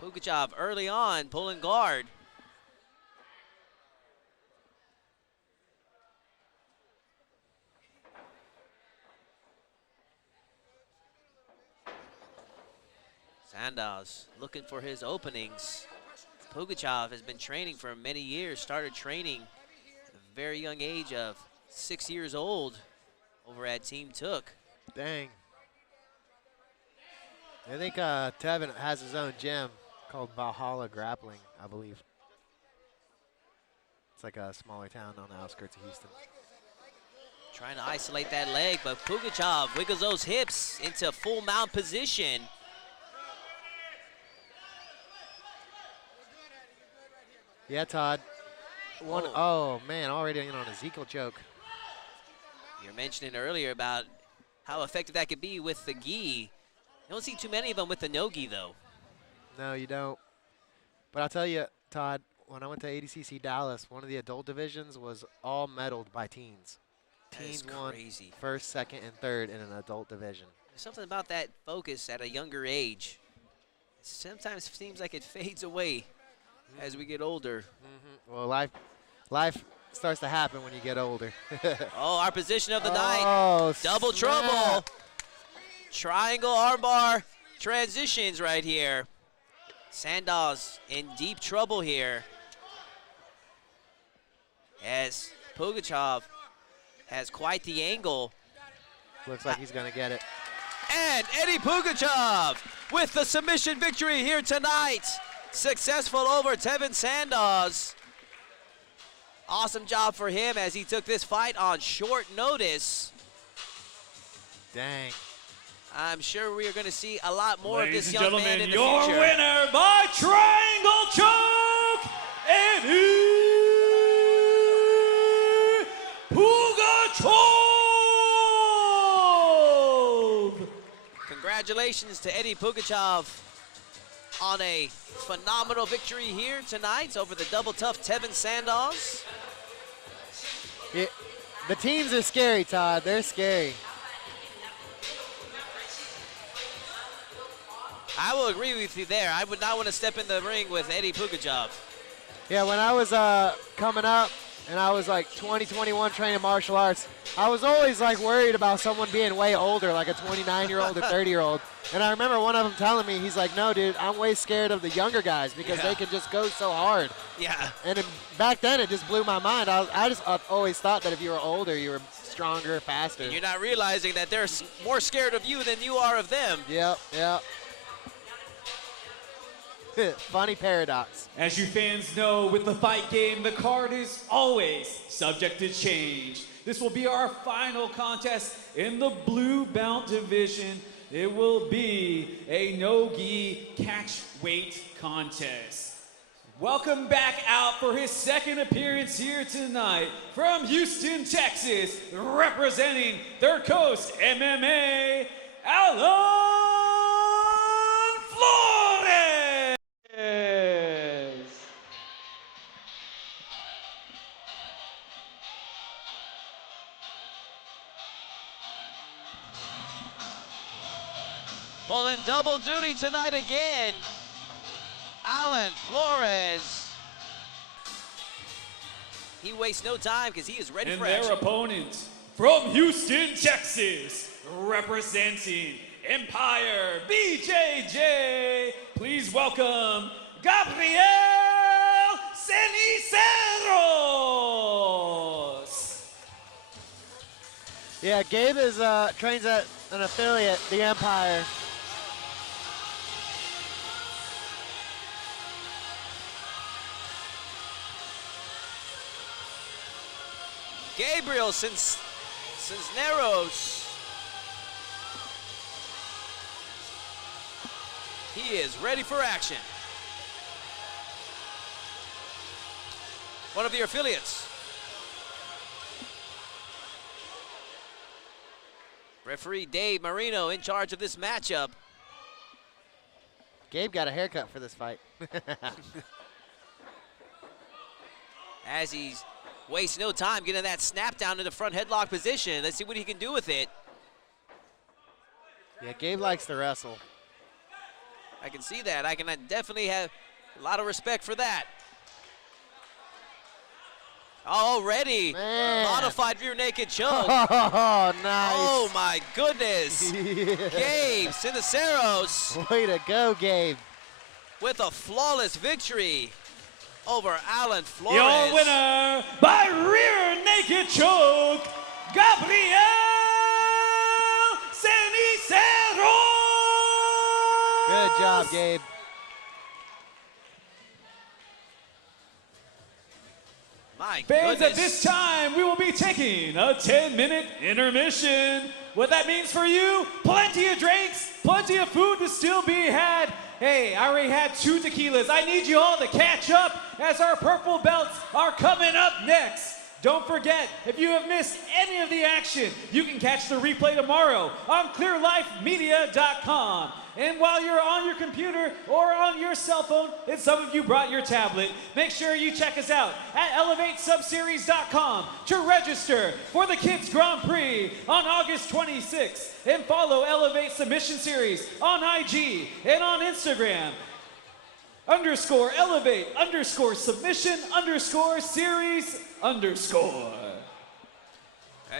Pugachov early on, pulling guard. Sandoz looking for his openings. Pugachov has been training for many years, started training at a very young age of 6 years old over at Team Took. Dang. I think Tevin has his own gym called Valhalla Grappling, I believe. It's like a smaller town on the outskirts of Houston. Trying to isolate that leg, but Pugachov wiggles those hips into full mount position. Yeah, Todd. Oh man, already in on a Ezekiel choke. You're mentioning earlier about how effective that could be with the gi. You don't see too many of them with the no-gi, though. No, you don't. But I'll tell you, Todd, when I went to ADCC Dallas, one of the adult divisions was all medaled by teens. Teens won Crazy. first, second, and third in an adult division. There's something about that focus at a younger age. Sometimes seems like it fades away as we get older. Well, life starts to happen when you get older. Oh, our position of the night. Oh, Double snap. trouble. Triangle armbar transitions right here. Sandoz in deep trouble here, as Pugachov has quite the angle. Looks like he's going to get it. And Eddie Pugachov with the submission victory here tonight. Successful over Tevin Sandoz. Awesome job for him as he took this fight on short notice. Dang. I'm sure we are going to see a lot more of this Ladies and young man gentlemen, in the your future. winner by triangle choke, Eddie Pugachov. Congratulations to Eddie Pugachov on a phenomenal victory here tonight over the double tough Tevin Sandoz. The teams are scary, Todd. They're scary. I will agree with you there. I would not want to step in the ring with Eddie Pugachov. Yeah, when I was coming up and I was like 20, 21 training martial arts, I was always like worried about someone being way older, like a 29-year-old or 30-year-old. And I remember one of them telling me, he's like, no, dude, I'm way scared of the younger guys because they can just go so hard. Yeah. And back then, it just blew my mind. I've always thought that if you were older, you were stronger, faster. And you're not realizing that they're more scared of you than you are of them. Yep, yep. Funny paradox. As you fans know, with the fight game, the card is always subject to change. This will be our final contest in the blue belt division. It will be a no-gi catch weight contest. Welcome back out for his second appearance here tonight from Houston, Texas, representing Third Coast MMA, Alan Flores. Pulling double duty tonight again. Alan Flores. He wastes no time because he is ready And for their action. opponent from Houston, Texas, representing Empire BJJ, please welcome Gabriel Ceniceros. Yeah, Gabe is trains at an affiliate, the Empire. Gabriel Cisneros. He is ready for action. One of your affiliates. Referee Dave Marino in charge of this matchup. Gabe got a haircut for this fight. As he's wasting no time getting that snap down to the front headlock position. Let's see what he can do with it. Yeah, Gabe likes to wrestle. I can see that. I can definitely have a lot of respect for that. Already, Man. modified rear naked choke. Oh, nice. Oh my goodness. Yeah. Gabe Ceniceros Way to go, Gabe. with a flawless victory over Alan Flores. Your winner by rear naked choke, Gabriel Ceniceros. Good job, Gabe. My Fans, goodness. at this time, we will be taking a 10-minute intermission. What that means for you, plenty of drinks, plenty of food to still be had. Hey, I already had 2 tequilas. I need you all to catch up as our purple belts are coming up next. Don't forget, if you have missed any of the action, you can catch the replay tomorrow on clearlifemedia.com. And while you're on your computer or on your cell phone, and some of you brought your tablet, make sure you check us out at elevatesubseries.com to register for the Kids Grand Prix on August 26th. And follow Elevate Submission Series on IG and on Instagram. _elevate_submission_series_.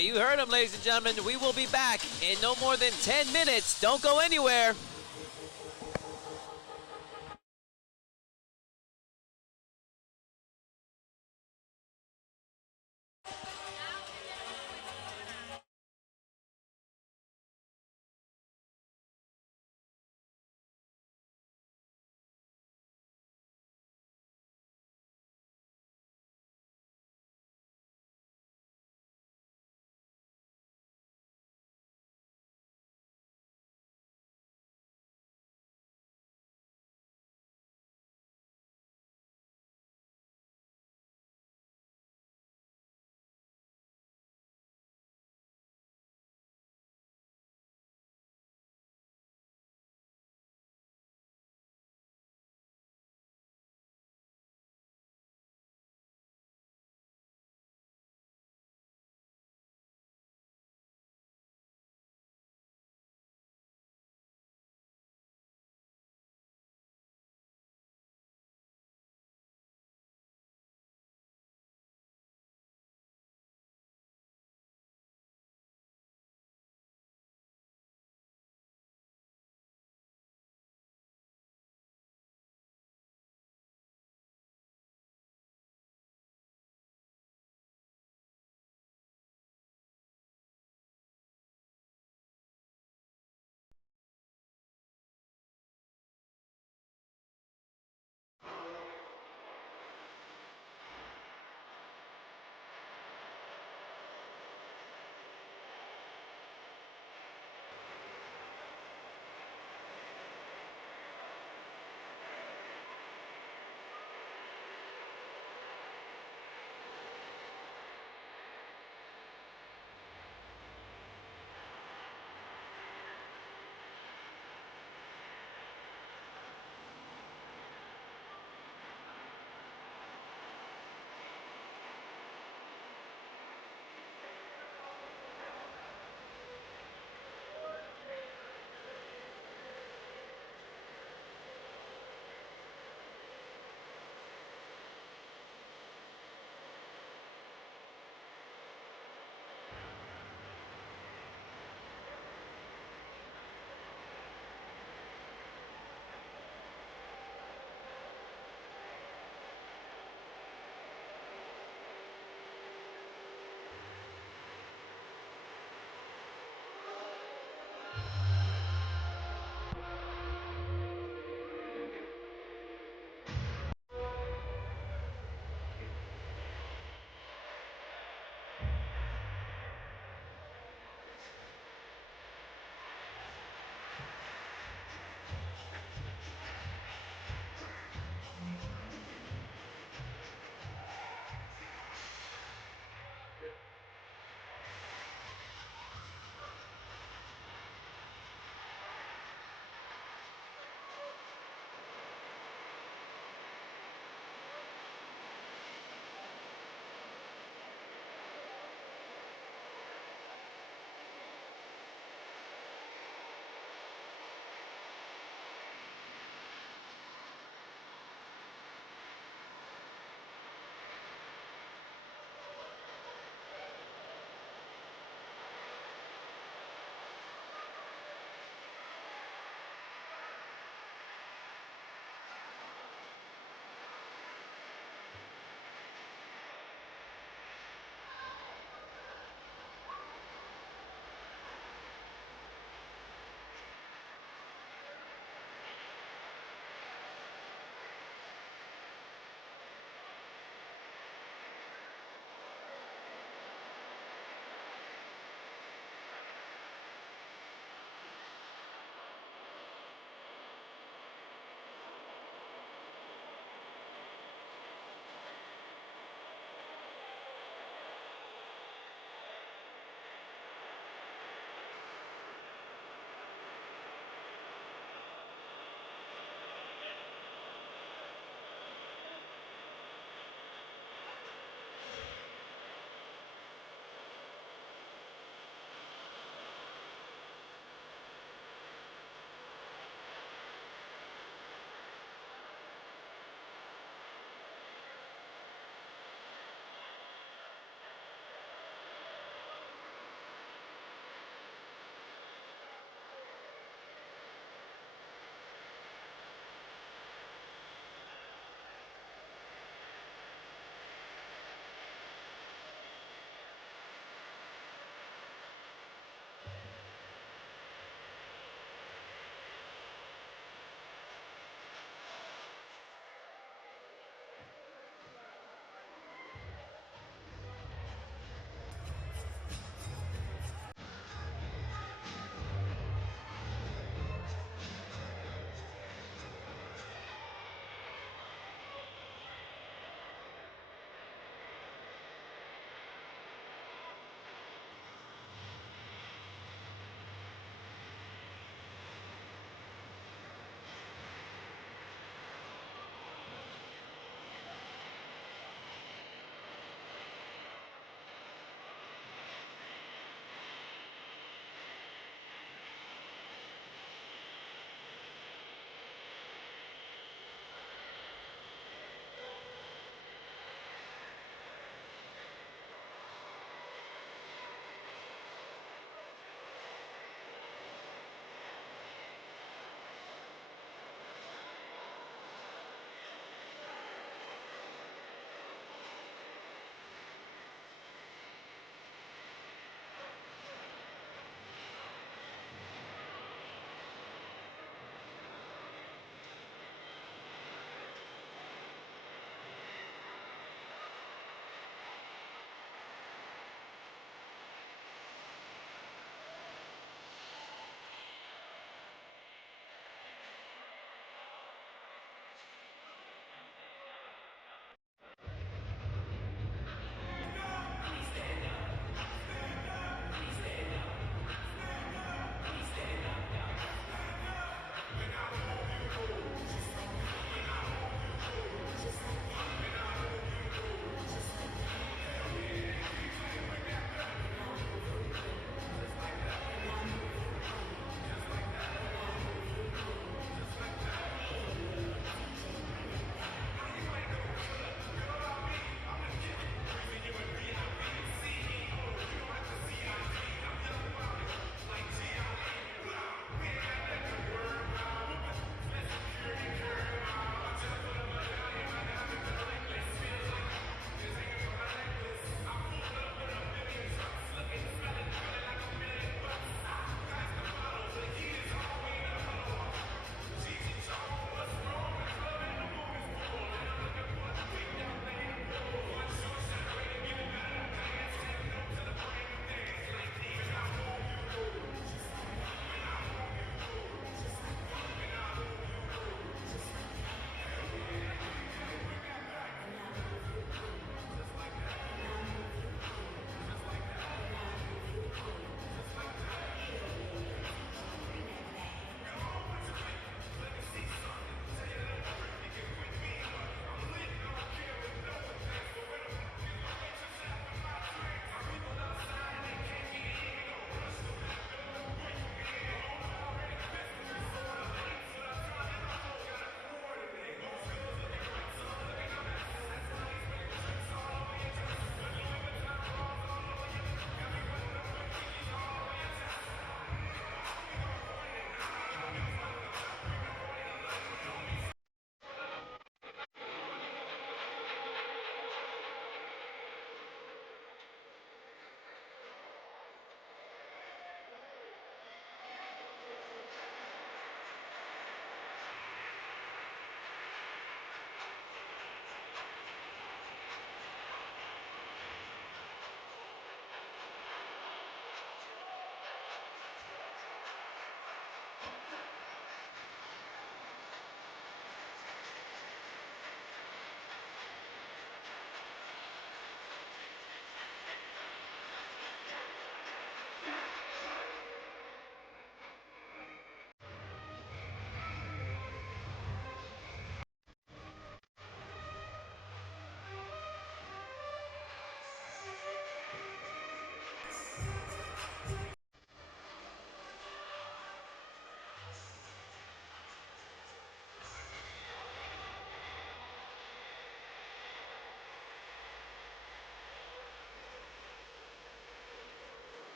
You heard him, ladies and gentlemen. We will be back in no more than 10 minutes. Don't go anywhere.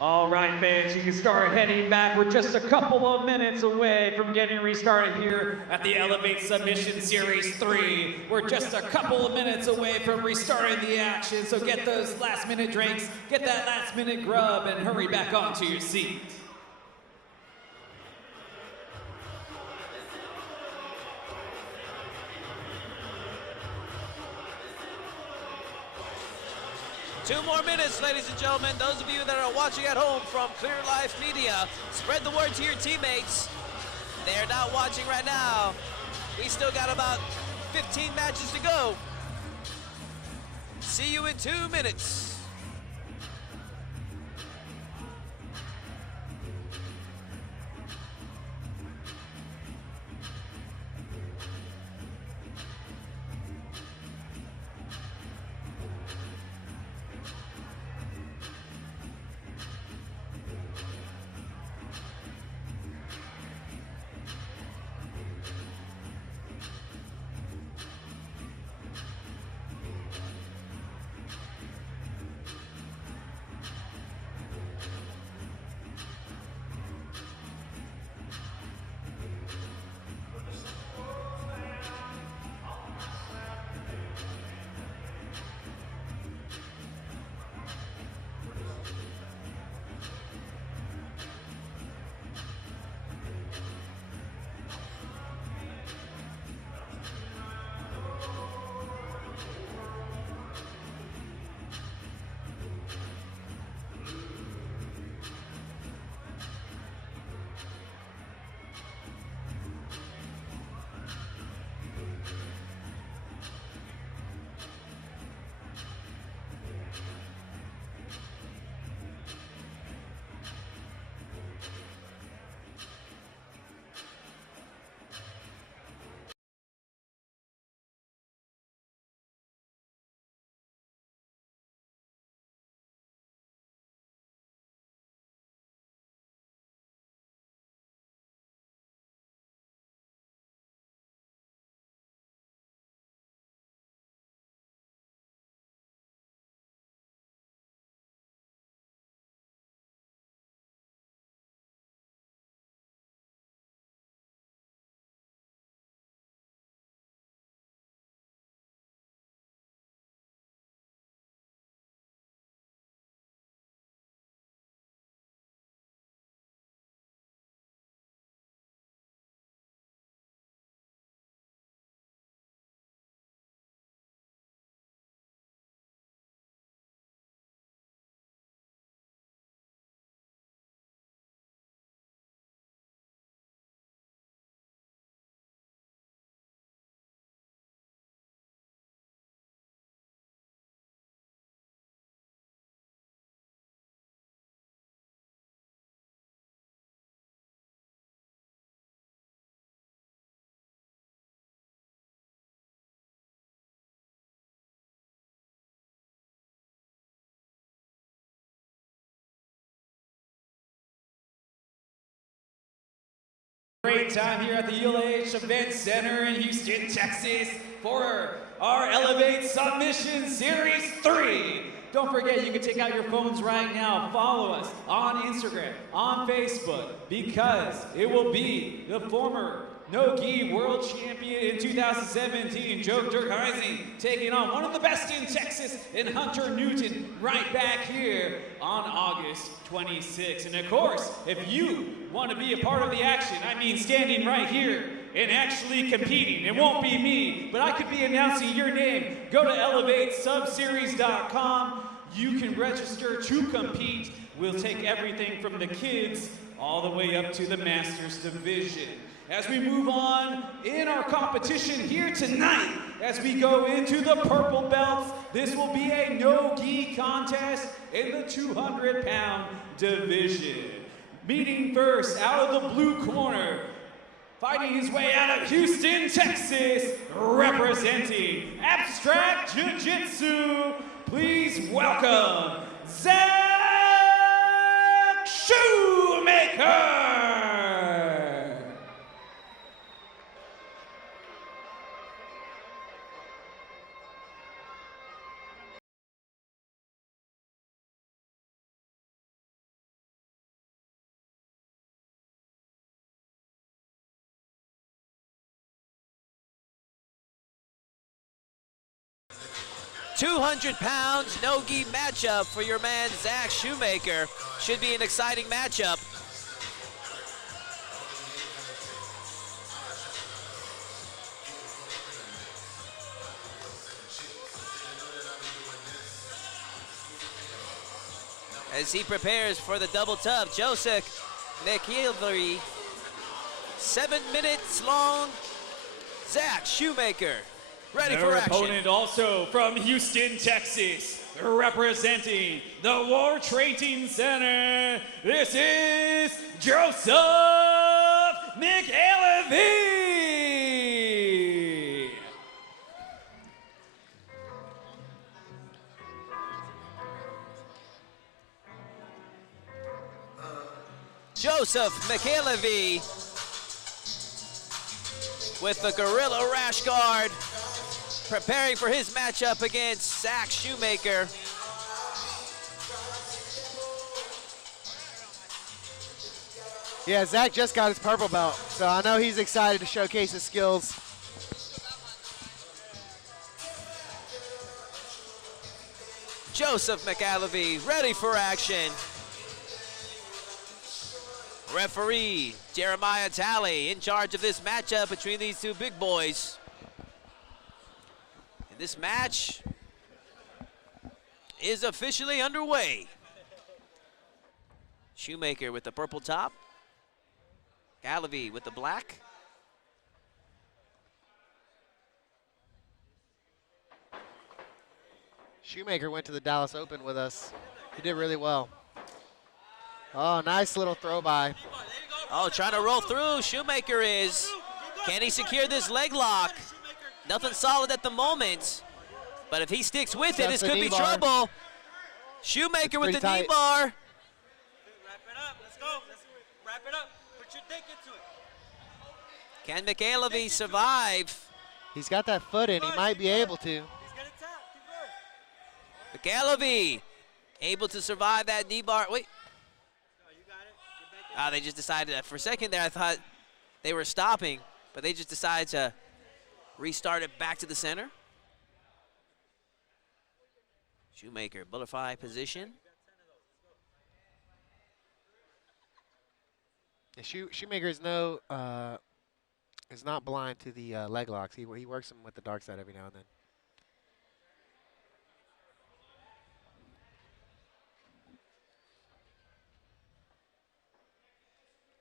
All right, fans, you can start heading back. We're just a couple of minutes away from getting restarted here at the Elevate Submission Series 3. We're just a couple of minutes away from restarting the action, so get those last-minute drinks, get that last-minute grub, and hurry back onto your seat. Two more minutes, ladies and gentlemen. Those of you that are watching at home from Clear Life Media, spread the word to your teammates. They're not watching right now. We still got about 15 matches to go. See you in 2 minutes. Great time here at the ULH Event Center in Houston, Texas for our Elevate Submission Series 3. Don't forget, you can take out your phones right now. Follow us on Instagram, on Facebook, because it will be the former No-Gi World Champion in 2017, Joe Durkheising, taking on one of the best in Texas in Hunter Newton right back here on August 26th. And of course, if you want to be a part of the action, I mean standing right here and actually competing, it won't be me, but I could be announcing your name. Go to ElevateSubSeries.com. You can register to compete. We'll take everything from the kids all the way up to the Masters Division. As we move on in our competition here tonight, as we go into the purple belts, this will be a no-gi contest in the 200-pound division. Meeting first out of the blue corner, fighting his way out of Houston, Texas, representing Abstract Jiu-Jitsu, please welcome Zach Shoemaker! 200 pounds no-gi matchup for your man Zach Shoemaker. Should be an exciting matchup. As he prepares for the double tough, Joseph McElvery, 7 minutes long. Zach Shoemaker, ready for Their action. opponent also from Houston, Texas, representing the War Training Center, this is Joseph McElvey. Joseph McElvey with the Gorilla Rash Guard, preparing for his matchup against Zach Shoemaker. Yeah, Zach just got his purple belt, so I know he's excited to showcase his skills. Joseph McElvey ready for action. Referee Jeremiah Talley in charge of this matchup between these two big boys. And this match is officially underway. Shoemaker with the purple top. McElvey with the black. Shoemaker went to the Dallas Open with us. He did really well. Oh, nice little throw by. Oh, trying to roll through. Shoemaker is. Can he secure this leg lock? Nothing solid at the moment. But if he sticks with it, this Just the could be knee bar. trouble. Shoemaker with the pretty knee tight. bar. Wrap it up. Let's go. Let's wrap it up. Put your dick into it. Can McElvey survive? He's got that foot in. He might be able to. He's gonna tap. Keep going. McElvey able to survive that knee bar. Wait. Oh, you got it. Get back in. They just decided that. For a second there, I thought they were stopping, but they just decided to restart it back to the center. Shoemaker, butterfly position. Yeah, Shoemaker is is not blind to the leg locks. He works them with the dark side every now and then.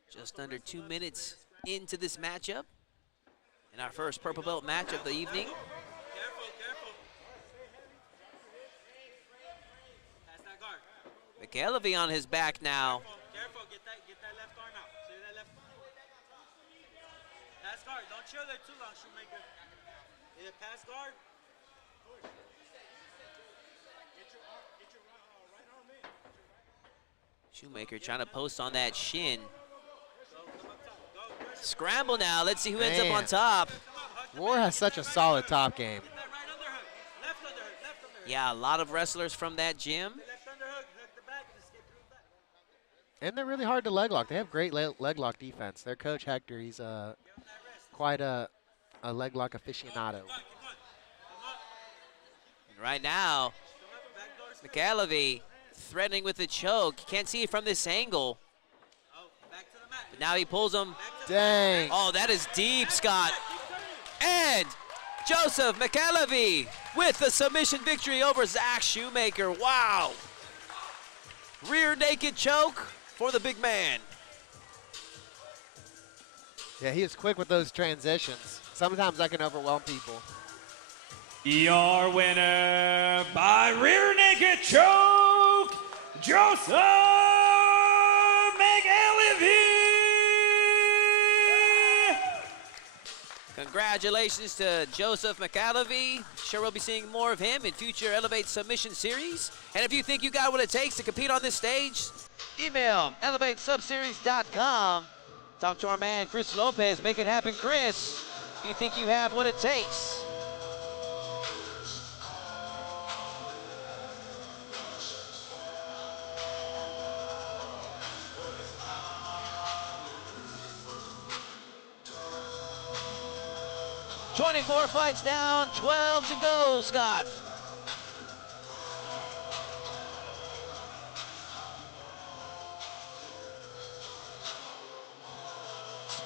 Just under 2 minutes into this matchup. And our first purple belt match of the evening. Careful, careful. Pass that guard. McElvey on his back now. Careful. Get that left arm out. See that left arm? Pass guard. Don't chill there too long, Shoemaker. Yeah, pass guard. Shoemaker trying to post on that shin. Go, come up top. Go. Scramble now. Let's see who ends up Man. on top. Roar has such a solid top game. Get that right underhook. Left underhook. Left underhook. Yeah, a lot of wrestlers from that gym. Left underhook. Hook the back. Just get through the back. And they're really hard to leg lock. They have great leg lock defense. Their coach, Hector, he's quite a leg lock aficionado. Keep going. Come up. And right now, Come up. Back door spin. McElvey threatening with the choke. You can't see it from this angle. Oh, back to the mat. But now he pulls him. Back to Dang. Oh, that is deep, Scott. Keep turning. And Joseph McElvey with the submission victory over Zach Shoemaker. Wow. Rear naked choke for the big man. Yeah, he is quick with those transitions. Sometimes that can overwhelm people. Your winner by rear naked choke, Joseph McElvey. Congratulations to Joseph McElvey. Sure we'll be seeing more of him in future Elevate Submission Series. And if you think you got what it takes to compete on this stage, email elevatesubseries.com. Talk to our man Chris Lopez. Make it happen, Chris. If you think you have what it takes. "24 fights down, 12 to go, Scott."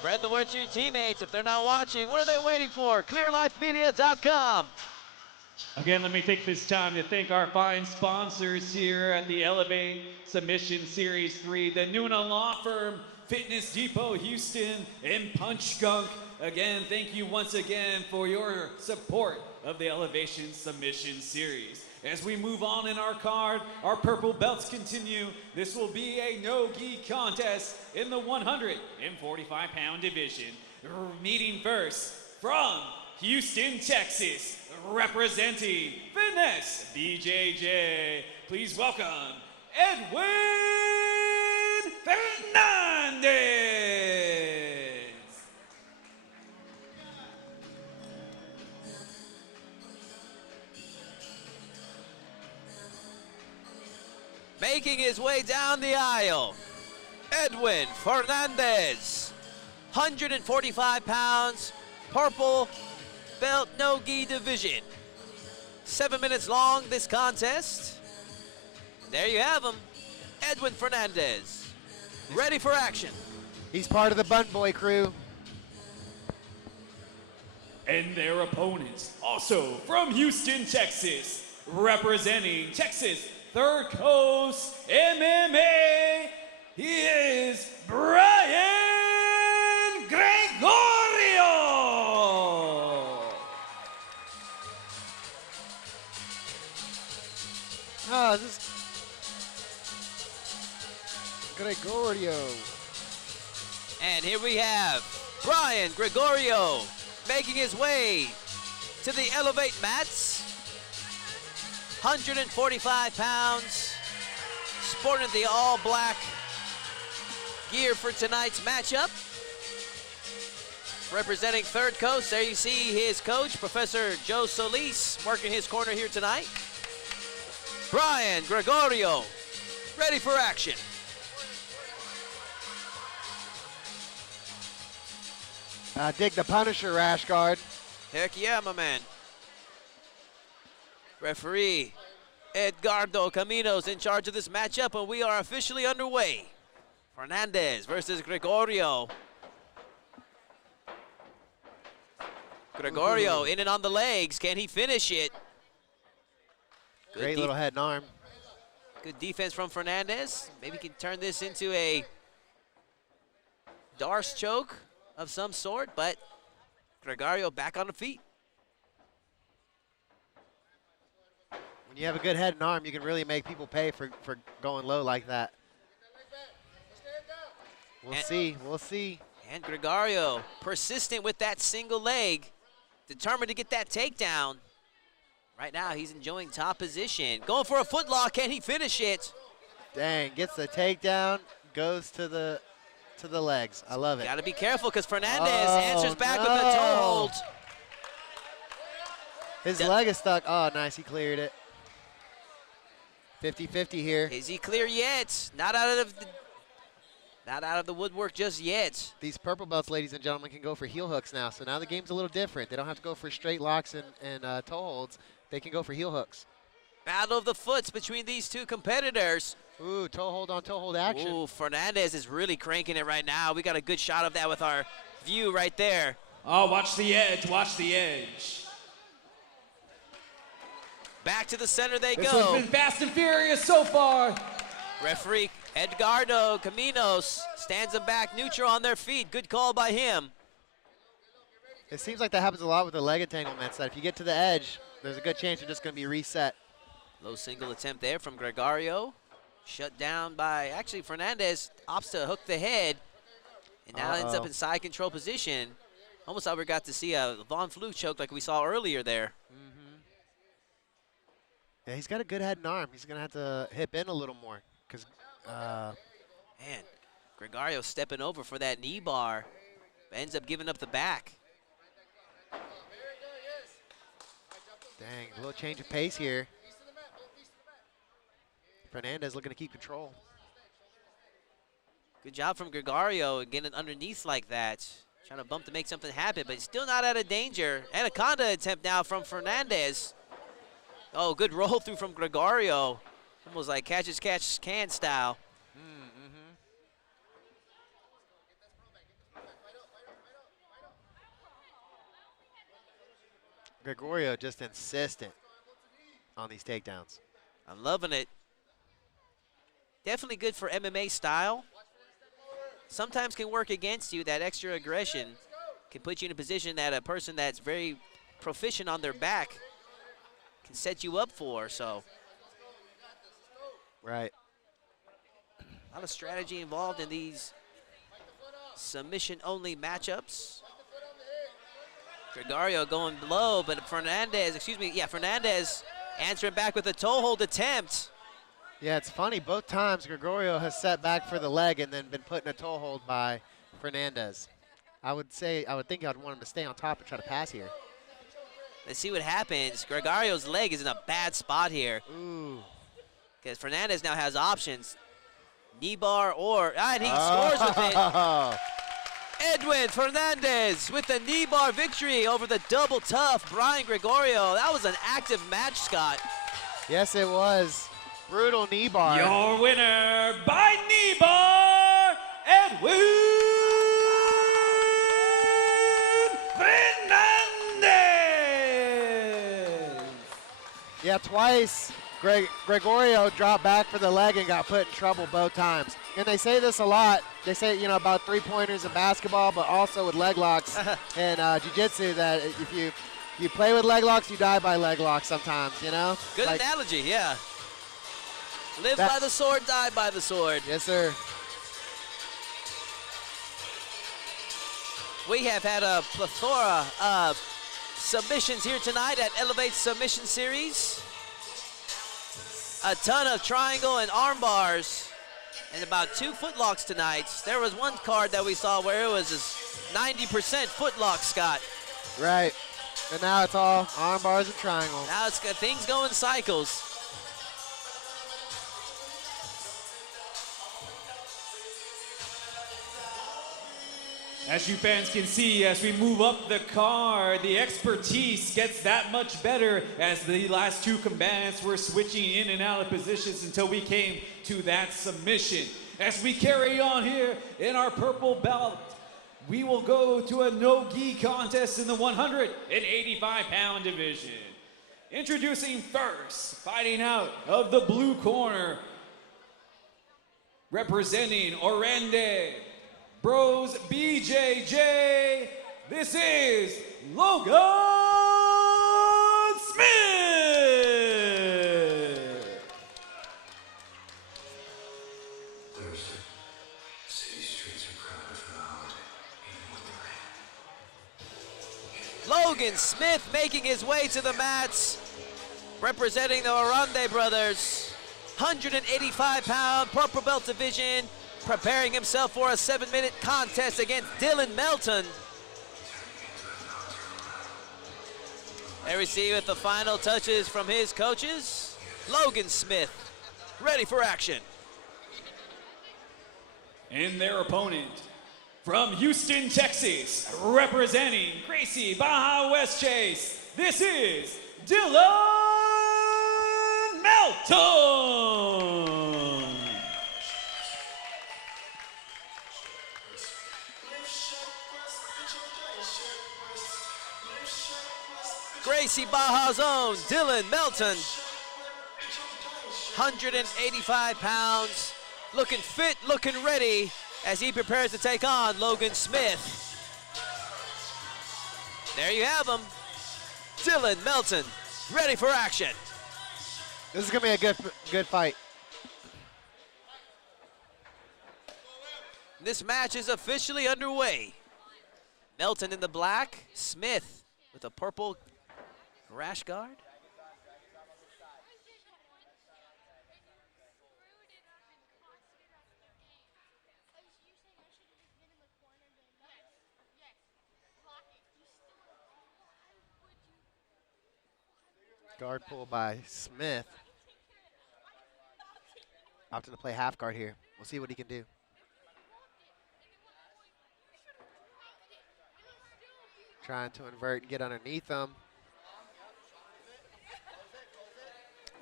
Spread the word to your teammates. If they're not watching, what are they waiting for? ClearLifeMedia.com. Again, let me take this time to thank our fine sponsors here at the Elevate Submission Series 3, the Nuna Law Firm, Fitness Depot Houston, and Punch Skunk. Again, thank you once again for your support of the Elevation Submission Series. As we move on in our card, our purple belts continue. This will be a no-gi contest in the 145-pound division. Meeting first from Houston, Texas, representing Finesse BJJ. Please welcome Edwin Fernandez. Making his way down the aisle, Edwin Fernandez, 145 pounds, purple belt no-gi division. 7 minutes long, this contest. There you have him, Edwin Fernandez, ready for action. He's part of the Bun Boy crew. And their opponents, also from Houston, Texas, representing Texas Third Coast MMA, he is Brian Gregorio. Oh, this is Gregorio. And here we have Brian Gregorio making his way to the Elevate mats. 145 pounds, sporting the all-black gear for tonight's matchup. Representing Third Coast, there you see his coach, Professor Joe Solis, working his corner here tonight. Brian Gregorio, ready for action. Dig the Punisher, rash guard. Heck yeah, my man. Referee Edgardo Caminos in charge of this matchup, and we are officially underway. Fernandez versus Gregorio. Gregorio in and on the legs. Can he finish it? Great little head and arm. Good defense from Fernandez. Maybe he can turn this into a Darce choke of some sort, but Gregorio back on the feet. When you have a good head and arm, you can really make people pay for going low like that. We'll see. And Gregorio persistent with that single leg, determined to get that takedown. Right now, he's enjoying top position. Going for a footlock, can he finish it? Dang, gets the takedown, goes to the legs. I love it. Gotta be careful, because Fernandez answers back with a toe hold. His leg is stuck. Oh, nice, he cleared it. 50-50 here. Is he clear yet? Not out of the woodwork just yet. These purple belts, ladies and gentlemen, can go for heel hooks now. So now the game's a little different. They don't have to go for straight locks and toe holds. They can go for heel hooks. Battle of the foots between these two competitors. Ooh, toe hold on toe hold action. Ooh, Fernandez is really cranking it right now. We got a good shot of that with our view right there. Oh, watch the edge, watch the edge. Back to the center they This go. one's been fast and furious so far. Referee Edgardo Caminos stands them back neutral on their feet. Good call by him. It seems like that happens a lot with the leg entanglements, that if you get to the edge, there's a good chance you're just going to be reset. Low single attempt there from Gregorio. Shut down by, actually Fernandez opts to hook the head and now ends up in side control position. Almost thought we got to see a Von Flue choke like we saw earlier there. Yeah, he's got a good head and arm. He's going to have to hip in a little more. Because, Man, Gregorio stepping over for that knee bar. Ends up giving up the back. dang, a little change of pace here. Fernandez looking to keep control. Good job from Gregorio getting underneath like that. Trying to bump to make something happen, but still not out of danger. Anaconda attempt now from Fernandez. Oh, good roll through from Gregorio. Almost like catch-as-catch-can style. Gregorio just insistent on these takedowns. I'm loving it. Definitely good for MMA style. Sometimes can work against you. That extra aggression can put you in a position that a person that's very proficient on their back can set you up for. So Right. a lot of strategy involved in these submission-only matchups. Gregorio going low, but Fernandez answering back with a toe hold attempt. Yeah, it's funny. Both times Gregorio has set back for the leg and then been put in a toe hold by Fernandez. I would think I'd want him to stay on top and try to pass here. Let's see what happens. Gregorio's leg is in a bad spot here Ooh. because Fernandez now has options. Knee bar and he scores with it. Oh. Edwin Fernandez with the knee bar victory over the double tough Brian Gregorio. That was an active match, Scott. Yes, it was. Brutal knee bar. Your winner by knee bar, Edwin Fernandez. Yeah, twice Gregorio dropped back for the leg and got put in trouble both times. And they say this a lot. They say, about three-pointers in basketball, but also with leg locks and jiu-jitsu, that if you play with leg locks, you die by leg locks sometimes, Good Like, analogy, yeah. Live by the sword, die by the sword. yes, sir. We have had a plethora of submissions here tonight at Elevate Submission Series. A ton of triangle and arm bars and about 2 footlocks tonight. There was one card that we saw where it was 90% footlock, Scott. Right. And now it's all arm bars and triangles. Now it's got things go in cycles. As you fans can see, as we move up the card, the expertise gets that much better as the last two combatants were switching in and out of positions until we came to that submission. As we carry on here in our purple belt, we will go to a no-gi contest in the 185-pound division. Introducing first, fighting out of the blue corner, representing Orende Bros BJJ, this is Logan Smith. Thursday, city streets are crowded for the holiday, even with the rain. Logan Smith making his way to the mats, representing the Orande brothers. 185-pound purple belt division, preparing himself for a 7-minute contest against Dylan Melton. There we see with the final touches from his coaches, Logan Smith, ready for action. And their opponent, from Houston, Texas, representing Gracie Baja West Chase, this is Dylan Melton. Gracie Baja's own Dylan Melton, 185 pounds, looking fit, looking ready as he prepares to take on Logan Smith. There you have him, Dylan Melton, ready for action. This is going to be a good fight. This match is officially underway. Melton in the black, Smith with a purple rash guard. Guard pull by Smith. Opting to play half guard here. We'll see what he can do. Trying to invert and get underneath him.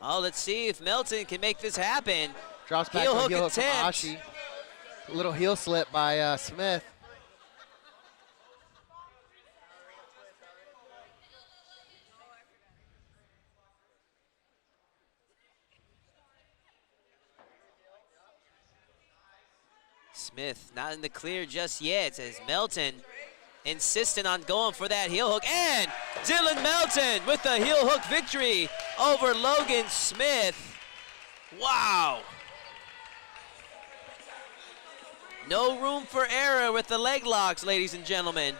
Oh, let's see if Melton can make this happen. Drops back Heel to hook heel hook from attempt. Ashi. A little heel slip by Smith. Smith not in the clear just yet as Melton insistent on going for that heel hook. And Dylan Melton with the heel hook victory over Logan Smith. Wow. No room for error with the leg locks, ladies and gentlemen.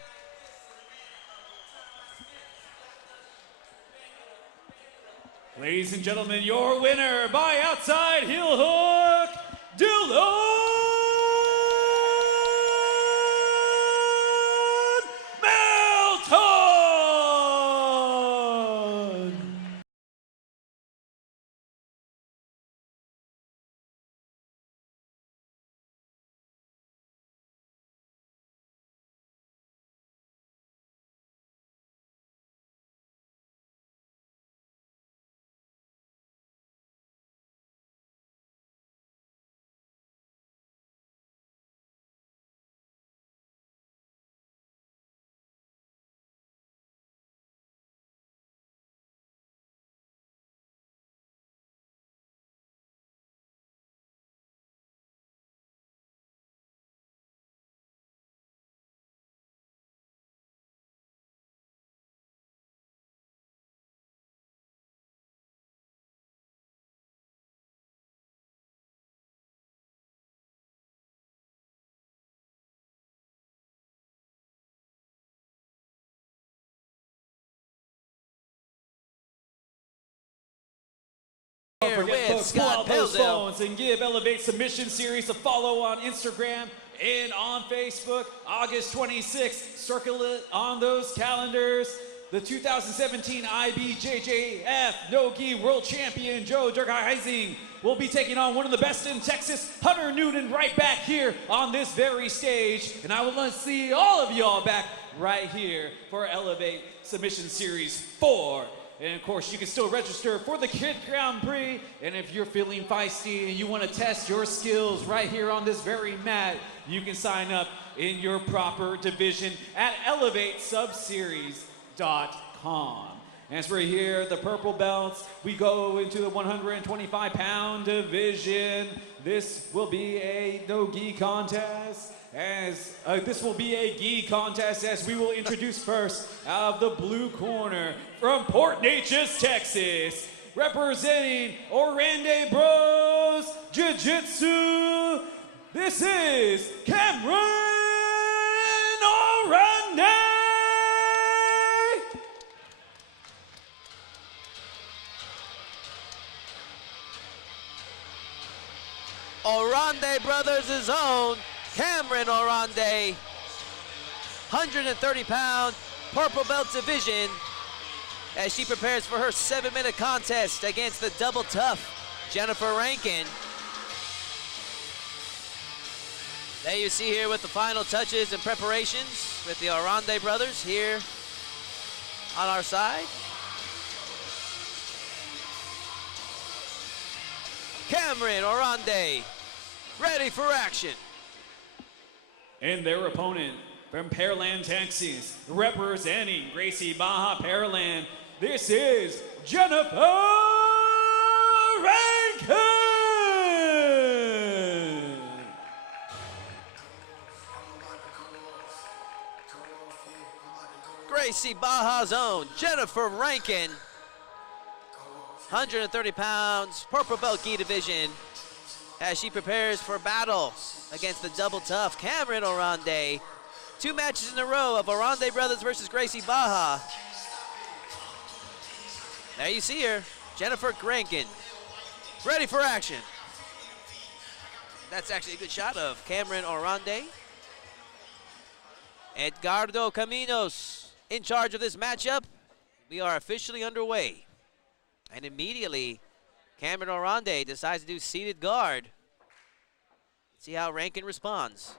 Ladies and gentlemen, your winner by outside heel hook, Dylan Melton! Don't forget, folks, pull out those phones and give Elevate Submission Series a follow on Instagram and on Facebook. August 26th, circle it on those calendars. The 2017 IBJJF No-Gi World Champion Joe Durkheising will be taking on one of the best in Texas, Hunter Newton, right back here on this very stage. And I would love to see all of y'all back right here for Elevate Submission Series 4. And of course, you can still register for the Kid Grand Prix. And if you're feeling feisty and you want to test your skills right here on this very mat, you can sign up in your proper division at ElevateSubseries.com. As we're here, the purple belts, we go into the 125-pound division. This will be a no-gi contest. This will be a gi contest as we will introduce first out of the blue corner from Port Neches, Texas, representing Orande Bros Jiu-Jitsu. This is Cameron Orande. Orande Brothers' own Cameron Orande, 130-pound purple belt division, as she prepares for her 7-minute contest against the double tough Jennifer Rankin. There you see here with the final touches and preparations with the Orande brothers here on our side. Cameron Orande, ready for action. And their opponent from Pearland, Texas, representing Gracie Baja Pearland, this is Jennifer Rankin. Gracie Baja's own Jennifer Rankin, 130 pounds, purple belt gi division, as she prepares for battle against the double tough Cameron Orande. 2 matches in a row of Orande Brothers versus Gracie Baja. There you see her, Jennifer Rankin, ready for action. That's actually a good shot of Cameron Orande. Edgardo Caminos in charge of this matchup. We are officially underway. And immediately, Cameron Orande decides to do seated guard. See how Rankin responds.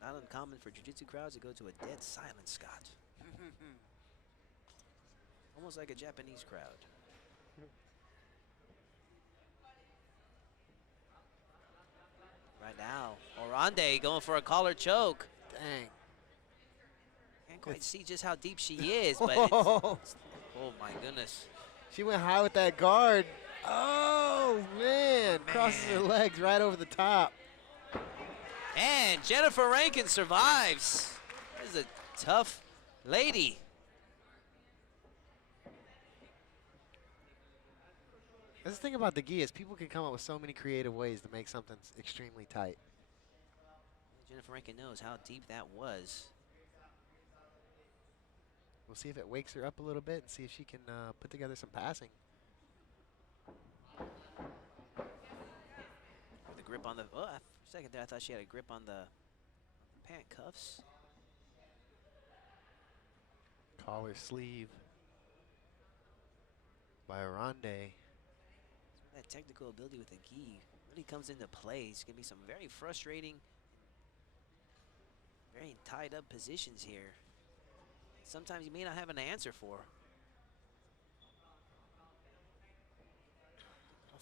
Not uncommon for jiu-jitsu crowds to go to a dead silence, Scott. Almost like a Japanese crowd. Right now, Orande going for a collar choke. Dang. Can't quite see just how deep she is, but it's, oh my goodness. She went high with that guard. Oh, man. Crosses her legs right over the top. And Jennifer Rankin survives. This is a tough lady. That's the thing about the gi is people can come up with so many creative ways to make something extremely tight. Jennifer Rankin knows how deep that was. We'll see if it wakes her up a little bit and see if she can put together some passing. The grip on the, oh, for a second there, I thought she had a grip on the pant cuffs. Collar sleeve by Orande. That technical ability with the gi really comes into play. It's going to be some very frustrating, very tied up positions here. Sometimes you may not have an answer for.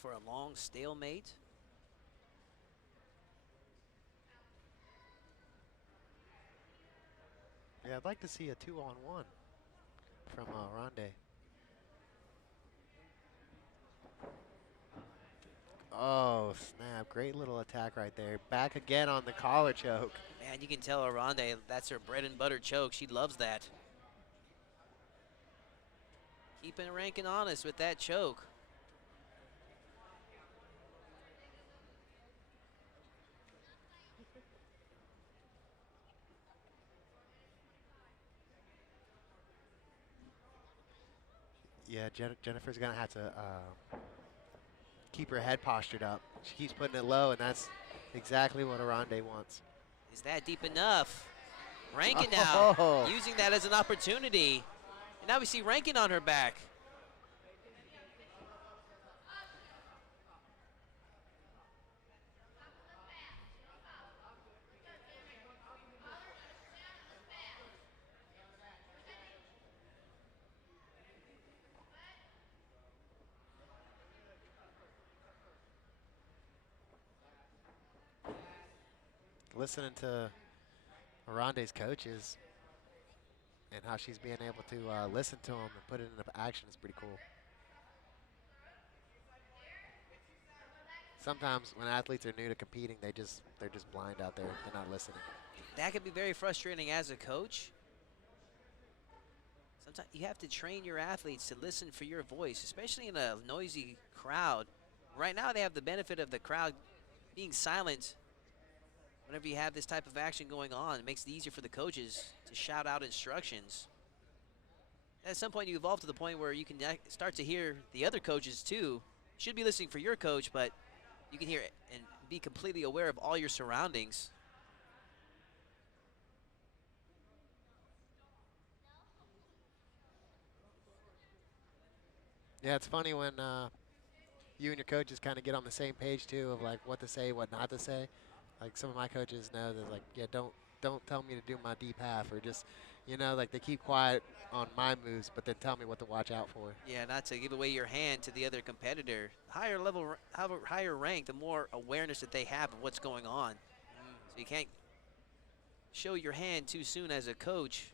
For a long stalemate. Yeah, I'd like to see a 2-on-1 from Orande. Oh, snap. Great little attack right there. Back again on the collar choke. Man, you can tell Orande, that's her bread and butter choke. She loves that. Keeping Rankin honest with that choke. Yeah, Jennifer's going to have to keep her head postured up. She keeps putting it low, and that's exactly what Orande wants. Is that deep enough? Rankin now using that as an opportunity. And now we see Rankin on her back. Listening to Orande's coaches and how she's being able to listen to them and put it into action is pretty cool. Sometimes when athletes are new to competing, they're just blind out there. They're not listening. That can be very frustrating as a coach. Sometimes you have to train your athletes to listen for your voice, especially in a noisy crowd. Right now they have the benefit of the crowd being silent. Whenever you have this type of action going on, it makes it easier for the coaches to shout out instructions. At some point you evolve to the point where you can start to hear the other coaches too. You should be listening for your coach, but you can hear it and be completely aware of all your surroundings. Yeah, it's funny when you and your coaches kind of get on the same page too of like what to say, what not to say. Like some of my coaches know that like, yeah, don't tell me to do my deep half, or just, you know, like they keep quiet on my moves, but then tell me what to watch out for. Yeah, not to give away your hand to the other competitor. Higher level, higher rank, the more awareness that they have of what's going on. So you can't show your hand too soon as a coach.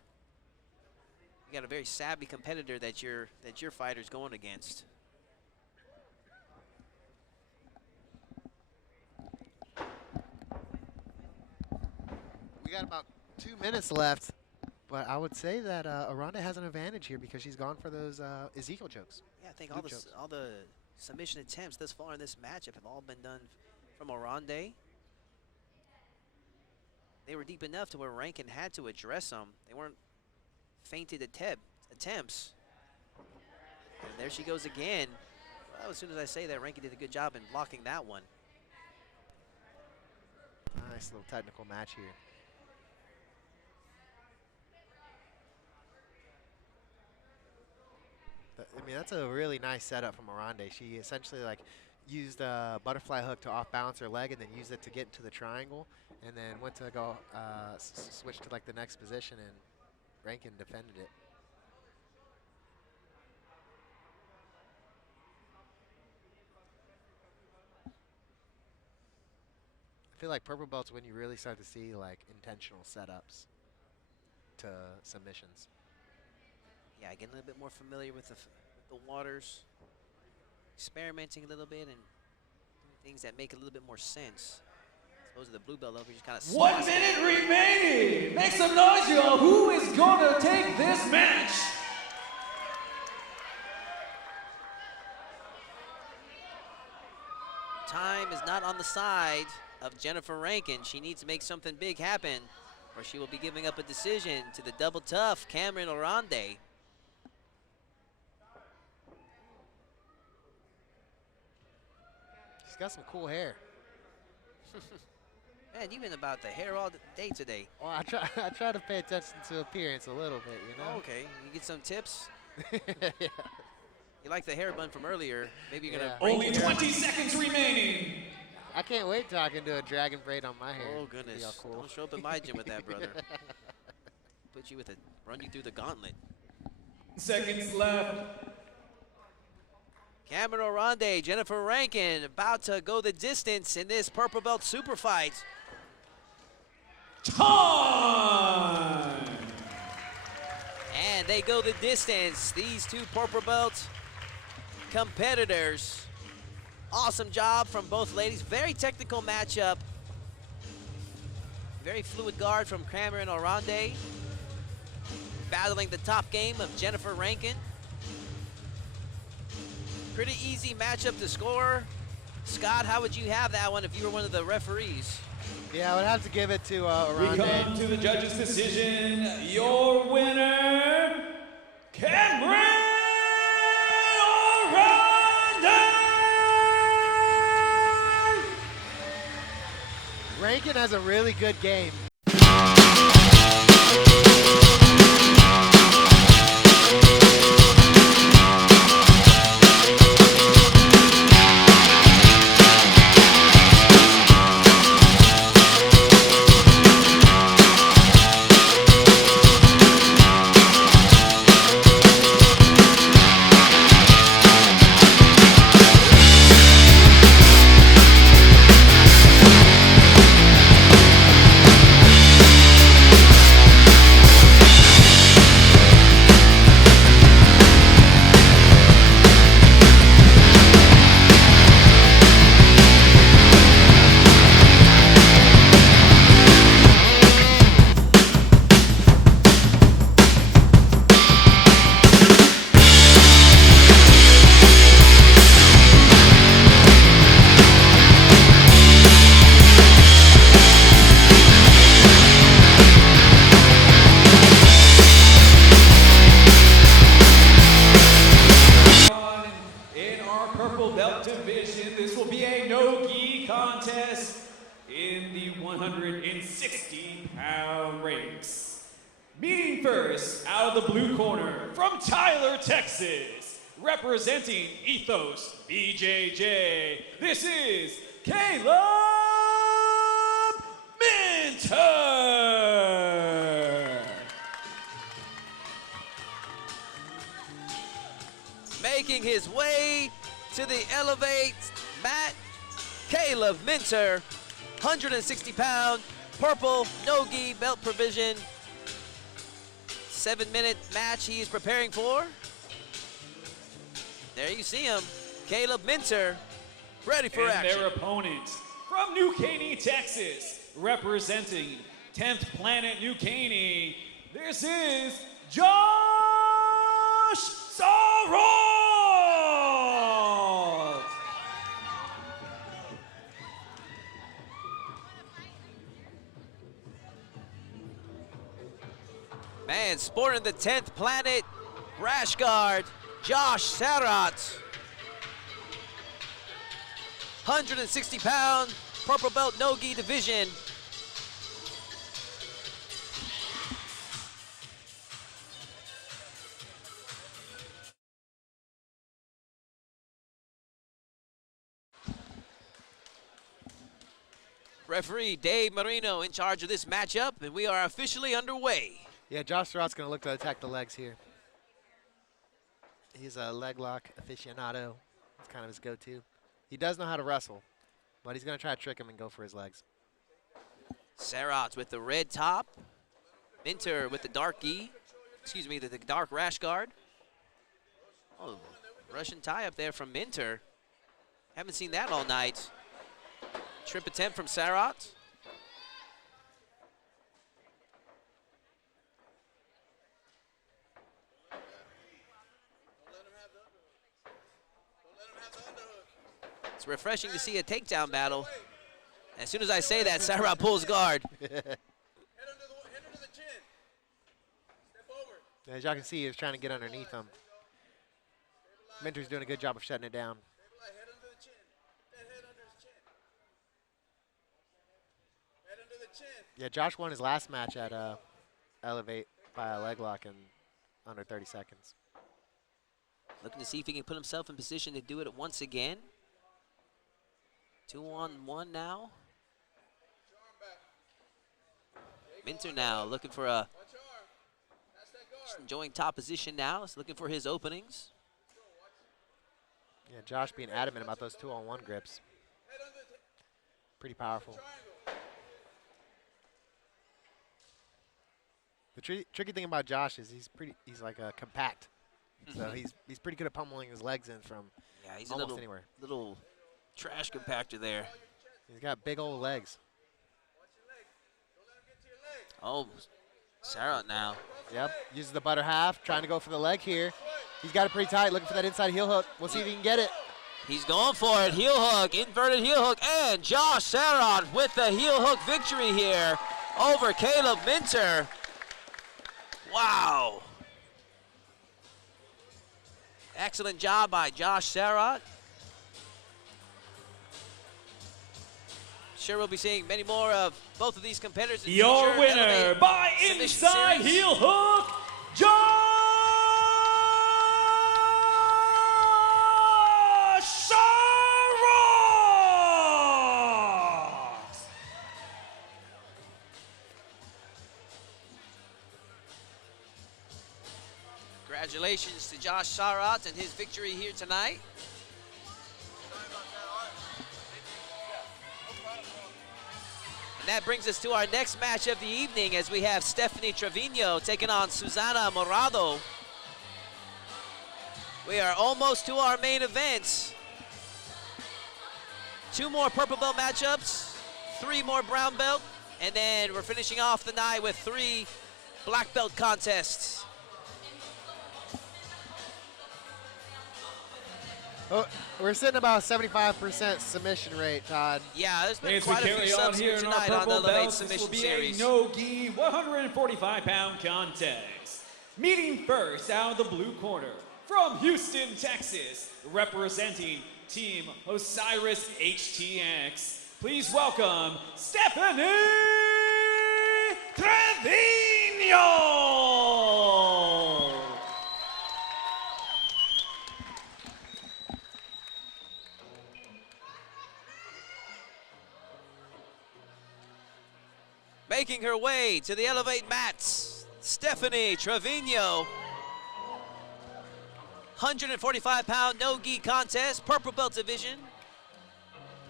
You got a very savvy competitor that your fighter's going against. We got about 2 minutes left, but I would say that Orande has an advantage here because she's gone for those Ezekiel chokes. Yeah, I think Loop all the submission attempts thus far in this matchup have all been done from Orande. They were deep enough to where Rankin had to address them. They weren't fainted attempts. And there she goes again. Well, as soon as I say that, Rankin did a good job in blocking that one. Nice little technical match here. I mean, that's a really nice setup from Orande. She essentially like used a butterfly hook to off balance her leg and then used it to get into the triangle, and then went to go switch to like the next position, and Rankin defended it. feel like purple belt's when you really start to see like intentional setups to submissions. Yeah, getting a little bit more familiar with the waters, experimenting a little bit, and doing things that make a little bit more sense. Those are the blue belt level. Just kind of 1 minute remaining. Make some noise, y'all. Who is gonna take this match? Time is not on the side of Jennifer Rankin. She needs to make something big happen, or she will be giving up a decision to the double tough Cameron Orande. She's got some cool hair. Man, you've been about the hair all day today. Well, I try to pay attention to appearance a little bit, you know. Okay, you get some tips. Yeah. You like the hair bun from earlier. Maybe you're gonna. Yeah. break Only it. 20 seconds remaining. I can't wait till I can do a dragon braid on my hair. Oh It'll be goodness! all cool. Don't show up at my gym with that, brother. Put you with run you through the gauntlet. Seconds left. Cameron Orande, Jennifer Rankin about to go the distance in this purple belt super fight. Time. And they go the distance. These two purple belt competitors. Awesome job from both ladies. Very technical matchup. Very fluid guard from Cameron Orande. Battling the top game of Jennifer Rankin. Pretty easy matchup to score. Scott, how would you have that one if you were one of the referees? Yeah, I would have to give it to We come Orande. to the judges' decision. Your winner, Cameron Orande. Rankin has a really good game. In our purple belt division, this will be a no-gi contest in the 160-pound ranks. Meeting first, out of the blue corner, from Tyler, Texas, representing Ethos BJJ, this is Caleb Minter. Making his way to the Elevate mat, Caleb Minter, 160-pound, purple, no-gi belt provision. 7-minute match he is preparing for. There you see him, Caleb Minter, ready for And action. their opponent from New Caney, Texas, representing 10th Planet New Caney, this is Josh Sarald. Man, sporting the 10th Planet rash guard, Josh Sarat. 160-pound, purple belt no-gi division. Referee Dave Marino in charge of this matchup, and we are officially underway. Yeah, Josh Surratt's going to look to attack the legs here. He's a leg lock aficionado. That's kind of his go-to. He does know how to wrestle, but he's going to try to trick him and go for his legs. Sarat with the red top. Minter with the dark gi. Excuse me, the dark rash guard. Oh, Russian tie up there from Minter. Haven't seen that all night. Trip attempt from Sarat. It's refreshing to see a takedown battle. As soon as I say that, Sarat pulls guard. As y'all can see, he was trying to get underneath him. Minter's doing a good job of shutting it down. Yeah, Josh won his last match at Elevate by a leg lock in under 30 seconds. Looking to see if he can put himself in position to do it once again. 2-on-1 now. Minter now looking for a, just enjoying top position now. He's looking for his openings. Yeah, Josh being adamant about those 2-on-1 grips. Pretty powerful. The tricky thing about Josh is he's like a compact. So he's pretty good at pummeling his legs in from He's almost a little, anywhere. little trash compactor there. He's got big old legs. Oh, Sarat now. Yep, uses the butter half, trying to go for the leg here. He's got it pretty tight, looking for that inside heel hook. We'll see if he can get it. He's going for it, heel hook, inverted heel hook, and Josh Sarat with the heel hook victory here over Caleb Minter. Wow. Excellent job by Josh Sarat. Sure we'll be seeing many more of both of these competitors. In Your future winner Elevate by Submission inside Series. heel hook, Josh Sarat! Congratulations to Josh Sarat and his victory here tonight. And that brings us to our next match of the evening as we have Stephanie Trevino taking on Susana Morado. We are almost to our main event. 2 more purple belt matchups, 3 more brown belt, and then we're finishing off the night with 3 black belt contests. Oh, we're sitting about 75% submission rate, Todd. Yeah, there's been As we quite a few carry on subs here here in our tonight on the purple Elevate belts, this will Submission be Series. a no-gi 145-pound contest. Meeting first out of the blue corner from Houston, Texas, representing Team Osiris HTX. Please welcome Stephanie Trevino! Making her way to the Elevate mats, Stephanie Trevino. 145-pound no-gi contest, purple belt division.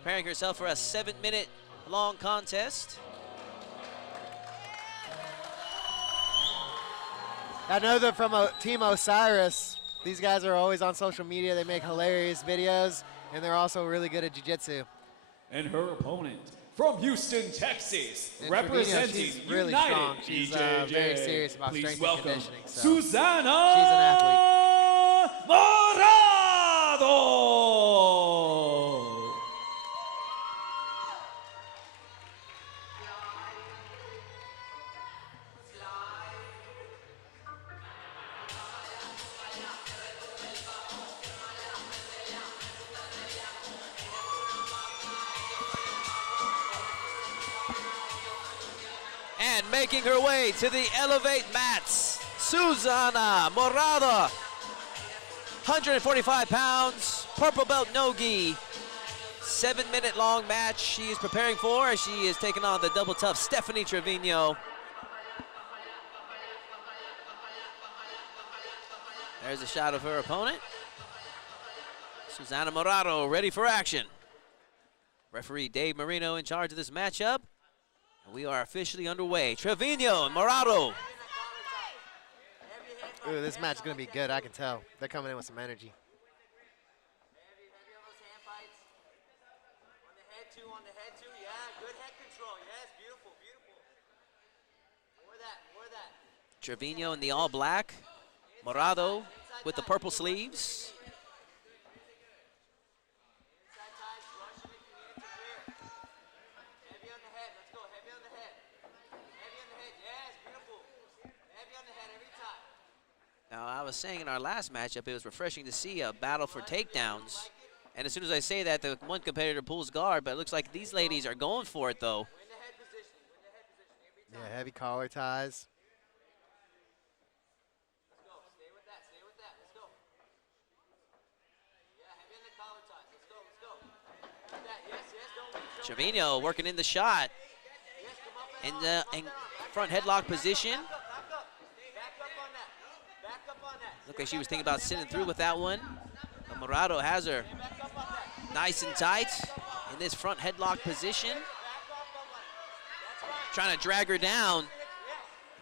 Preparing herself for a 7-minute long contest. I know that from Team Osiris, these guys are always on social media. They make hilarious videos, and they're also really good at jiu-jitsu. And her opponent from Houston, Texas, And representing Trevino, she's really United strong. She's BJJ. very serious about Please strength and welcome conditioning, so Susana she's an athlete. Morado! And making her way to the Elevate mats, Susana Morado. 145 pounds, purple belt no-gi. 7-minute long match she is preparing for as she is taking on the double tough Stephanie Trevino. There's a shot of her opponent. Susana Morado ready for action. Referee Dave Marino in charge of this matchup. We are officially underway. Trevino and Morado. Ooh, this match is going to be good. I can tell. They're coming in with some energy. Heavy on those hand fights. On the head too, on the head too. Yeah, good head control. Yes, beautiful, beautiful. More of that, more of that. Trevino in the all black. Morado with the purple sleeves. Inside ties, rush him if you need it to clear. Heavy on the head, let's go, heavy on the head. Heavy on the head, yes, beautiful. Heavy on the head every time. Now, I was saying in our last matchup, it was refreshing to see a battle for takedowns. And as soon as I say that, the one competitor pulls guard, but it looks like these ladies are going for it, though. Win the head position, win the head position every time. Yeah, heavy collar ties. Let's go, stay with that, let's go. Yeah, heavy on the collar ties, let's go, let's go. With that, yes, yes, don't leave. Trevino working in the shot. Yes, come up In and the front headlock position. back up. Back up on that. Back up on that. Looked like she was thinking about sitting through with that one. But Morado has her Back up on that. nice and tight in this front headlock position. Back up on that. That's right. Trying to drag her down.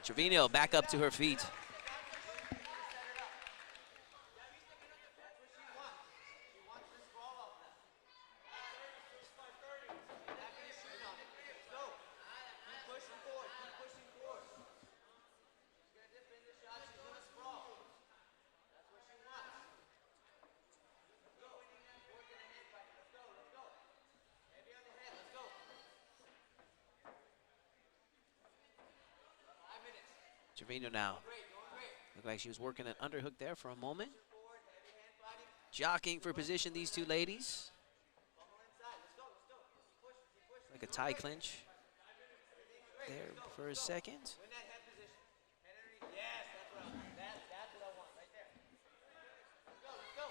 Trevino back up to her feet. Trevino now. Looked like she was working an underhook there for a moment. Jockeying for position, these two ladies. Like a tie clinch there for a second.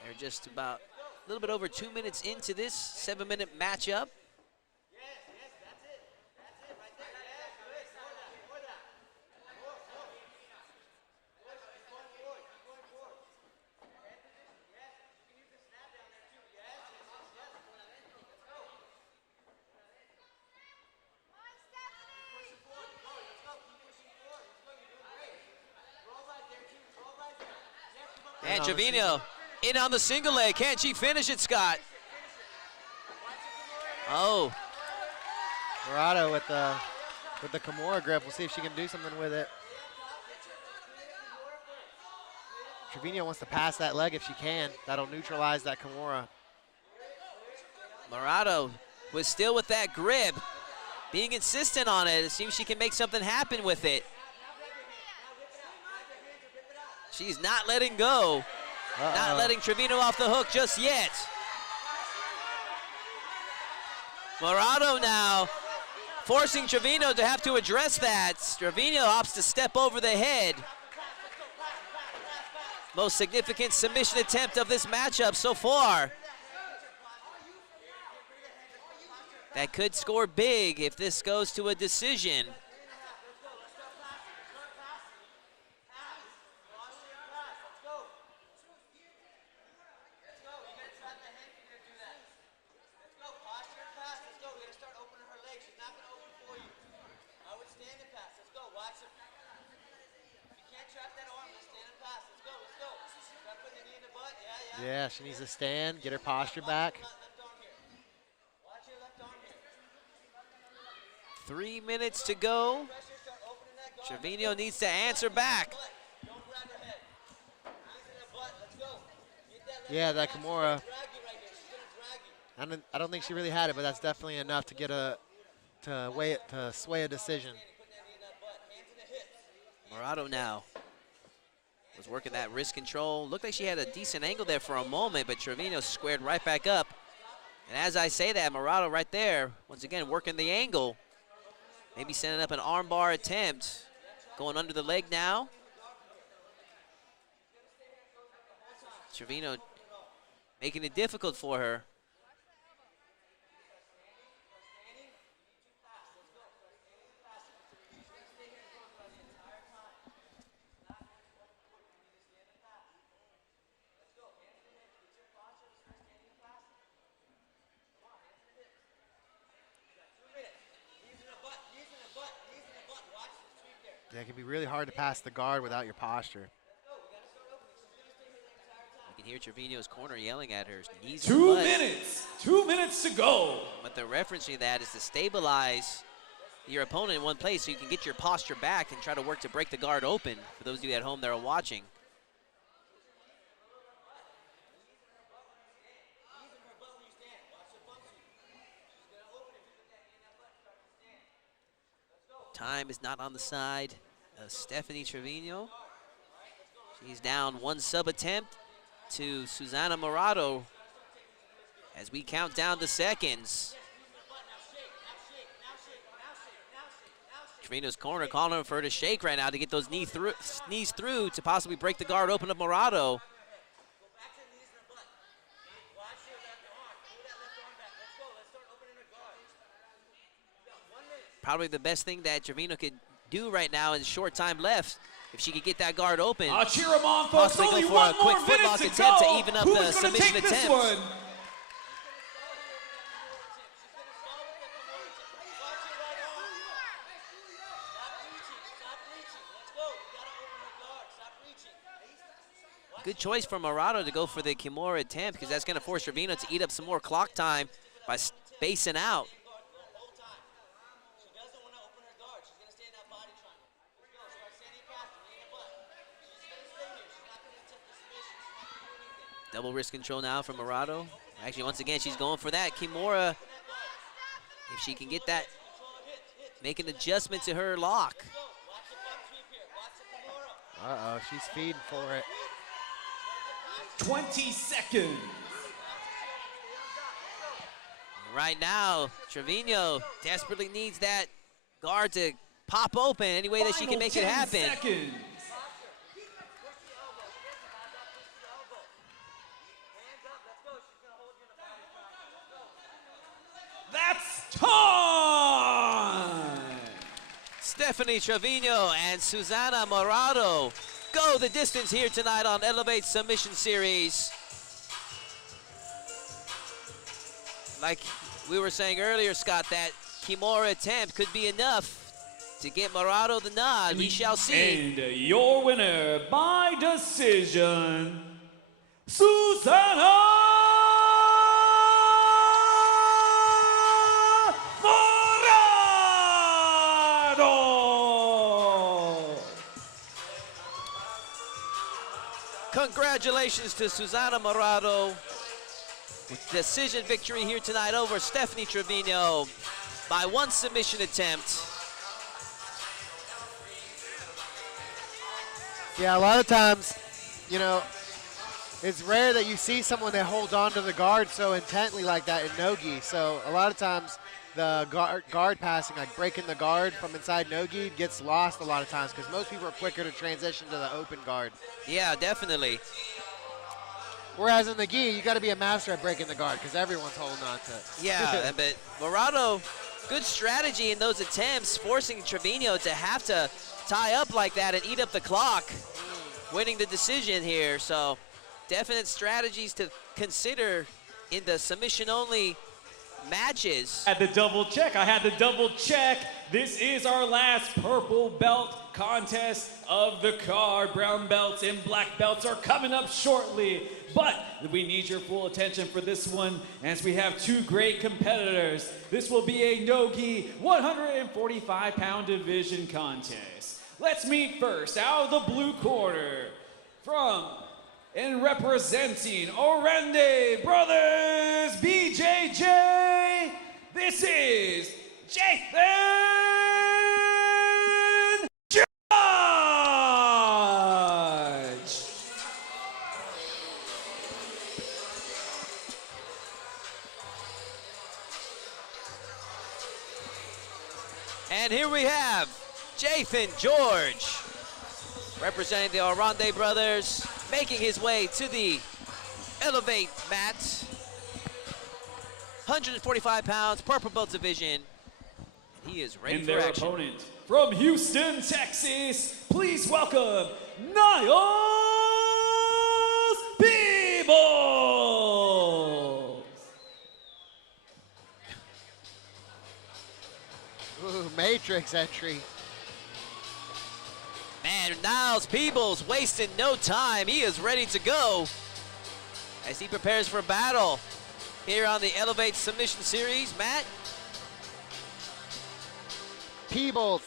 They're just about a little bit over 2 minutes into this 7-minute matchup. And Trevino in on the single leg. Can she finish it, Scott? Oh, Morado with the Kimura grip. We'll see if she can do something with it. Trevino wants to pass that leg if she can. That'll neutralize that Kimura. Morado was still with that grip, being insistent on it. It seems she can make something happen with it. She's not letting go. Not letting Trevino off the hook just yet. Morado now forcing Trevino to have to address that. Trevino opts to step over the head. Most significant submission attempt of this matchup so far. That could score big if this goes to a decision. Yeah, she needs to stand, get her posture back. 3 minutes to go. Trevino needs to answer back. Yeah, that Kimura. I don't think she really had it, but that's definitely enough to get to sway a decision. Morado now was working that wrist control. Looked like she had a decent angle there for a moment, but Trevino squared right back up. And as I say that, Morado right there, once again, working the angle. Maybe setting up an armbar attempt. Going under the leg now. Trevino making it difficult for her. Yeah, it can be really hard to pass the guard without your posture. You can hear Trevino's corner yelling at her. Knees in the 2 butt. minutes. 2 minutes to go. But they're referencing that is to stabilize your opponent in one place so you can get your posture back and try to work to break the guard open. For those of you at home that are watching. Time is not on the side of Stephanie Trevino. She's down one sub attempt to Susana Morato as we count down the seconds. Trevino's corner calling for her to shake right now to get those knees through to possibly break the guard open of Morato. Probably the best thing that Trevino could do right now in short time left, if she could get that guard open. Cheer them on, folks. Possibly Only go for one a quick more minute footlock to attempt go. to even up Who's the gonna submission take this attempt. one? Good choice for Morato to go for the Kimura attempt because that's going to force Trevino to eat up some more clock time by spacing out. Double wrist control now from Morato. Actually, once again, she's going for that. Kimura, if she can get that, make an adjustment to her lock. Uh-oh, she's feeding for it. 20 seconds. Right now, Trevino desperately needs that guard to pop open any way that she can make it happen. Seconds. That's time! Stephanie Trevino and Susana Morato go the distance here tonight on Elevate Submission Series. Like we were saying earlier, Scott, that Kimura attempt could be enough to get Morato the nod. We shall see. And your winner by decision, Susana Morato! Congratulations to Susana Morato with decision victory here tonight over Stephanie Trevino by one submission attempt. Yeah, a lot of times, you know, it's rare that you see someone that holds on to the guard so intently like that in no-gi. So a lot of times the guard passing, like breaking the guard from inside no-gi, gets lost a lot of times because most people are quicker to transition to the open guard. Yeah, definitely. Whereas in the gi, you got to be a master at breaking the guard because everyone's holding on to it. Yeah, but Morato, good strategy in those attempts, forcing Trevino to have to tie up like that and eat up the clock, winning the decision here. So definite strategies to consider in the submission-only matches. I had to double check. This is our last purple belt contest of the card. Brown belts and black belts are coming up shortly, but we need your full attention for this one as we have two great competitors. This will be a no-gi 145-pound division contest. Let's meet first out of the blue corner from and representing Orende Brothers BJJ, this is Jathan Judge. And here we have Jathan George, representing the Orende Brothers, making his way to the Elevate mat. 145 pounds, purple belt division. And he is ready And for their action. opponent from Houston, Texas, please welcome Niles Peebles. Ooh, Matrix entry. And Niles Peebles wasting no time. He is ready to go as he prepares for battle here on the Elevate Submission Series. Matt? Peebles.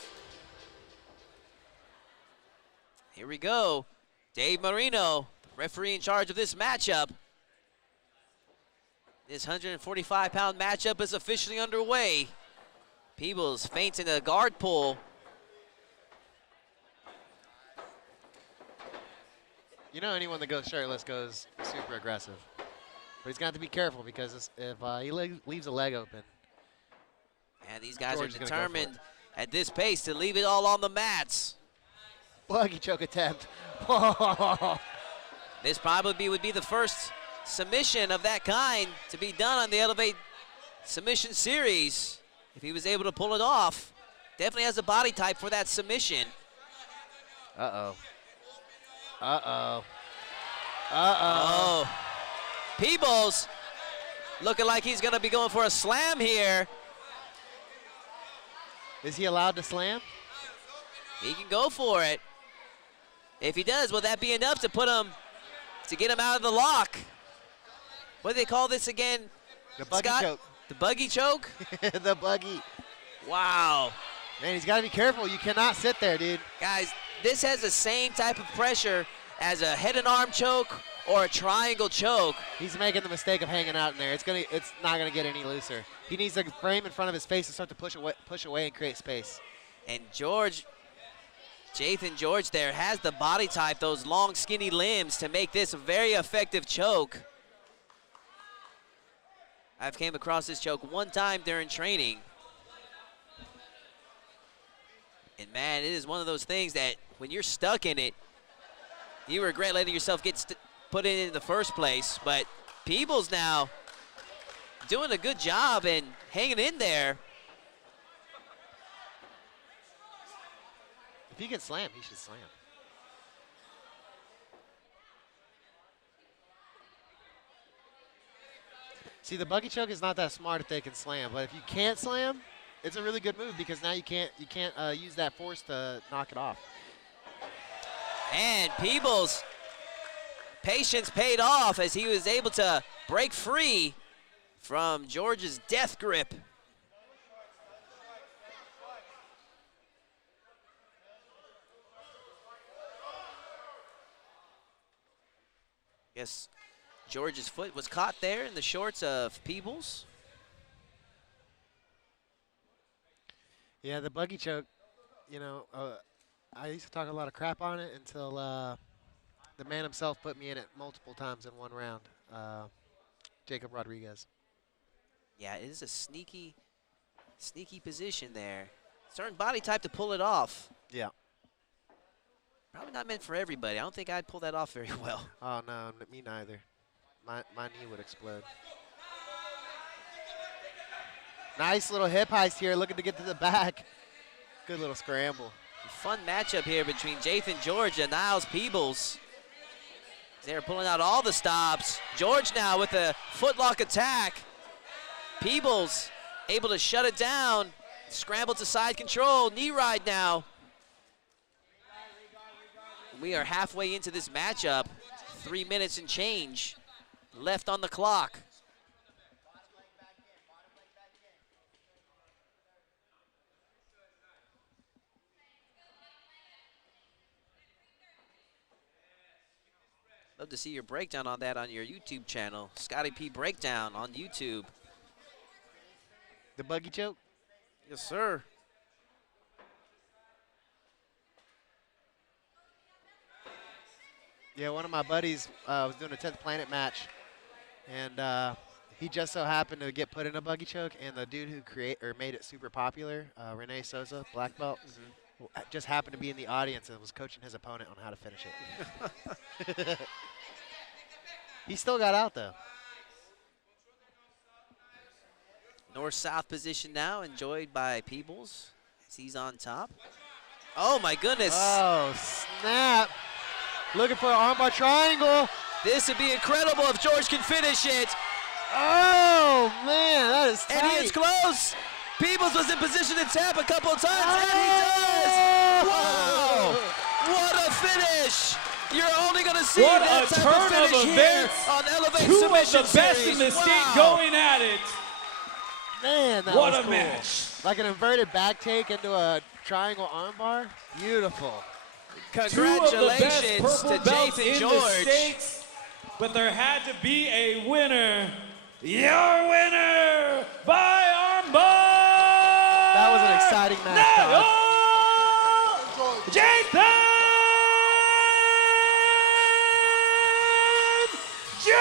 Here we go. Dave Marino, referee in charge of this matchup. This 145-pound matchup is officially underway. Peebles feints in a guard pull. You know, anyone that goes shirtless goes super aggressive. But he's got to be careful because if he leaves a leg open. And these guys George is are gonna go for it. determined at this pace to leave it all on the mats. Buggy choke attempt. This probably would be the first submission of that kind to be done on the Elevate Submission Series. If he was able to pull it off, definitely has a body type for that submission. Uh-oh. Uh-oh. Uh-oh. Oh, Peebles looking like he's gonna be going for a slam here. Is he allowed to slam? He can go for it. If he does, will that be enough to get him out of the lock? What do they call this again? The buggy Scott? choke. The buggy choke? The buggy. Wow. Man, he's got to be careful. You cannot sit there, dude. Guys, this has the same type of pressure as a head and arm choke or a triangle choke. He's making the mistake of hanging out in there. It's not gonna get any looser. He needs to frame in front of his face and start to push away and create space. And Jathan George there has the body type, those long skinny limbs to make this a very effective choke. I've came across this choke one time during training. And man, it is one of those things that when you're stuck in it, you regret letting yourself get put in the first place. But Peebles now doing a good job and hanging in there. If he can slam, he should slam. See, the buggy choke is not that smart if they can slam, but if you can't slam, it's a really good move because now you can't use that force to knock it off. And Peebles' patience paid off as he was able to break free from George's death grip. Yes, George's foot was caught there in the shorts of Peebles. Yeah, the buggy choke, you know, I used to talk a lot of crap on it until the man himself put me in it multiple times in one round, Jacob Rodriguez. Yeah, it is a sneaky position there. Certain body type to pull it off. Yeah. Probably not meant for everybody. I don't think I'd pull that off very well. Oh, no, me neither. My knee would explode. Nice little hip heist here, looking to get to the back. Good little scramble. Fun matchup here between Jathan George and Niles Peebles. They're pulling out all the stops. George now with a footlock attack. Peebles able to shut it down. Scramble to side control. Knee ride now. We are halfway into this matchup. 3 minutes and change left on the clock. Love to see your breakdown on that on your YouTube channel. Scotty P Breakdown on YouTube. The buggy choke? Yes, sir. Yeah, one of my buddies was doing a 10th Planet match, and he just so happened to get put in a buggy choke, and the dude who made it super popular, Renee Sosa, black belt, just happened to be in the audience and was coaching his opponent on how to finish it. He still got out, though. North-south position now, enjoyed by Peebles as he's on top. Oh, my goodness. Oh, snap. Looking for an armbar triangle. This would be incredible if George can finish it. Oh, man, that is tight. And he is close. Peebles was in position to tap a couple of times, and he does. Wow. What finish. You're only going to see What that a type turn of finish of here events. on Elevate Two of Submission the best Series. in the state Wow. going at it. Man, that What was a cool. match. Like an inverted back take into a triangle armbar. Beautiful. Two of the best Congratulations purple to belts Jathan in the George. states, but there had to be a winner. Your winner by armbar. That was an exciting match, Todd. Jathan George.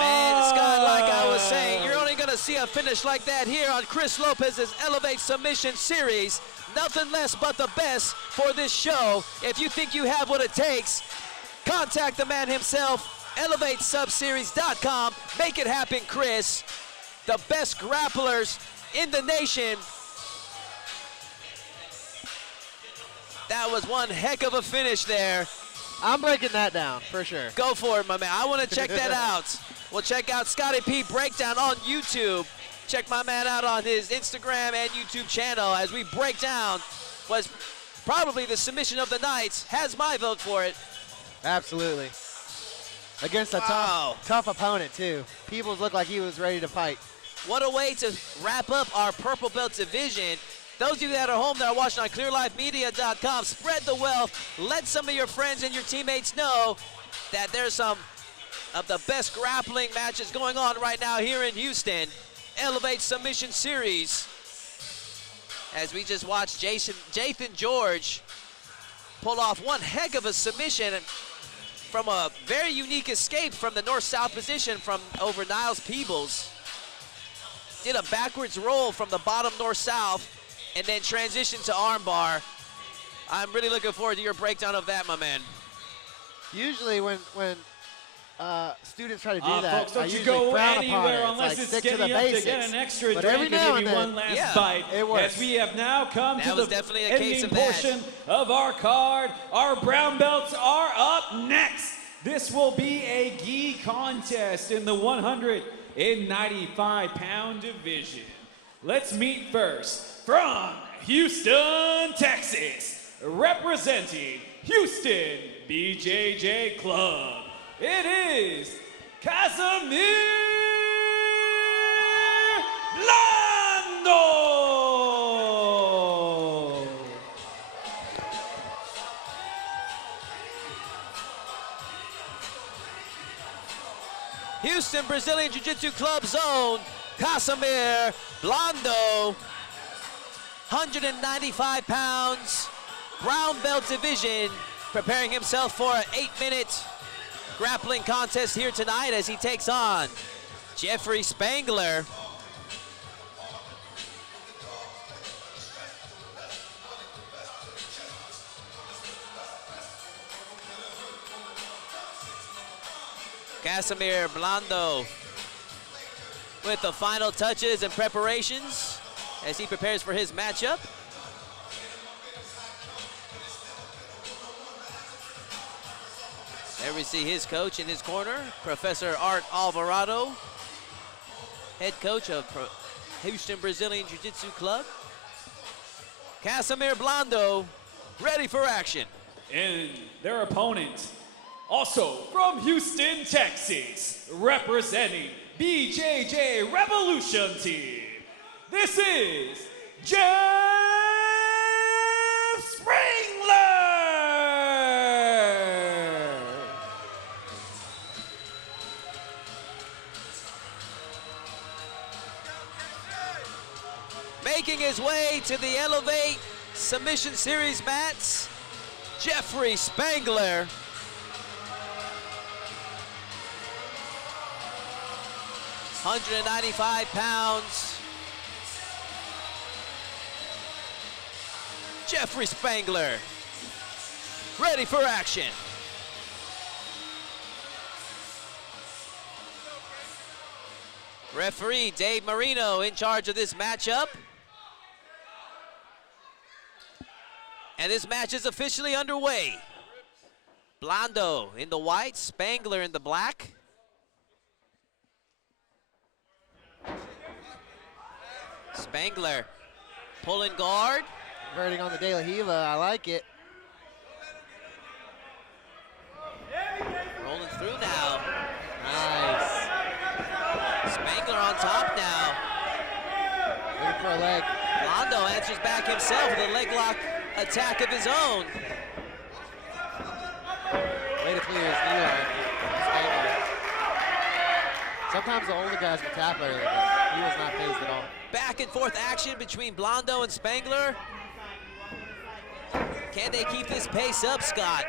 Man, Scott, like I was saying, you're only going to see a finish like that here on Chris Lopez's Elevate Submission Series. Nothing less but the best for this show. If you think you have what it takes, contact the man himself, ElevateSubSeries.com. Make it happen, Chris. The best grapplers in the nation. That was one heck of a finish there. I'm breaking that down for sure. Go for it, my man. I want to check that out. We'll check out Scotty P Breakdown on YouTube. Check my man out on his Instagram and YouTube channel as we break down what's probably the submission of the night. Has my vote for it. Absolutely. Against a Wow. tough opponent, too. Peebles looked like he was ready to fight. What a way to wrap up our Purple Belt division. Those of you that are home that are watching on ClearLifeMedia.com, spread the wealth. Let some of your friends and your teammates know that there's some of the best grappling matches going on right now here in Houston. Elevate Submission Series. As we just watched Jathan George pull off one heck of a submission from a very unique escape from the north-south position from over Niles Peebles. Did a backwards roll from the bottom north-south and then transitioned to armbar. I'm really looking forward to your breakdown of that, my man. Usually when students try to do that, Folks, I don't you usually go frown anywhere upon it. unless It's it's like, stick to the getting up to basics. get an extra But drink every or now give and you then, one last Yeah, bite. it works. As we have now come That to was the definitely a case ending of that. portion of our card. Our brown belts are up next. This will be a gi contest in the 195-pound division. Let's meet first from Houston, Texas, representing Houston BJJ Club. It is Casimir Blando. Houston Brazilian Jiu-Jitsu Club zone, Casimir Blando, 195 pounds, brown belt division, preparing himself for an 8-minute grappling contest here tonight as he takes on Jeffrey Spangler. Casimir Blando with the final touches and preparations as he prepares for his matchup. There we see his coach in his corner, Professor Art Alvarado, head coach of Houston Brazilian Jiu-Jitsu Club. Casimir Blando, ready for action. And their opponent, also from Houston, Texas, representing BJJ Revolution Team. This is Jeff Springler. Making his way to the Elevate Submission Series mats, Jeffrey Spangler. ...195 pounds. Jeffrey Spangler, ready for action. Referee Dave Marino in charge of this matchup. And this match is officially underway. Blando in the white, Spangler in the black. Spangler pulling guard. Converting on the De La Riva, I like it. pushes back himself with a leg lock attack of his own. Way to clear his knee line. Spangler. Sometimes the older guys will tap early, but he was not phased at all. Back and forth action between Blondo and Spangler. Can they keep this pace up, Scott?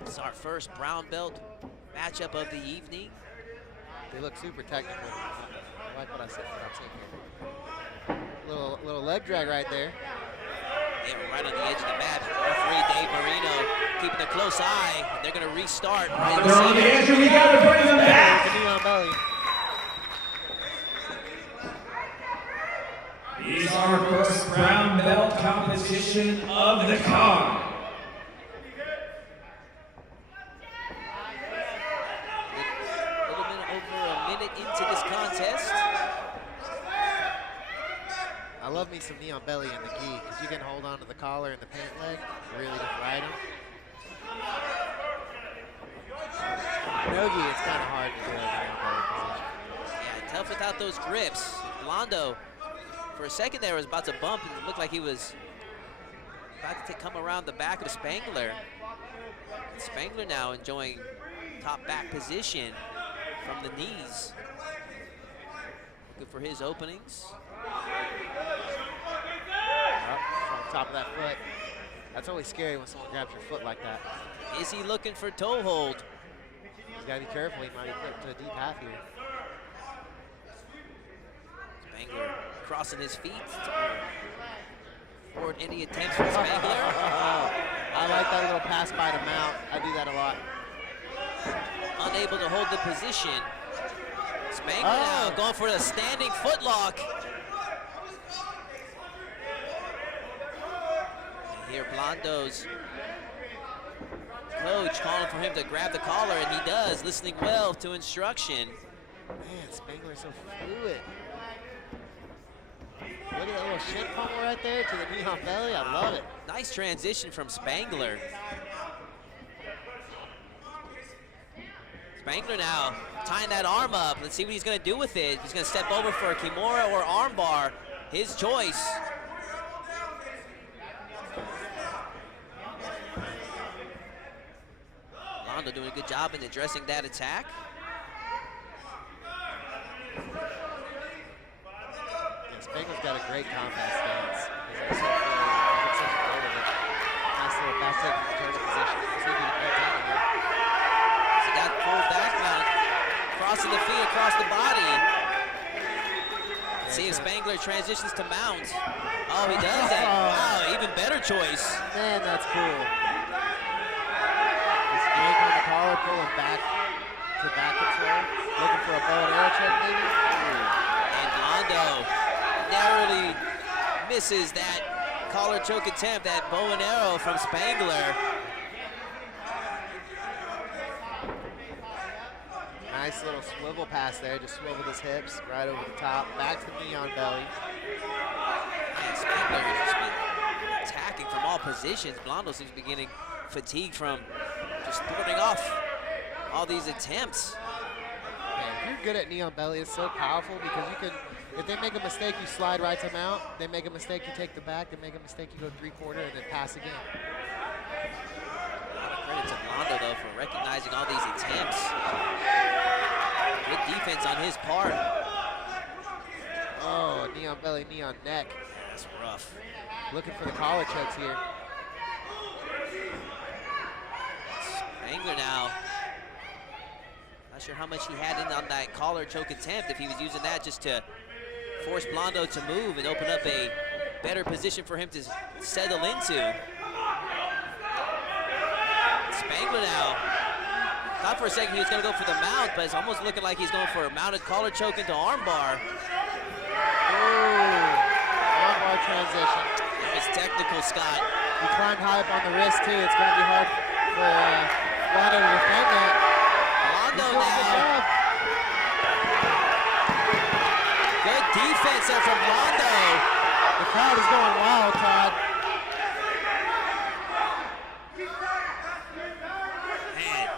It's our first brown belt matchup of the evening. They look super technical. I like what I'm seeing here. Little leg drag right there. They were right on the edge of the mat. Referee Dave Marino keeping a close eye. They're going to restart. Right in the They're on the center. edge, and we got to bring them back. The knee on belly. These are our first brown belt competition of the card. A little bit over a minute into this contest. I love me some knee on belly in the gi because you can hold on to the collar and the pant leg, really just ride them. No gi, it's kind of hard to do a knee on belly position. Yeah, tough without those grips. Blondo, for a second there, was about to bump and it looked like he was about to come around the back of Spangler. Spangler now enjoying top back position from the knees. Looking for his openings. From top of that foot. That's always scary when someone grabs your foot like that. Is he looking for toe hold? He's got to be careful. He might be put to a deep half here. Spangler crossing his feet to thwart any attempts from Spangler. I like that little pass by to mount. I do that a lot. Unable to hold the position. Spangler now going for a standing footlock. And here Blondo's coach calling for him to grab the collar, and he does, listening well to instruction. Man, Spangler's so fluid. Look at that little shin pummel right there to the knee on belly. I love it. Nice transition from Spangler. Spangler now tying that arm up. Let's see what he's going to do with it. He's going to step over for a Kimura or armbar. His choice. Blondo doing a good job in addressing that attack. Yeah, Spangler's got a great combat stance. He's so fluid. He's such a flow with it. Nice little back take from the turtle position. Let's see if he can maintain it here. He got full back mount, crossing the feet across the body. Let's see if Spangler transitions to mount. Oh, he does that. Wow, even better choice. Man, that's cool. He's big on the collar, pulling back to back control. Looking for a bow and arrow check, maybe. And Blondo narrowly misses that collar choke attempt, that bow and arrow from Spangler. Nice little swivel pass there. Just swiveled his hips right over the top. Back to the knee on belly. Man, Spangler has just been attacking from all positions. Blondo seems to be getting fatigued from just thwarting off all these attempts. Yeah, if you're good at knee on belly, it's so powerful because you can, if they make a mistake, you slide right to mount. They make a mistake, you take the back. They make a mistake, you go 3/4 and then pass again. A lot of credit to Blondo, though, for recognizing all these attempts. Good defense on his part. Oh, knee on belly, knee on neck. That's rough. Looking for the collar chokes here. Spangler now. Not sure how much he had in on that collar choke attempt, if he was using that just to force Blondo to move and open up a better position for him to settle into. Spangler now. Thought for a second he was going to go for the mount, but it's almost looking like he's going for a mounted collar choke into armbar. Ooh, armbar transition. That was technical, Scott. He climbed high up on the wrist too. It's going to be hard for Blondo to defend that. Blondo He's doing a good now. job. Good defense there from Blondo. The crowd is going wild, Todd. Man,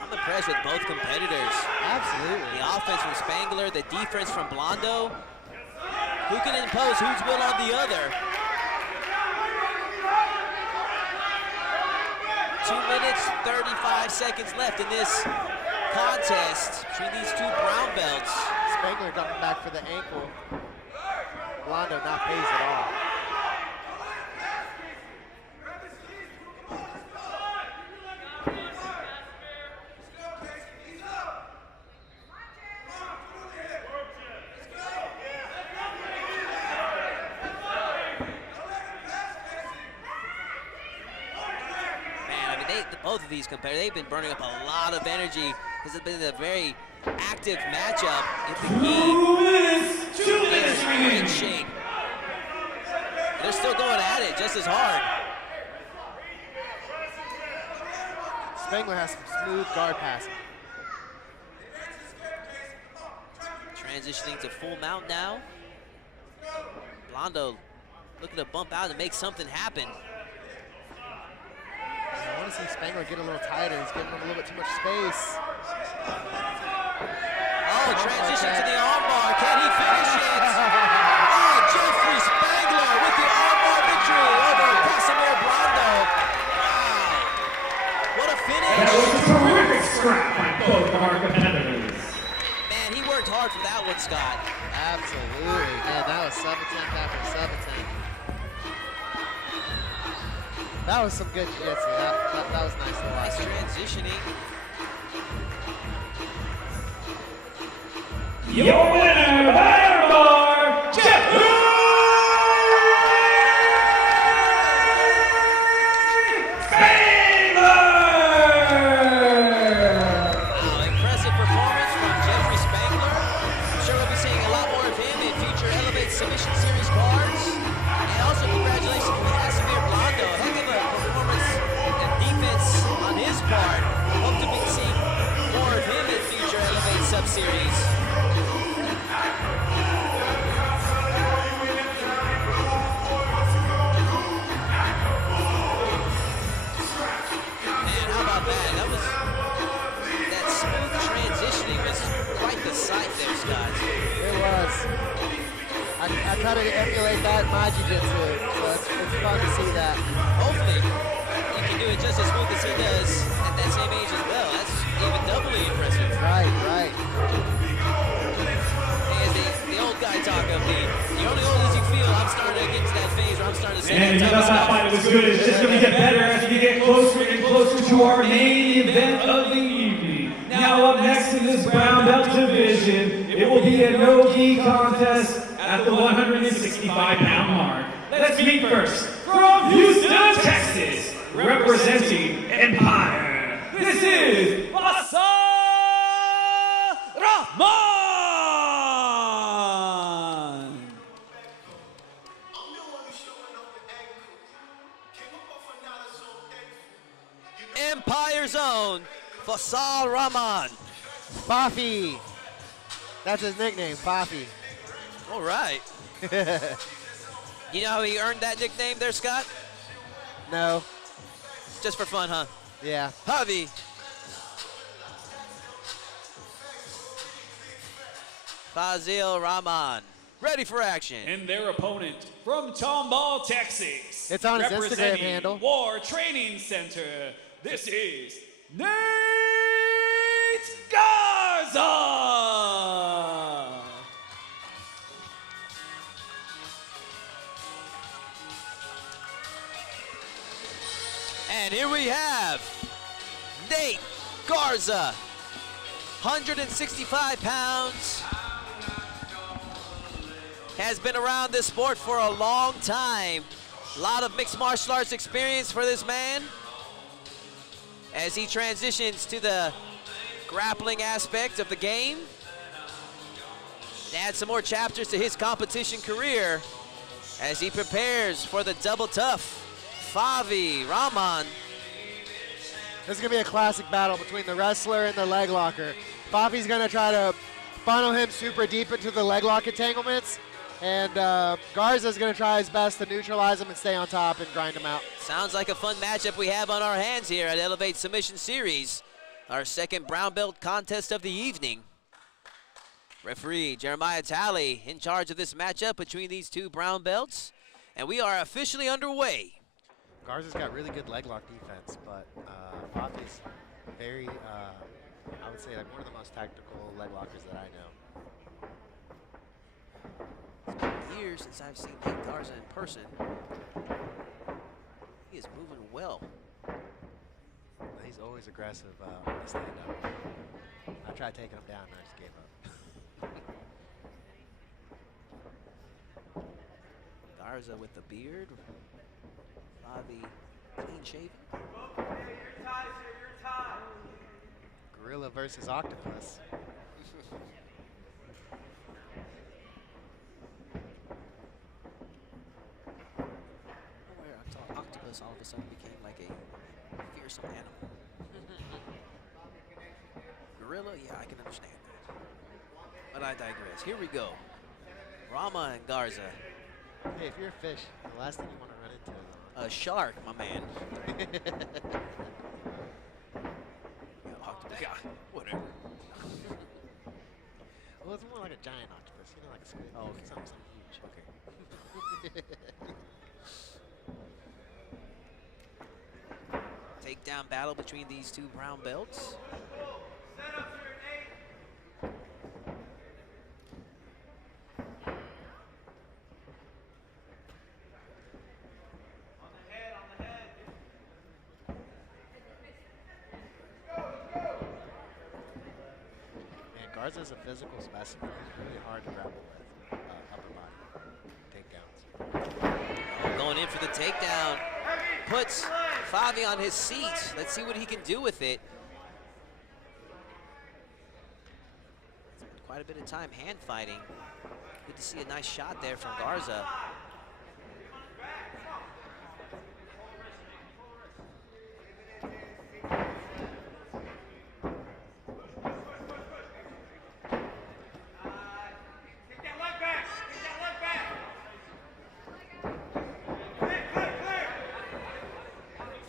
I'm impressed impressed with both competitors. Absolutely. The offense from Spangler, the defense from Blondo. Who can impose whose will on the other? 2 minutes, 35 seconds left in this contest between these two brown belts. Spangler jumping back for the ankle. Blondo not phased at all. Both of these competitors, they've been burning up a lot of energy. This has been a very active matchup in the heat. 2 minutes In remaining. great shape. They're still going at it just as hard. Spangler has some smooth guard passing. Transitioning to full mount now. Blondo looking to bump out and make something happen. I want to see Spangler get a little tighter. He's giving him a little bit too much space. Oh, transition to the armbar. Can he finish it? Oh, Jeffrey Spangler with the armbar victory over Casimir Blondo. Wow. What a That finish. was a terrific scrap by both of our competitors. Man, he worked hard for that one, Scott. Absolutely. Man, that was sub-attempt after sub-attempt. That was some good jiu-jitsu. That was nice to watch. Nice transitioning. Your winner by armbar, Jeffrey Spangler! Wow, impressive performance from Jeffrey Spangler. I'm sure we'll be seeing a lot more of him in future Elevate Submission Series cards. And also congratulations to Casimir Blondo. A heck of a performance and defense on his part. Hope to be seeing more of him in future Elevate Sub-Series. Man, how about that? That smooth transitioning was quite the sight there, Scott. It was. I try to emulate that in my jiu-jitsu, so it's fun to see that. Hopefully, you can do it just as smooth as he does at that same age as well. That's even doubly impressive. Right, right. And the old guy talk of you're only old as you feel. I'm starting to get to that phase where I'm starting to say And that you type thought of that stuff. fight was good. It's just going to get better as we get closer and closer to our main event of the evening. Now up next in this brown belt division, it will be a no-gi contest at the 165-pound mark. Let's meet first from Houston, Texas, representing Empire. This is Fasal Rahman. Empire Zone, Fasal Rahman. Fafi. That's his nickname, Fafi. All right. You know how he earned that nickname there, Scott? No. Just for fun, huh? Yeah. Javi. Fazil Rahman, ready for action. And their opponent from Tomball, Texas. It's on his Instagram representing handle. War Training Center. This is Nate Garza. And here we have Nate Garza, 165 pounds, has been around this sport for a long time. A lot of mixed martial arts experience for this man as he transitions to the grappling aspect of the game. Add some more chapters to his competition career as he prepares for the double tough. Favi Rahman. This is going to be a classic battle between the wrestler and the leg locker. Fafi's going to try to funnel him super deep into the leg lock entanglements, and Garza's going to try his best to neutralize him and stay on top and grind him out. Sounds like a fun matchup we have on our hands here at Elevate Submission Series. Our second brown belt contest of the evening. Referee Jeremiah Talley in charge of this matchup between these two brown belts. And we are officially underway. Garza's got really good leg lock defense, but Favi's very, I would say, like one of the most tactical leg lockers that I know. It's been years since I've seen Nate Garza in person. He is moving well. He's always aggressive on the stand-up. I tried taking him down and I just gave up. Garza with the beard. Favi clean shaven. Gorilla versus Octopus. Where I thought Octopus all of a sudden became like a fearsome animal. Gorilla, yeah, I can understand that. But I digress. Here we go. Rama and Garza. Hey, if you're a fish, the last thing you want to run into is A shark, my man. Yeah, Octopus, yeah, whatever. well, it's more like a giant octopus, you know, like a squid. Oh, okay. Something huge. Okay. Takedown battle between these two brown belts. Garza's a physical specimen. He's really hard to grapple with upper body takedowns. Going in for the takedown. Puts Favi on his seat. Let's see what he can do with it. Quite a bit of time hand fighting. Good to see a nice shot there from Garza.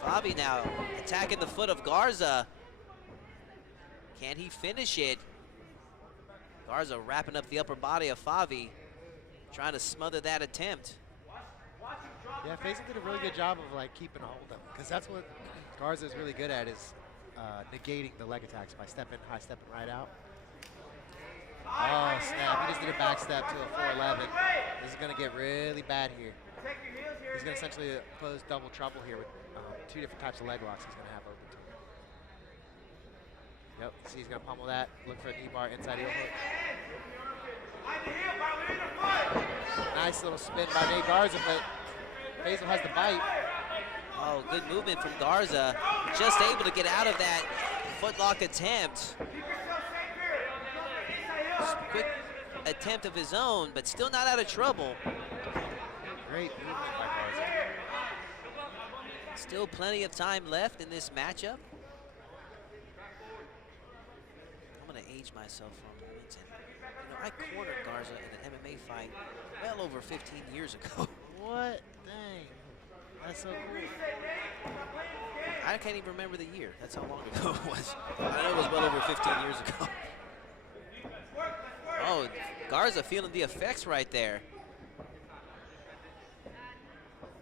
Favi now attacking the foot of Garza. Can he finish it? Garza wrapping up the upper body of Favi, trying to smother that attempt. Yeah, Faison did a really good job of like keeping a hold of him, because that's what Garza is really good at, is negating the leg attacks by high stepping right out. Oh snap, he just did a back step to a 411. This is gonna get really bad here. He's gonna essentially pose double trouble here with two different types of leg locks he's gonna have open to him. Yep, see he's gonna pummel that, look for a knee bar, inside heel hook. Nice little spin by Nate Garza, but Faison has the bite. Oh, good movement from Garza. Just able to get out of that footlock attempt. Quick attempt of his own, but still not out of trouble. Great movement by Garza. Still plenty of time left in this matchup. I'm gonna age myself for a moment. And, you know, I cornered Garza in an MMA fight well over 15 years ago. What? Dang. That's so cool. I can't even remember the year. That's how long ago it was. I know it was well over 15 years ago. Oh, Garza feeling the effects right there.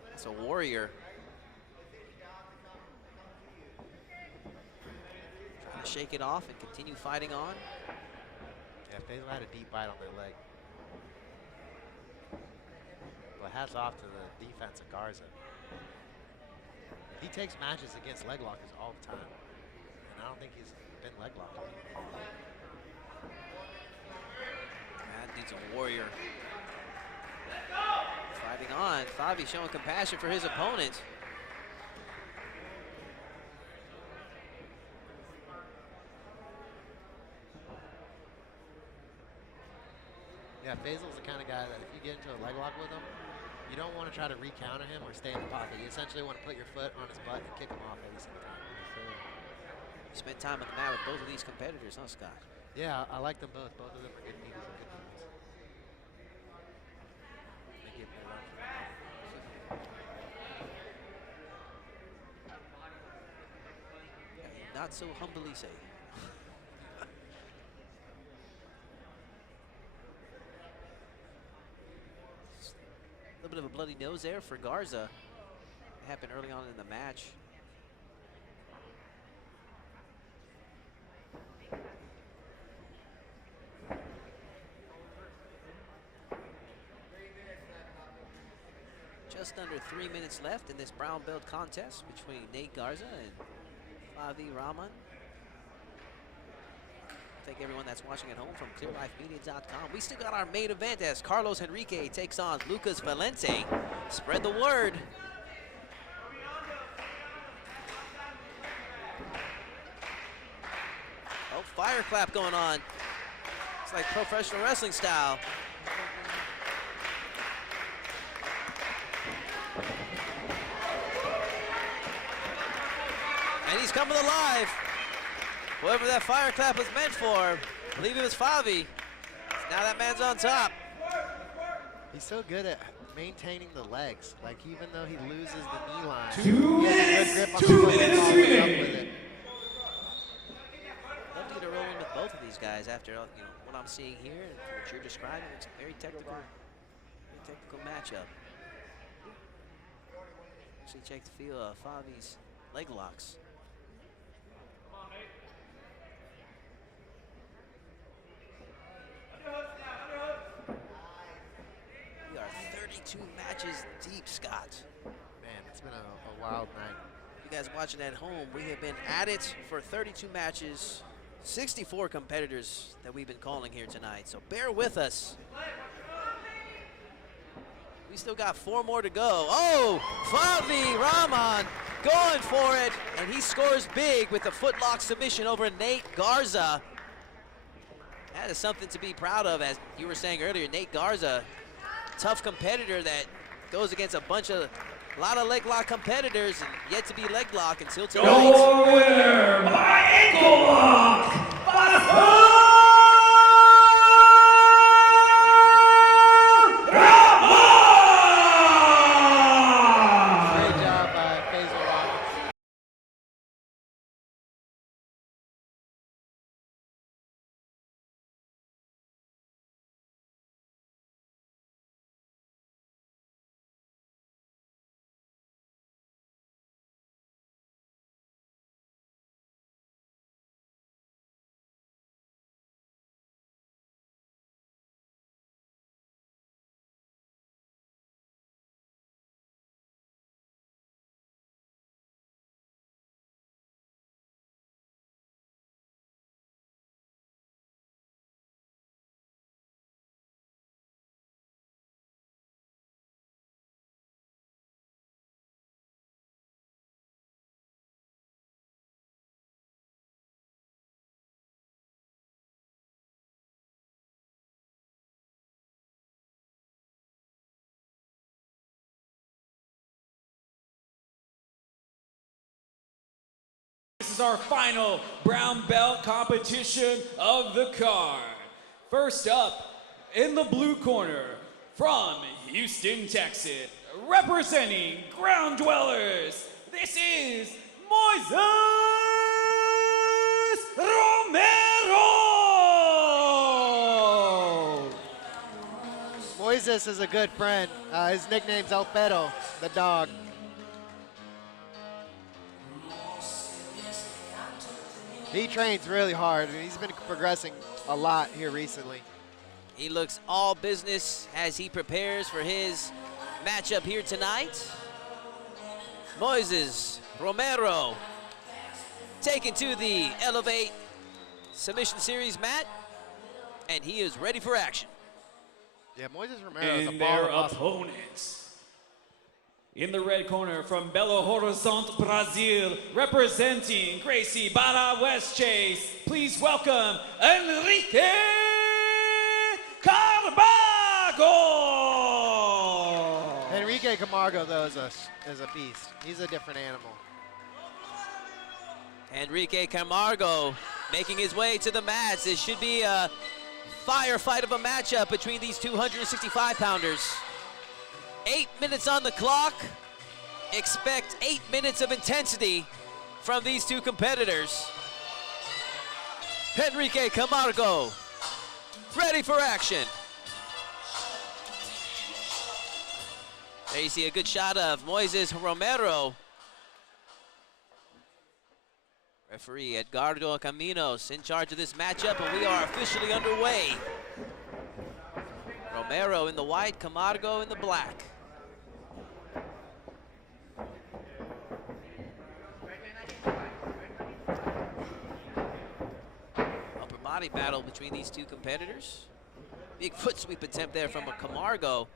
That's a warrior. Trying to shake it off and continue fighting on. Yeah, Faison had a deep bite on that leg. But hats off to the defense of Garza. He takes matches against leg lockers all the time. And I don't think he's been leg locked. That dude's a warrior. Fighting on. Favi showing compassion for his opponent. Yeah, Faisal's the kind of guy that if you get into a leg lock with him, you don't want to try to re-counter him or stay in the pocket. You essentially want to put your foot on his butt and kick him off every single time. You spent time on the mat with both of these competitors, huh, Scott? Yeah, I like them both. Both of them are good people and good moves. They give me a run for their money. Not so humbly say. A little bit of a bloody nose there for Garza. It happened early on in the match. Just under 3 minutes left in this brown belt contest between Nate Garza and Favi Rahman. Thank everyone that's watching at home from clearlifemedia.com. We still got our main event as Carlos Henrique takes on Lucas Valente. Spread the word. Oh, fire clap going on. It's like professional wrestling style. And he's coming alive. Whoever that fire clap was meant for, I believe it was Favi. Now that man's on top. He's so good at maintaining the legs. Like, even though he loses the knee line, 2 he has a minutes, good grip on 2 the foot and minutes follows up remaining. with it. Love to get a roll in with both of these guys after what I'm seeing here and what you're describing. It's a very technical matchup. Actually, check the feel of Favi's leg locks. We are 32 matches deep, Scott. Man, it's been a wild night. You guys watching at home, we have been at it for 32 matches, 64 competitors that we've been calling here tonight, so bear with us. We still got 4 more to go. Oh, Favi Rahman going for it, and he scores big with the footlock submission over Nate Garza. That is something to be proud of, as you were saying earlier. Nate Garza, tough competitor that goes against a lot of leg lock competitors and yet to be leg lock until tonight. Your winner by ankle lock, Great job by Faisal Rahman. This is our final brown belt competition of the card. First up, in the blue corner, from Houston, Texas, representing Ground Dwellers, this is Moises Romero! Moises is a good friend. His nickname's El Perro, the dog. He trains really hard, and he's been progressing a lot here recently. He looks all business as he prepares for his matchup here tonight. Moises Romero taken to the Elevate Submission Series mat, and he is ready for action. Yeah, Moises Romero is a And ball their of muscle. opponents. In the red corner from Belo Horizonte, Brazil, representing Gracie Barra West Chase, please welcome Enrique Carbago! Enrique Camargo, though, is a beast. He's a different animal. Enrique Camargo making his way to the mats. This should be a firefight of a matchup between these 265-pounders. 8 minutes on the clock. Expect 8 minutes of intensity from these two competitors. Henrique Camargo, ready for action. There you see a good shot of Moises Romero. Referee Edgardo Caminos in charge of this matchup, and we are officially underway. Romero in the white, Camargo in the black. Upper body battle between these two competitors. Big foot sweep attempt there from a Camargo.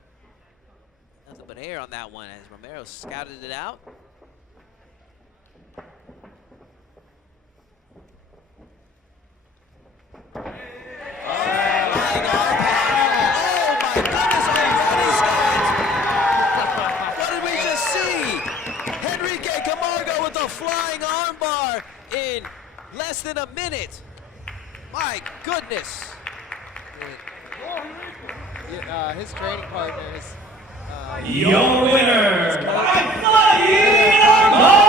Nothing but air on that one as Romero scouted it out. Flying armbar in less than a minute. My goodness. His training partner is Your winner by flying armbar,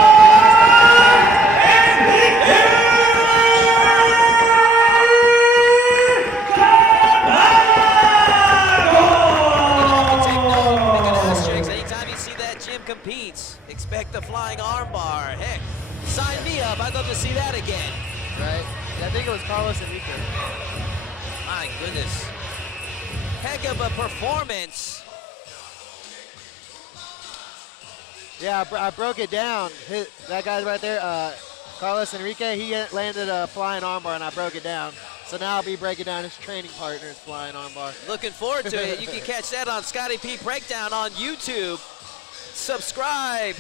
Anytime you see that Jim competes, expect the flying armbar. Heck, sign me up. I'd love to see that again. right. Yeah, I think it was Carlos Enrique. My goodness. Heck of a performance. Yeah, I broke it down. That guy right there, Carlos Enrique, he landed a flying armbar, and I broke it down. So now I'll be breaking down his training partner's flying armbar. Looking forward to it. You can catch that on Scotty P Breakdown on YouTube. Subscribe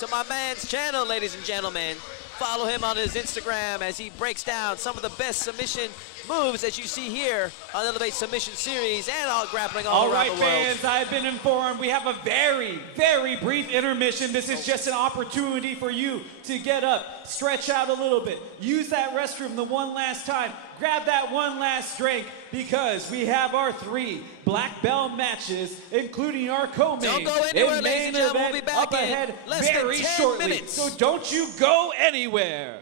to my man's channel, ladies and gentlemen. Follow him on his Instagram as he breaks down some of the best submission moves as you see here on Elevate Submission Series and all grappling all around the world. All right, fans, I've been informed we have a very, very brief intermission. This is just an opportunity for you to get up, stretch out a little bit, use that restroom the one last time, grab that one last drink, because we have our 3 black belt matches, including our co-main. Don't go anywhere, and ladies main and gentlemen. We'll event be back up in ahead less than very 10 shortly. minutes. So don't you go anywhere.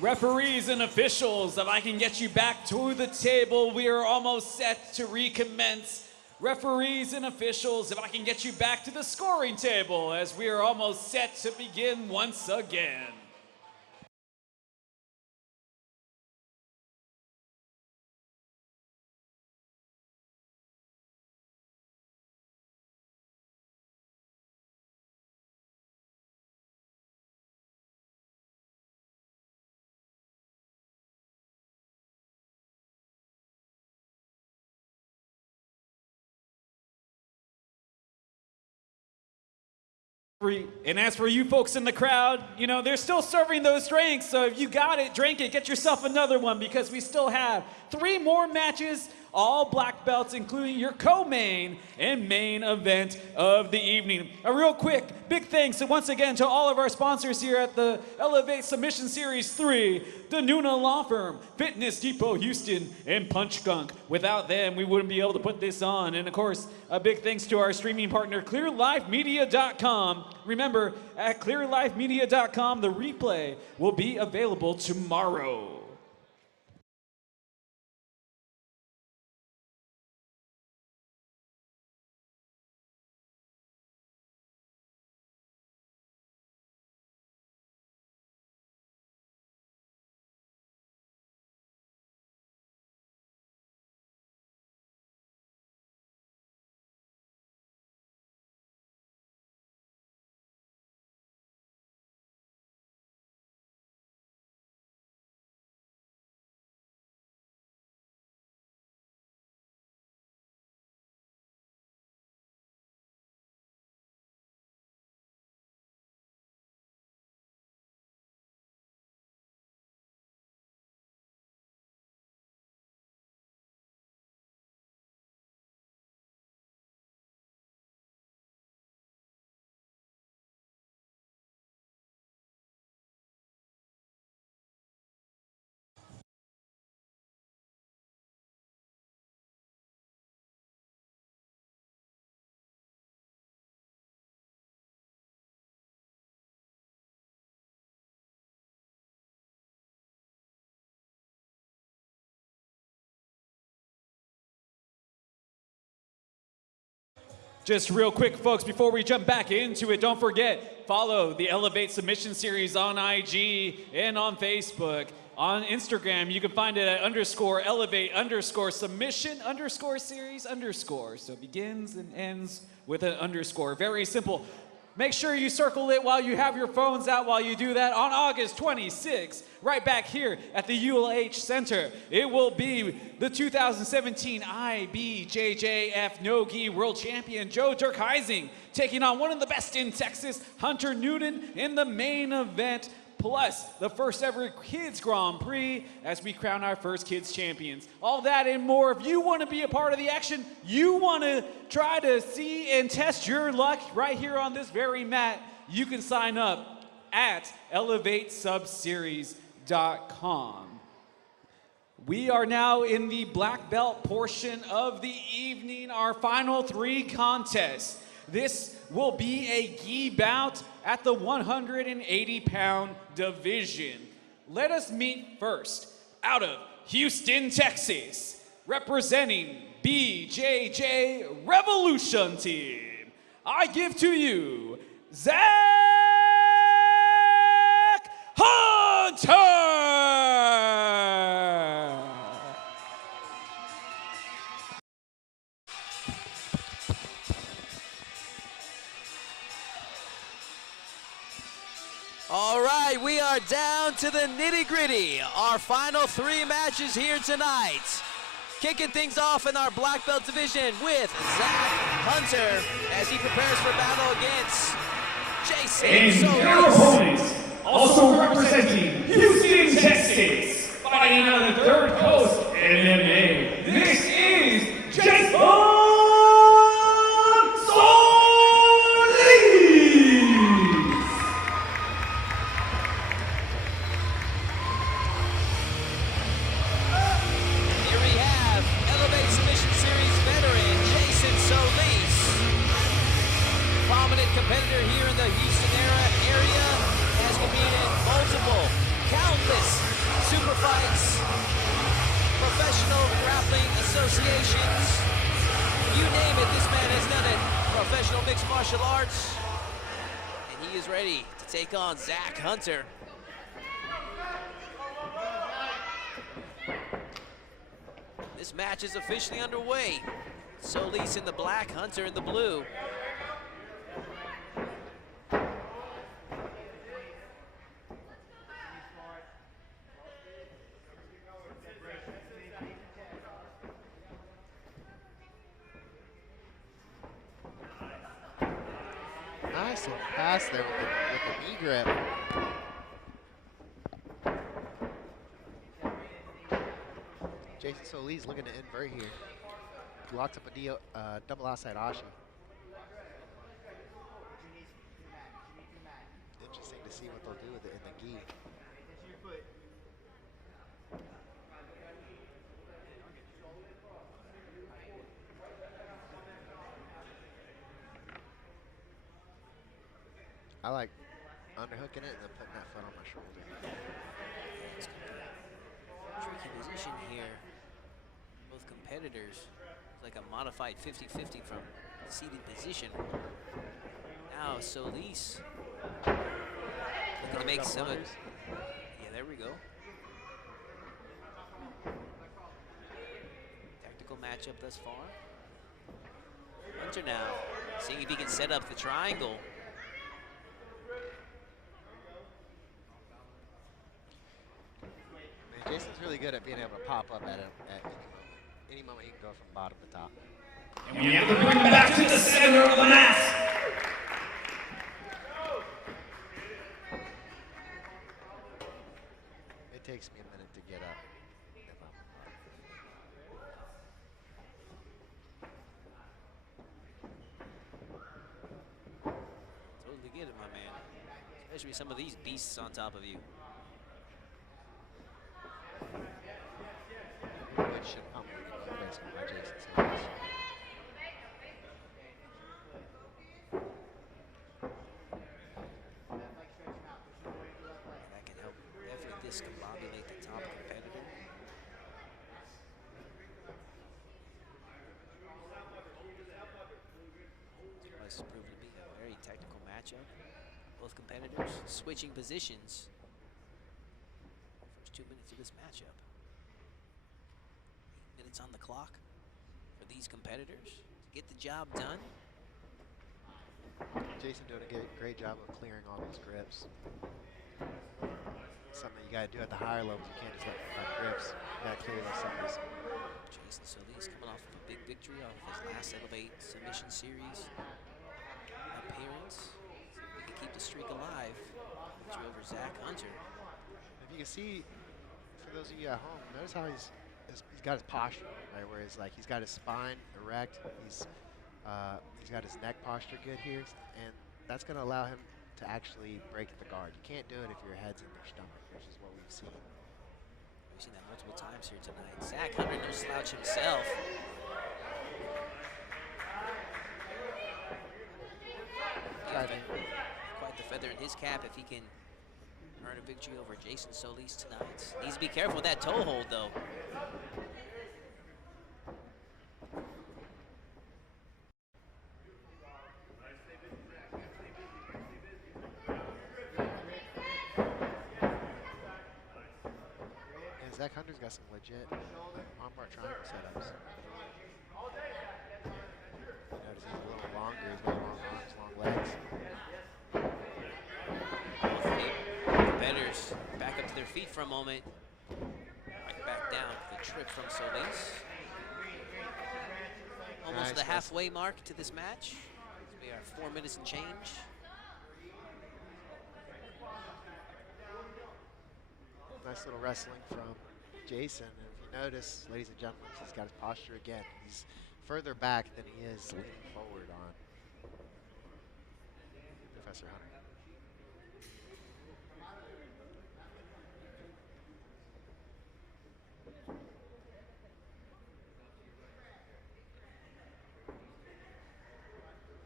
Referees and officials, if I can get you back to the table, we are almost set to recommence. Referees and officials, if I can get you back to the scoring table, as we are almost set to begin once again. And as for you folks in the crowd, you know, they're still serving those drinks. So if you got it, drink it, get yourself another one, because we still have 3 more matches, all black belts, including your co-main and main event of the evening. A real quick, big thanks once again to all of our sponsors here at the Elevate Submission Series 3, the Nuna Law Firm, Fitness Depot Houston, and Punch Gunk. Without them, we wouldn't be able to put this on. And of course, a big thanks to our streaming partner, ClearLifeMedia.com. Remember, at ClearLifeMedia.com, the replay will be available tomorrow. Just real quick, folks, before we jump back into it, don't forget, follow the Elevate Submission Series on IG and on Facebook. On Instagram, you can find it at _elevate_submission_series_. So it begins and ends with an underscore. Very simple. Make sure you circle it while you have your phones out while you do that. On August 26th, right back here at the ULH Center, it will be the 2017 IBJJF No-Gi World Champion Joe Durkheising taking on one of the best in Texas, Hunter Newton, in the main event, plus the first ever Kids Grand Prix as we crown our first Kids Champions. All that and more. If you want to be a part of the action, you want to try to see and test your luck right here on this very mat, you can sign up at ElevateSubSeries.com. We are now in the black belt portion of the evening, our final 3 contests. This will be a gi bout at the 180-pound division. Let us meet first, out of Houston, Texas, representing BJJ Revolution Team. I give to you, Zach Hunter! All right, we are down to the nitty-gritty. Our final 3 matches here tonight. Kicking things off in our black belt division with Zach Hunter as he prepares for battle against Jason And Solis. your opponents, also representing Houston, Texas, fighting on the Third Coast MMA. This is Jason Solis! Here we have Elevate Submission Series veteran Jason Solis. Prominent competitor here in the Houston area, has competed in multiple countless super fights, professional grappling associations, you name it, this man has done it. Professional mixed martial arts, and he is ready to take on Zach Hunter. This match is officially underway. Solis in the black, Hunter in the blue. Nice little pass there with the knee grip. Jason Solis looking to invert here. He locks up a double outside Ashi. Interesting to see what they'll do with it in the gi. I like underhooking it and then putting that foot on my shoulder. Tricky position here. Both competitors. It's like a modified 50-50 from the seated position. Now Solis looking to make some of, yeah, there we go. Tactical matchup thus far. Hunter now seeing if he can set up the triangle. Jason's really good at being able to pop up at any moment. He can go from bottom to top. And we have to bring him back to the center of the mat. It takes me a minute to get up. Totally get it, my man. Especially some of these beasts on top of you. Which should pump me basically by Jason Solis. That can help definitely discombobulate the top competitor. This has proven to be a very technical matchup. Both competitors switching positions. First 2 minutes of this matchup. 8 minutes on the clock for these competitors to get the job done. Jason doing a great job of clearing all those grips. Something you got to do at the higher levels. You can't just let grips. You got to clear those suckers. Jason Solis coming off of a big victory off of his last Elevate Submission Series appearance. He can keep the streak alive. Victory over Zach Hunter. If you can see, for those of you at home, notice how he's got his posture, right? Where it's like he's got his spine erect. He's got his neck posture good here, and that's going to allow him to actually break the guard. You can't do it if your head's in their stomach, which is what we've seen. We've seen that multiple times here tonight. Zach Hunter, no slouch himself. Quite the feather in his cap if he can earn a victory over Jason Solis tonight. Needs to be careful with that toe hold, though. Zach Hunter's got some legit armbar triangle setups. You notice he's a little longer, he's got long arms, long legs. Both competitors back up to their feet for a moment. Right back down for the trip from Solis. Almost Nice. the halfway mark to this match. We are 4 minutes and change. Nice little wrestling from Jason. And if you notice, ladies and gentlemen, he's got his posture again. He's further back than he is leaning forward on Professor Hunter.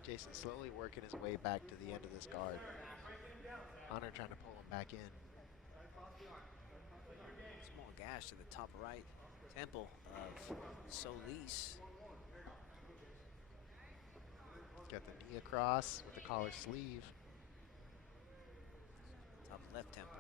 Jason slowly working his way back to the end of this guard. Hunter trying to pull him back in. gash to the top right temple of Solis. Got the knee across with the collar sleeve. Top left temple.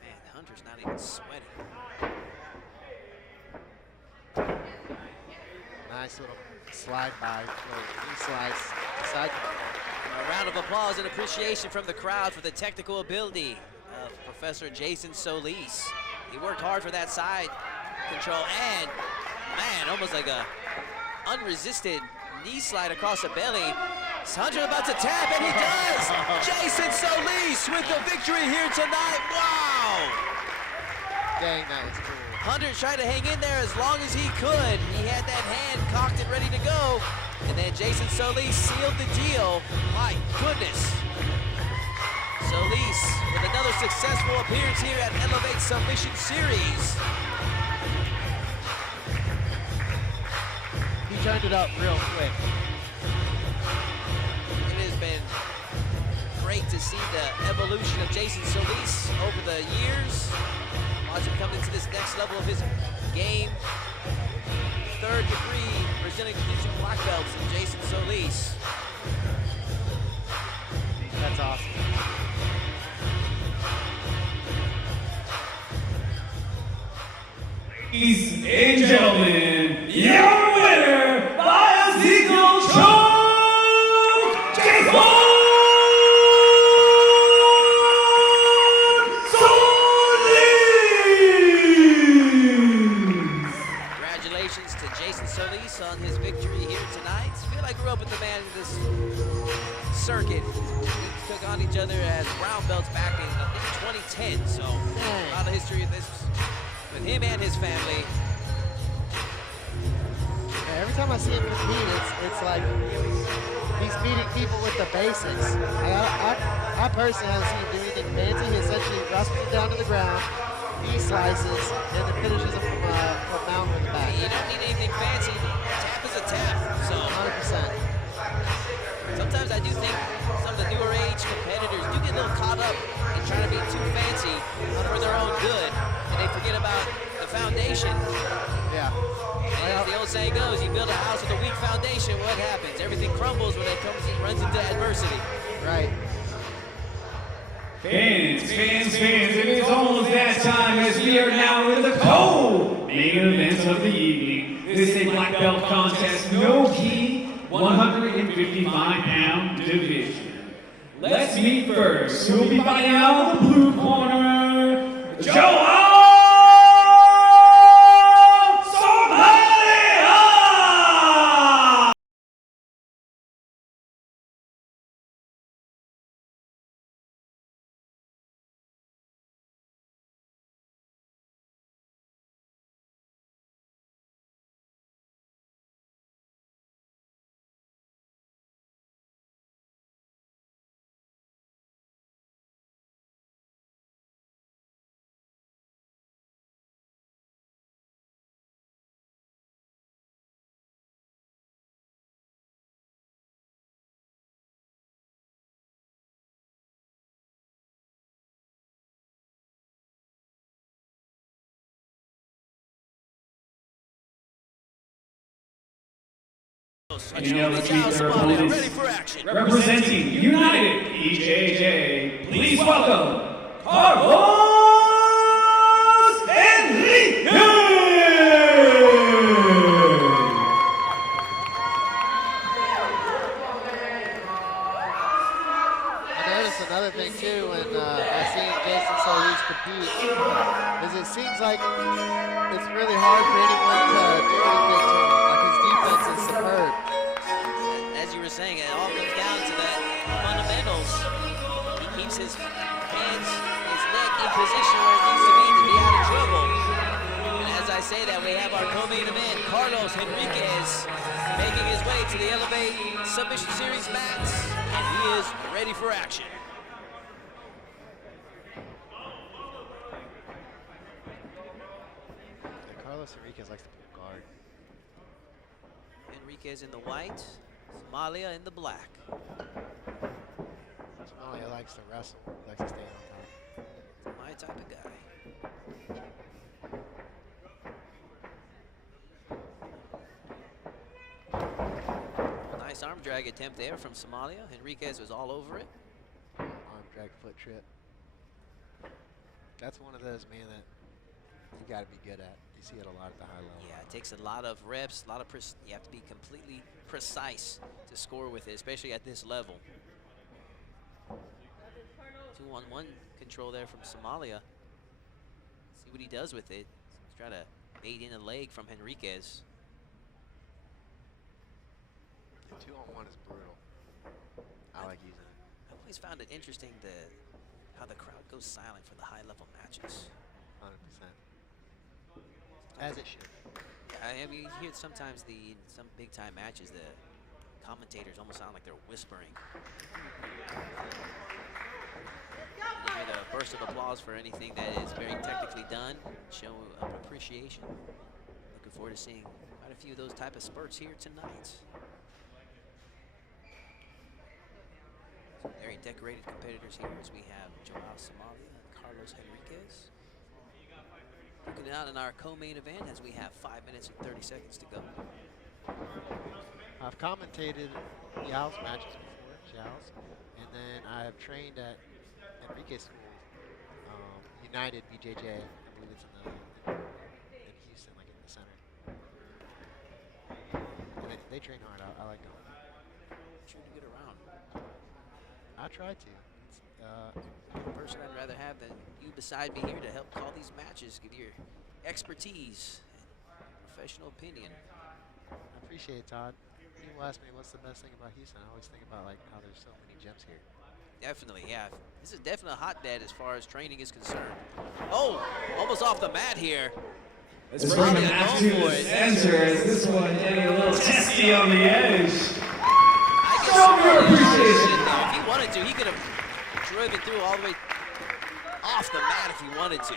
Man, Hunter's not even sweating. Nice little slide by, little knee slice. Side. A round of applause and appreciation from the crowd for the technical ability of Professor Jason Solis. He worked hard for that side control and, man, almost like a unresisted knee slide across the belly. Hunter about to tap, and he does! Jason Solis with the victory here tonight. Wow! Dang, that was cool. Hunter tried to hang in there as long as he could. He had that hand cocked and ready to go. And then Jason Solis sealed the deal. My goodness. Solis with another successful appearance here at Elevate Submission Series. He turned it up real quick. It has been great to see the evolution of Jason Solis over the years. Watch him come into this next level of his game. Third degree Brazilian Jiu-Jitsu black belts in Jason Solis. That's awesome. Ladies and gentlemen, your winner by Ezekiel Choke, Jason Solis! Congratulations to Jason Solis on his victory here tonight. I feel like we're up with the man in this circuit. We took on each other as brown belts back in, I think, 2010, so a lot of history of this with him and his family. Yeah, every time I see him compete, it's like he's meeting people with the basics. I personally haven't seen him do anything fancy. He essentially wrestles him down to the ground, knee slices, and then finishes him from mount or the back. You don't need anything fancy. Tap is a tap. So 100%. sometimes I do think some of the newer age competitors do get a little caught up in trying to be too fancy for their own good, and they forget about the foundation. Yeah. And as the old saying goes, you build a house with a weak foundation, what happens? Everything crumbles when it runs into adversity. Right. Fans, it is almost that time as we are now in the co-main event of the evening. This is a black belt contest, no gi, 155-pound division. Let's meet first, who will be fighting out of the blue corner, Joel Somalia! And now let's meet their opponents. Ready for action. Representing United EJJ, please welcome Carlos Enriquez! I noticed another thing too when I seen Jason Solis compete is it seems like it's really hard for anyone to do anything to him. Like his defense is superb. As you were saying, it all comes down to that fundamentals. He keeps his hands, his neck in position where it needs to be out of trouble. And as I say that, we have our co-main event, Carlos Enriquez, making his way to the Elevate Submission Series mats, and he is ready for action. Yeah, Carlos Enriquez likes to pull guard. Henriquez in the white, Somalia in the black. Somalia likes to wrestle. He likes to stay on top. My type of guy. Nice arm drag attempt there from Somalia. Henriquez was all over it. Arm drag foot trip. That's one of those, man, that you got to be good at. You see it a lot at the high level. Yeah, it takes a lot of reps, a lot of you have to be completely precise to score with it, especially at this level. 2-on-1 control there from Somalia. See what he does with it. He's trying to bait in a leg from Henriquez. The 2-on-1 is brutal. I like using it. I've always found it interesting how the crowd goes silent for the high-level matches. 100%. As it should. I mean, you hear sometimes in some big-time matches, the commentators almost sound like they're whispering. You hear the burst of applause for anything that is very technically done, show of appreciation. Looking forward to seeing quite a few of those type of spurts here tonight. Some very decorated competitors here as we have Joao Somalia and Carlos Henriquez. Looking out in our co-main event as we have 5 minutes and 30 seconds to go. I've commentated Yao's matches before, Zhao's, and then I have trained at Enrique's school, United BJJ. I believe it's in Houston, like in the center. And they train hard. I like them. Trying to get around. I try to. The person I'd rather have than you beside me here to help call these matches, give your expertise and professional opinion. I appreciate it, Todd. People ask me what's the best thing about Houston. I always think about like how there's so many gyms here. Definitely, yeah. This is definitely a hotbed as far as training is concerned. Oh, almost off the mat here. Let's bring him back to the center as this one getting a little testy on the edge. Show me your appreciation. If he wanted to, he could have driven through all the way off the mat if he wanted to.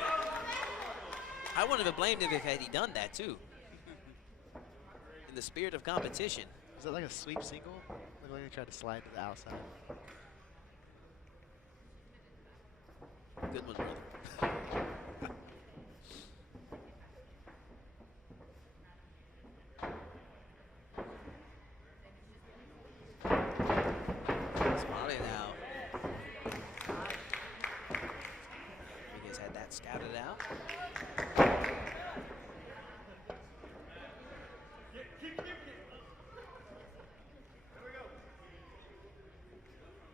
I wouldn't have blamed him if had he done that too. In the spirit of competition. Is it like a sweep single? Look like he tried to slide to the outside. Good one, brother. Somalia now. Rodriguez had that scouted out.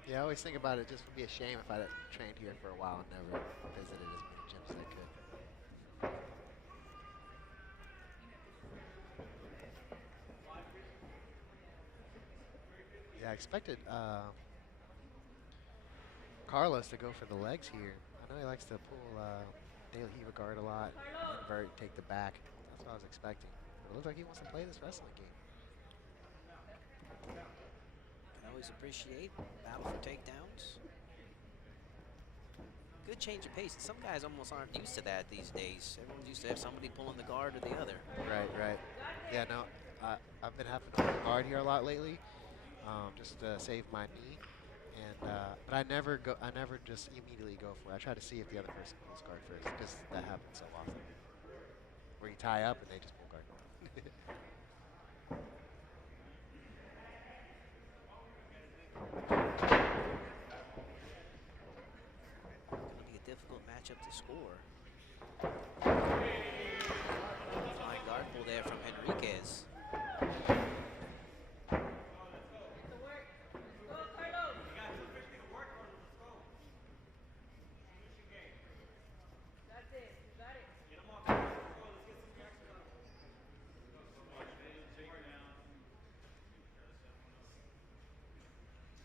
Yeah, I always think about it. Just would be a shame if I had trained here for a while and never visited as many gyms as I could. Yeah, I expected Carlos to go for the legs here. I know he likes to pull De La Riva guard a lot, invert, take the back. That's what I was expecting. But it looks like he wants to play this wrestling game. Can always appreciate battle for takedowns. Good change of pace. Some guys almost aren't used to that these days. Everyone's used to have somebody pulling the guard or the other. Right. Yeah, no, I've been having to pull the guard here a lot lately, just to save my knee. And but I never just immediately go for it. I try to see if the other person pulls guard first, because that happens so often. Where you tie up and they just pull guard. Gonna be a difficult matchup to score. Flying guard pull there from Henriquez.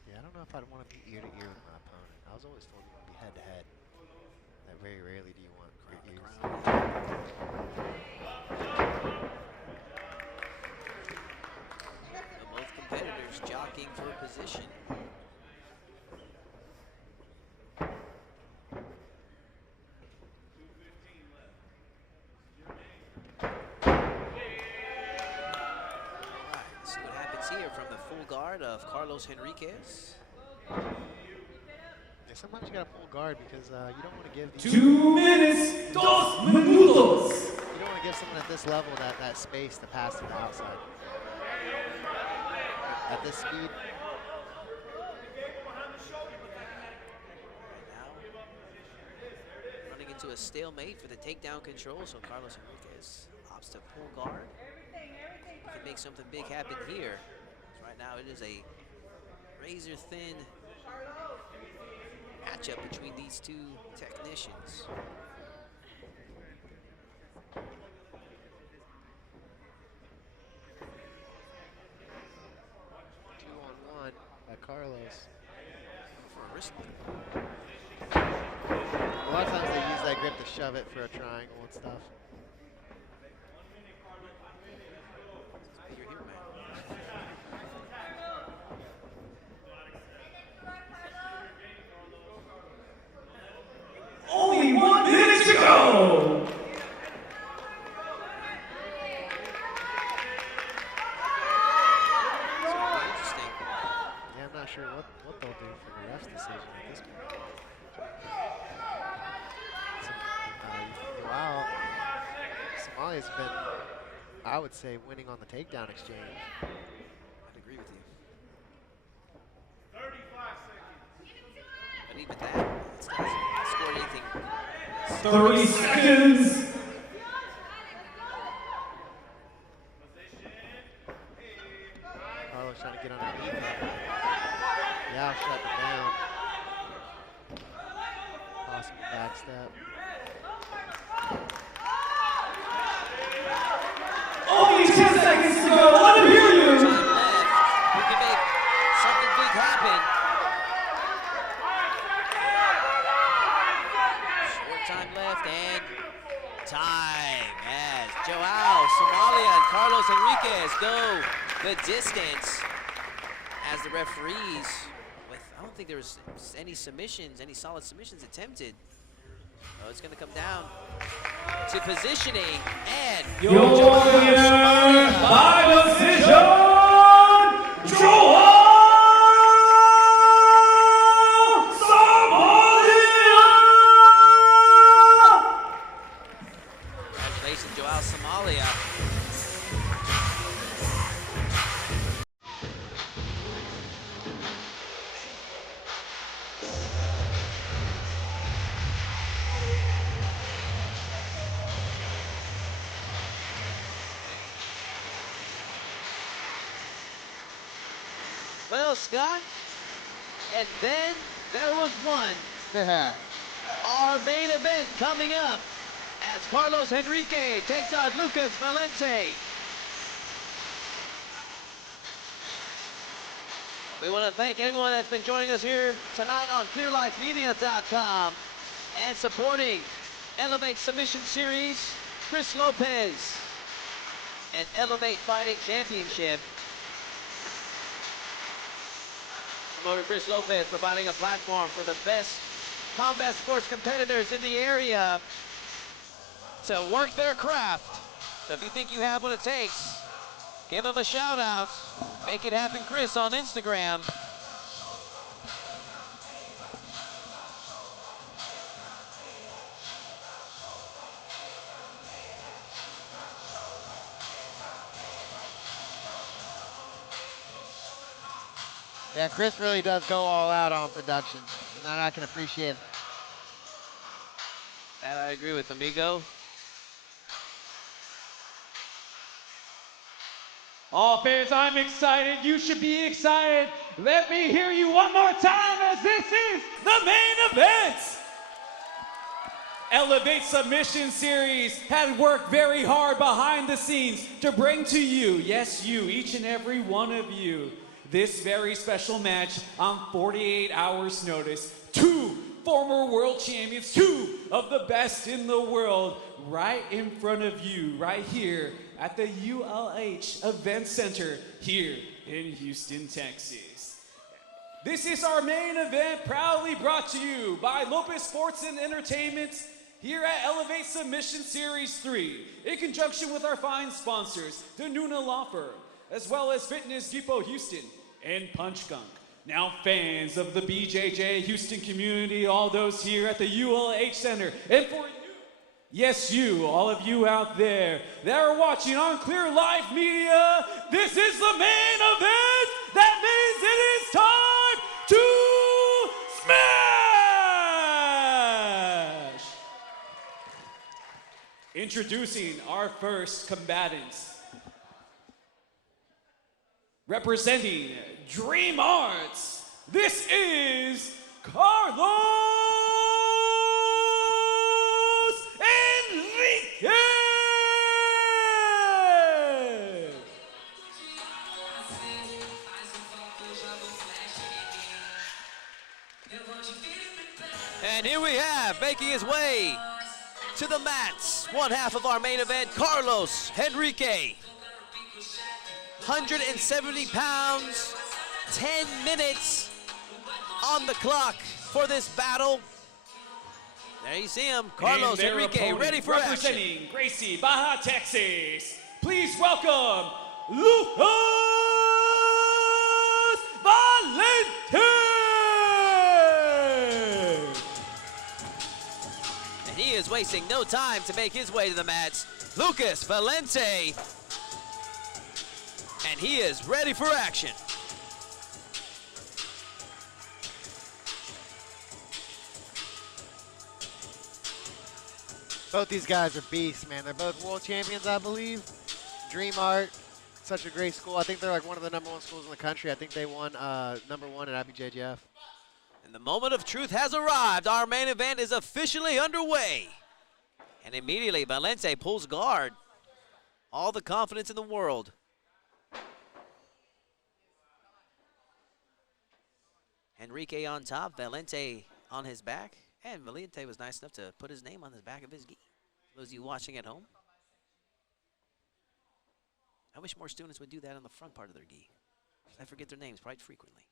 Yeah, I don't know if I'd want to be ear to ear with my opponent. I was always told you want to be head to head. That very rarely do you want ear to ears. Both competitors jockeying for position. Alright, let's see what of Carlos Henriquez. Yeah, sometimes you gotta pull guard because you don't want to give these. 2 minutes, 2 minutos. You don't want to give someone at this level that space to pass to the outside. At this speed. Running into a stalemate for the takedown control, so Carlos Henriquez opts to pull guard. He can make something big happen here. Right now it is a razor-thin matchup between these two technicians. 2-on-1 by Carlos. For a wrist. A lot of times they use that grip to shove it for a triangle and stuff. You're here, man. Only 1 minute to go. Interesting. Yeah, I'm not sure what they'll do for the ref's decision at this point. Wow. Somalia's been, I would say, winning on the takedown exchange. I'd agree with you. 35 seconds. But even that, it still hasn't scored anything. 30 seconds. Carlos trying to get underneath him. Yeah, shut it down. Awesome backstep. Only 10 seconds to go. I want to hear you. Time left. We can make something big happen. Short time left and time as Joao Somalia and Carlos Henriquez go the distance as the referees with, I don't think there was any submissions, any solid submissions attempted. Oh, it's going to come down to positioning and Your winner by decision, Joao Somalia. Congratulations, Joao Somalia. Well, Scott, and then there was one. Our main event coming up as Carlos Henrique takes on Lucas Valente. We want to thank everyone that's been joining us here tonight on ClearLifeMedia.com and supporting Elevate Submission Series, Chris Lopez, and Elevate Fighting Championship. Promoter Chris Lopez providing a platform for the best combat sports competitors in the area to work their craft. So if you think you have what it takes, give them a shout out. Make it happen, Chris, on Instagram. Yeah, Chris really does go all out on production, and I can appreciate it. That I agree with, amigo. All fans, I'm excited. You should be excited. Let me hear you one more time as this is the main event. Elevate Submission Series had worked very hard behind the scenes to bring to you, yes you, each and every one of you, this very special match on 48 hours notice. 2 former world champions, 2 of the best in the world, right in front of you, right here at the ULH Event Center here in Houston, Texas. This is our main event, proudly brought to you by Lopez Sports and Entertainment here at Elevate Submission Series 3, in conjunction with our fine sponsors, the Nuna Law Firm, as well as Fitness Depot Houston, and Punch Gunk. Now fans of the BJJ Houston community, all those here at the ULH Center, and for you, yes you, all of you out there that are watching on Clear Live Media, this is the main event. That means it is time to smash! Introducing our first combatants. Representing Dream Arts, this is Carlos Enrique! And here we have, making his way to the mats, one half of our main event, Carlos Henrique. 170 pounds, 10 minutes on the clock for this battle. There you see him, Carlos And their Henrique, opponent, ready for action. representing Gracie, Baja, Texas. Please welcome Lucas Valente. And he is wasting no time to make his way to the mats. Lucas Valente. And he is ready for action. Both these guys are beasts, man. They're both world champions, I believe. Dream Art, such a great school. I think they're like one of the #1 schools in the country. I think they won #1 at IBJJF. And the moment of truth has arrived. Our main event is officially underway. And immediately Valente pulls guard. All the confidence in the world. Enrique on top, Valente on his back. And Valente was nice enough to put his name on the back of his gi. Those of you watching at home. I wish more students would do that on the front part of their gi. I forget their names quite frequently.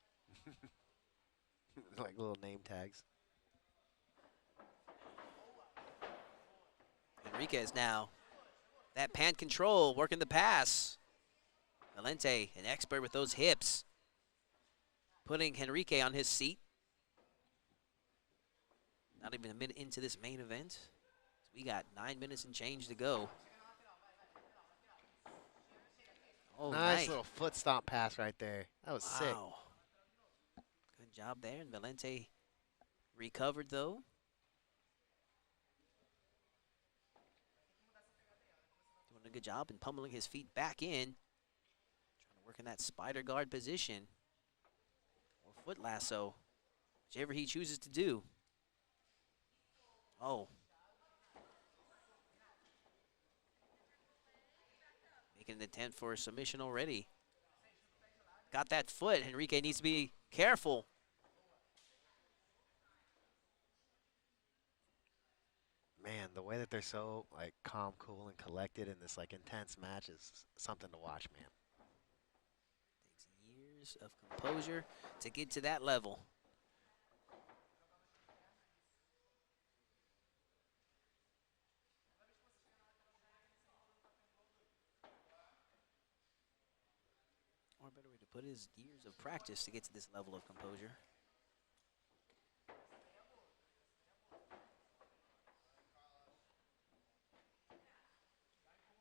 Like little name tags. Enriquez now. That pan control, working the pass. Valente, an expert with those hips. Putting Enrique on his seat. Not even a minute into this main event. We got 9 minutes and change to go. Oh, Nice little foot stomp pass right there. That was sick. Wow. Good job there. And Valente recovered, though. Doing a good job and pummeling his feet back in. Trying to work in that spider guard position. Or foot lasso. Whichever he chooses to do. Oh. Making an attempt for a submission already. Got that foot. Enrique needs to be careful. Man, the way that they're so like calm, cool, and collected in this like intense match is something to watch, man. Takes years of composure to get to that level. Or a better way to put it is years of practice to get to this level of composure.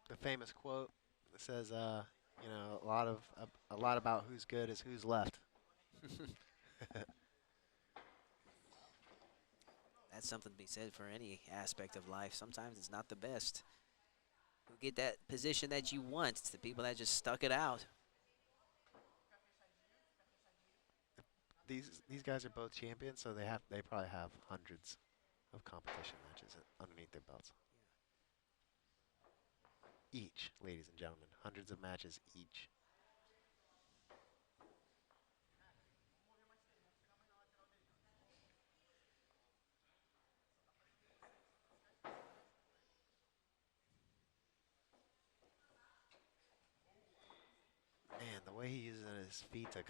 The famous quote that says, you know, a lot about who's good is who's left. That's something to be said for any aspect of life. Sometimes it's not the best who get that position that you want. It's the people that just stuck it out. These guys are both champions, so they probably have hundreds of competition matches underneath their belts. Each, ladies and gentlemen, hundreds of matches each. Man, the way he uses his feet to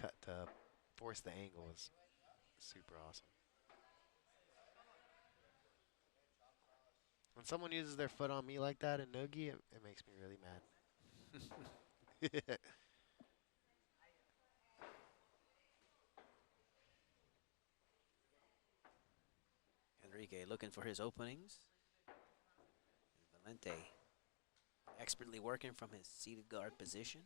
force the angle is super awesome. When someone uses their foot on me like that in no-gi, it makes me really mad. Enrique looking for his openings. Valente expertly working from his seated guard position.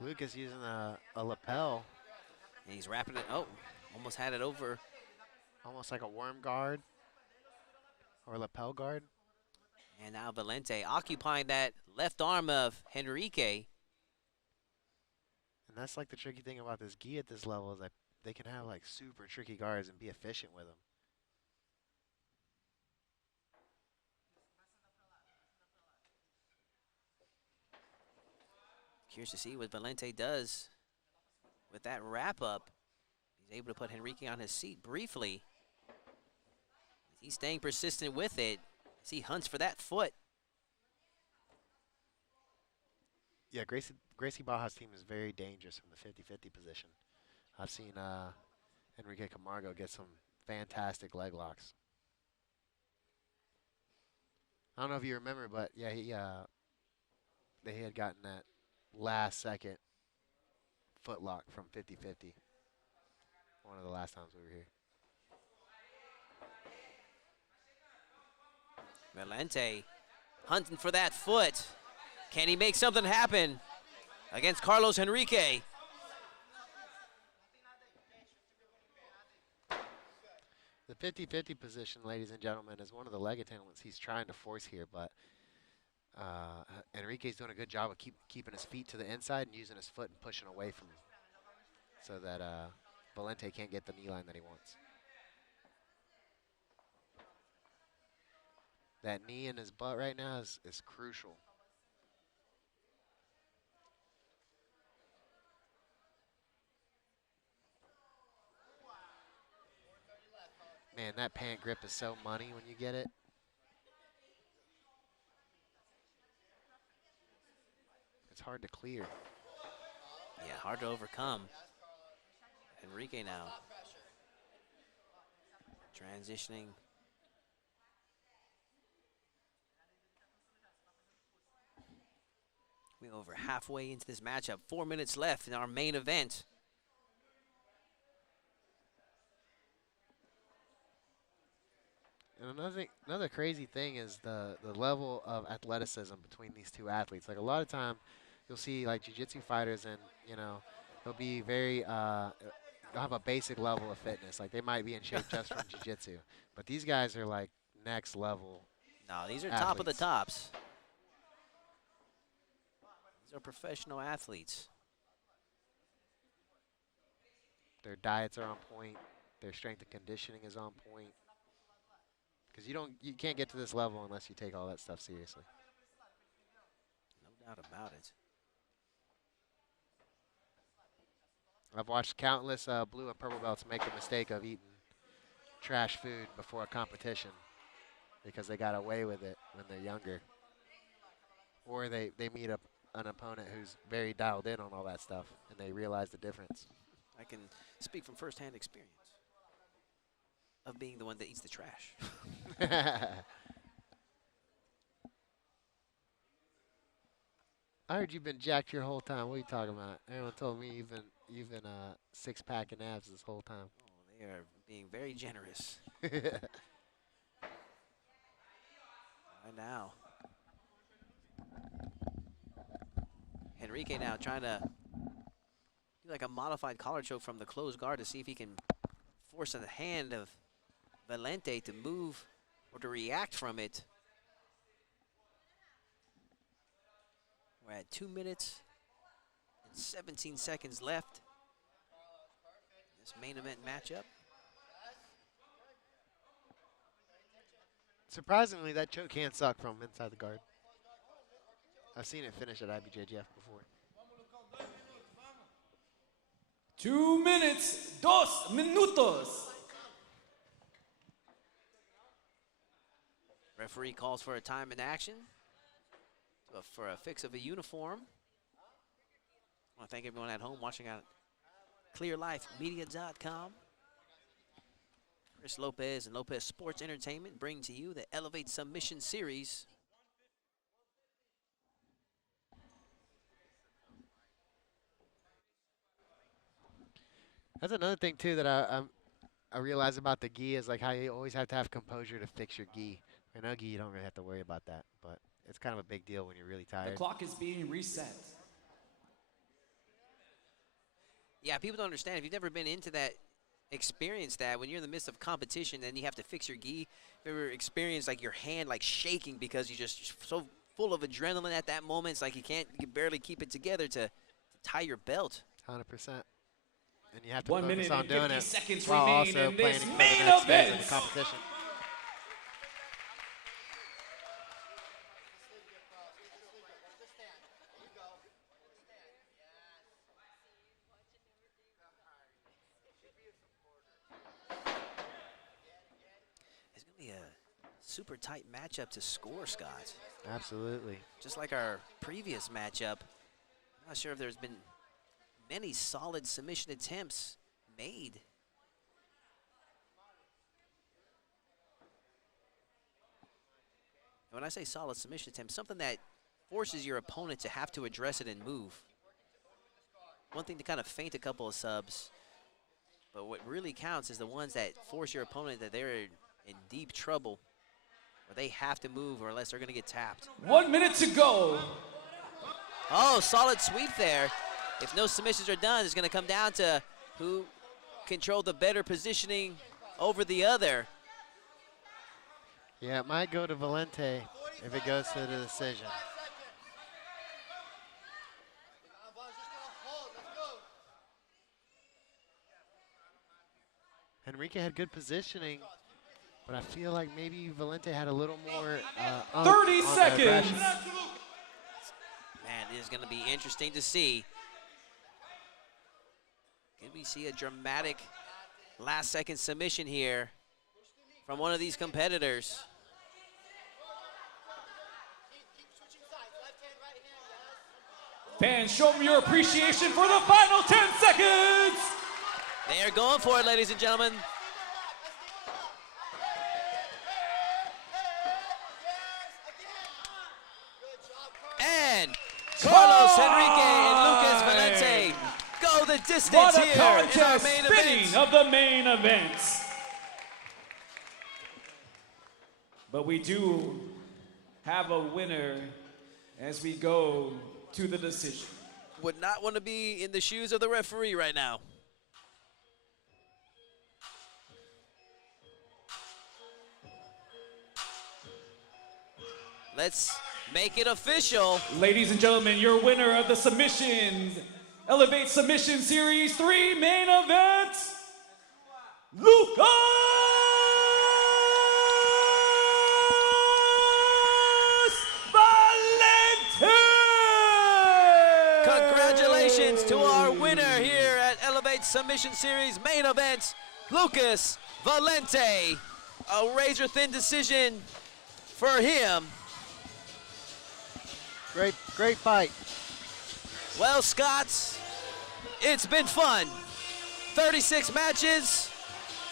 Lucas using a lapel, And he's wrapping it. Oh, almost had it over. almost like a worm guard or lapel guard. And now Valente occupying that left arm of Henrique. And that's like the tricky thing about this gi at this level is that they can have like super tricky guards and be efficient with them. Curious to see what Valente does with that wrap up. He's able to put Henrique on his seat briefly. He's staying persistent with it as he hunts for that foot. Yeah, Gracie Baja's team is very dangerous from the 50-50 position. I've seen Enrique Camargo get some fantastic leg locks. I don't know if you remember, but yeah, they had gotten that last second foot lock from 50-50. One of the last times we were here. Valente hunting for that foot. Can he make something happen against Carlos Henrique? The 50-50 position, ladies and gentlemen, is one of the leg attachments he's trying to force here, but Enrique's doing a good job of keeping his feet to the inside and using his foot and pushing away from him so that Valente can't get the knee line that he wants. That knee in his butt right now is crucial. Man, that pant grip is so money when you get it. It's hard to clear. Yeah, hard to overcome. Enrique now transitioning. We're over halfway into this matchup. 4 minutes left in our main event. And another crazy thing is the level of athleticism between these two athletes. Like a lot of time, you'll see like jiu-jitsu fighters, and they'll be very they'll have a basic level of fitness. Like they might be in shape just from jiu-jitsu, but these guys are like next level. No, these are athletes. top of the tops. These are professional athletes. Their diets are on point. Their strength and conditioning is on point. Because you can't get to this level unless you take all that stuff seriously. No doubt about it. I've watched countless blue and purple belts make the mistake of eating trash food before a competition because they got away with it when they're younger. Or they meet up an opponent who's very dialed in on all that stuff and they realize the difference. I can speak from firsthand experience of being the one that eats the trash. I heard you've been jacked your whole time. What are you talking about? Everyone told me you've been six-packing abs this whole time. Oh, they are being very generous. Yeah, Right now. Henrique now trying to do like a modified collar choke from the closed guard to see if he can force the hand of Valente to move or to react from it. We're at 2 minutes and 17 seconds left. This main event matchup. Surprisingly, that choke can't suck from inside the guard. I've seen it finish at IBJJF before. 2 minutes, 2 minutos. Referee calls for a time in action for a fix of a uniform. I want to thank everyone at home watching on ClearLifeMedia.com. Chris Lopez and Lopez Sports Entertainment bring to you the Elevate Submission Series. That's another thing too that I realize about the gi is like how you always have to have composure to fix your gi. I know gi, you don't really have to worry about that, but it's kind of a big deal when you're really The tired. clock is being reset. Yeah, people don't understand. If you've never been into that, experienced that, when you're in the midst of competition and you have to fix your gi, if you ever experienced like your hand like shaking because you're just so full of adrenaline at that moment, it's like you can barely keep it together to tie your belt. 100%. And you have to 1 focus minute on and doing 50 it seconds while remain also in playing this for the main next phase event. of the competition. It's going to be a super tight matchup to score, Scott. Absolutely. Just like our previous matchup, I'm not sure if there's been many solid submission attempts made. And when I say solid submission attempt, something that forces your opponent to have to address it and move. One thing to kind of feint a couple of subs, but what really counts is the ones that force your opponent that they're in deep trouble, where they have to move or else they're going to get tapped. 1 minute to go. Oh, solid sweep there. If no submissions are done, it's going to come down to who controlled the better positioning over the other. Yeah, it might go to Valente if it goes to the decision. Enrique had good positioning, but I feel like maybe Valente had a little more 30 seconds. Man, it is going to be interesting to see. Can we see a dramatic last-second submission here from one of these competitors? Fans, show me your appreciation for the final 10 seconds. They are going for it, ladies and gentlemen. And Carlos Enrique and Lucas Valente go the distance What a here in our contest main fitting event. of the main event. But we do have a winner as we go to the decision. Would not want to be in the shoes of the referee right now. Let's make it official. Ladies and gentlemen, your winner of the submissions, Elevate Submission Series 3 main event, Lucas Valente! Congratulations to our winner here at Elevate Submission Series main event, Lucas Valente. A razor-thin decision for him. Great fight. Well, Scott, it's been fun. 36 matches,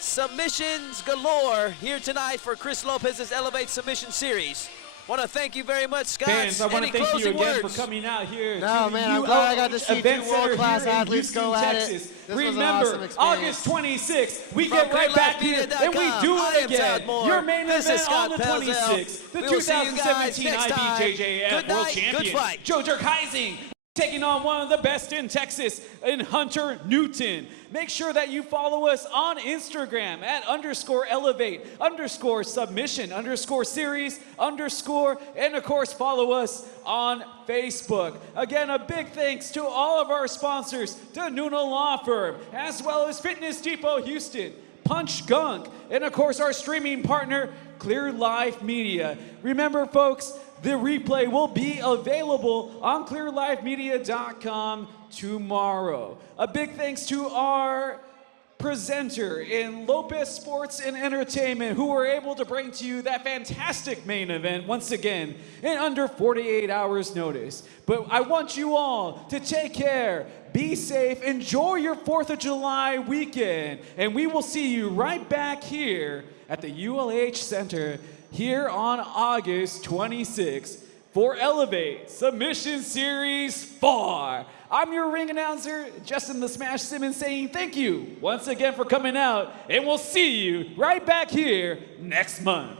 submissions galore here tonight for Chris Lopez's Elevate Submission Series. Want to thank you very much, Scott. Fans, I want Any to thank you closing again words? for coming out here No, to man, the I'm glad I got to ULH see Event two Center world-class here in athletes Houston, go at it. Texas. This was an Remember, awesome experience. August 26th, we From get right back here and we ClearLifeMedia.com, do I it am again. Todd Moore. Your main This is event on Scott the Pelzel. 26th, the We will see you guys 2017 next time. IBJJF Good World night, good Champion, fight. Joe Durkheising, taking on one of the best in Texas, in Hunter Newton. Make sure that you follow us on Instagram at _elevate _submission _series _ and of course follow us on Facebook. Again, a big thanks to all of our sponsors, to Nuna Law Firm, as well as Fitness Depot Houston, Punch Gunk, and of course our streaming partner, Clear Life Media. Remember, folks, the replay will be available on clearlifemedia.com tomorrow. A big thanks to our presenter in Lopez Sports and Entertainment, who were able to bring to you that fantastic main event once again in under 48 hours notice. But I want you all to take care, be safe, enjoy your 4th of July weekend, and we will see you right back here at the ULH Center here on August 26th for Elevate Submission Series 4. I'm your ring announcer, Justin the Smash Simmons, saying thank you once again for coming out, and we'll see you right back here next month.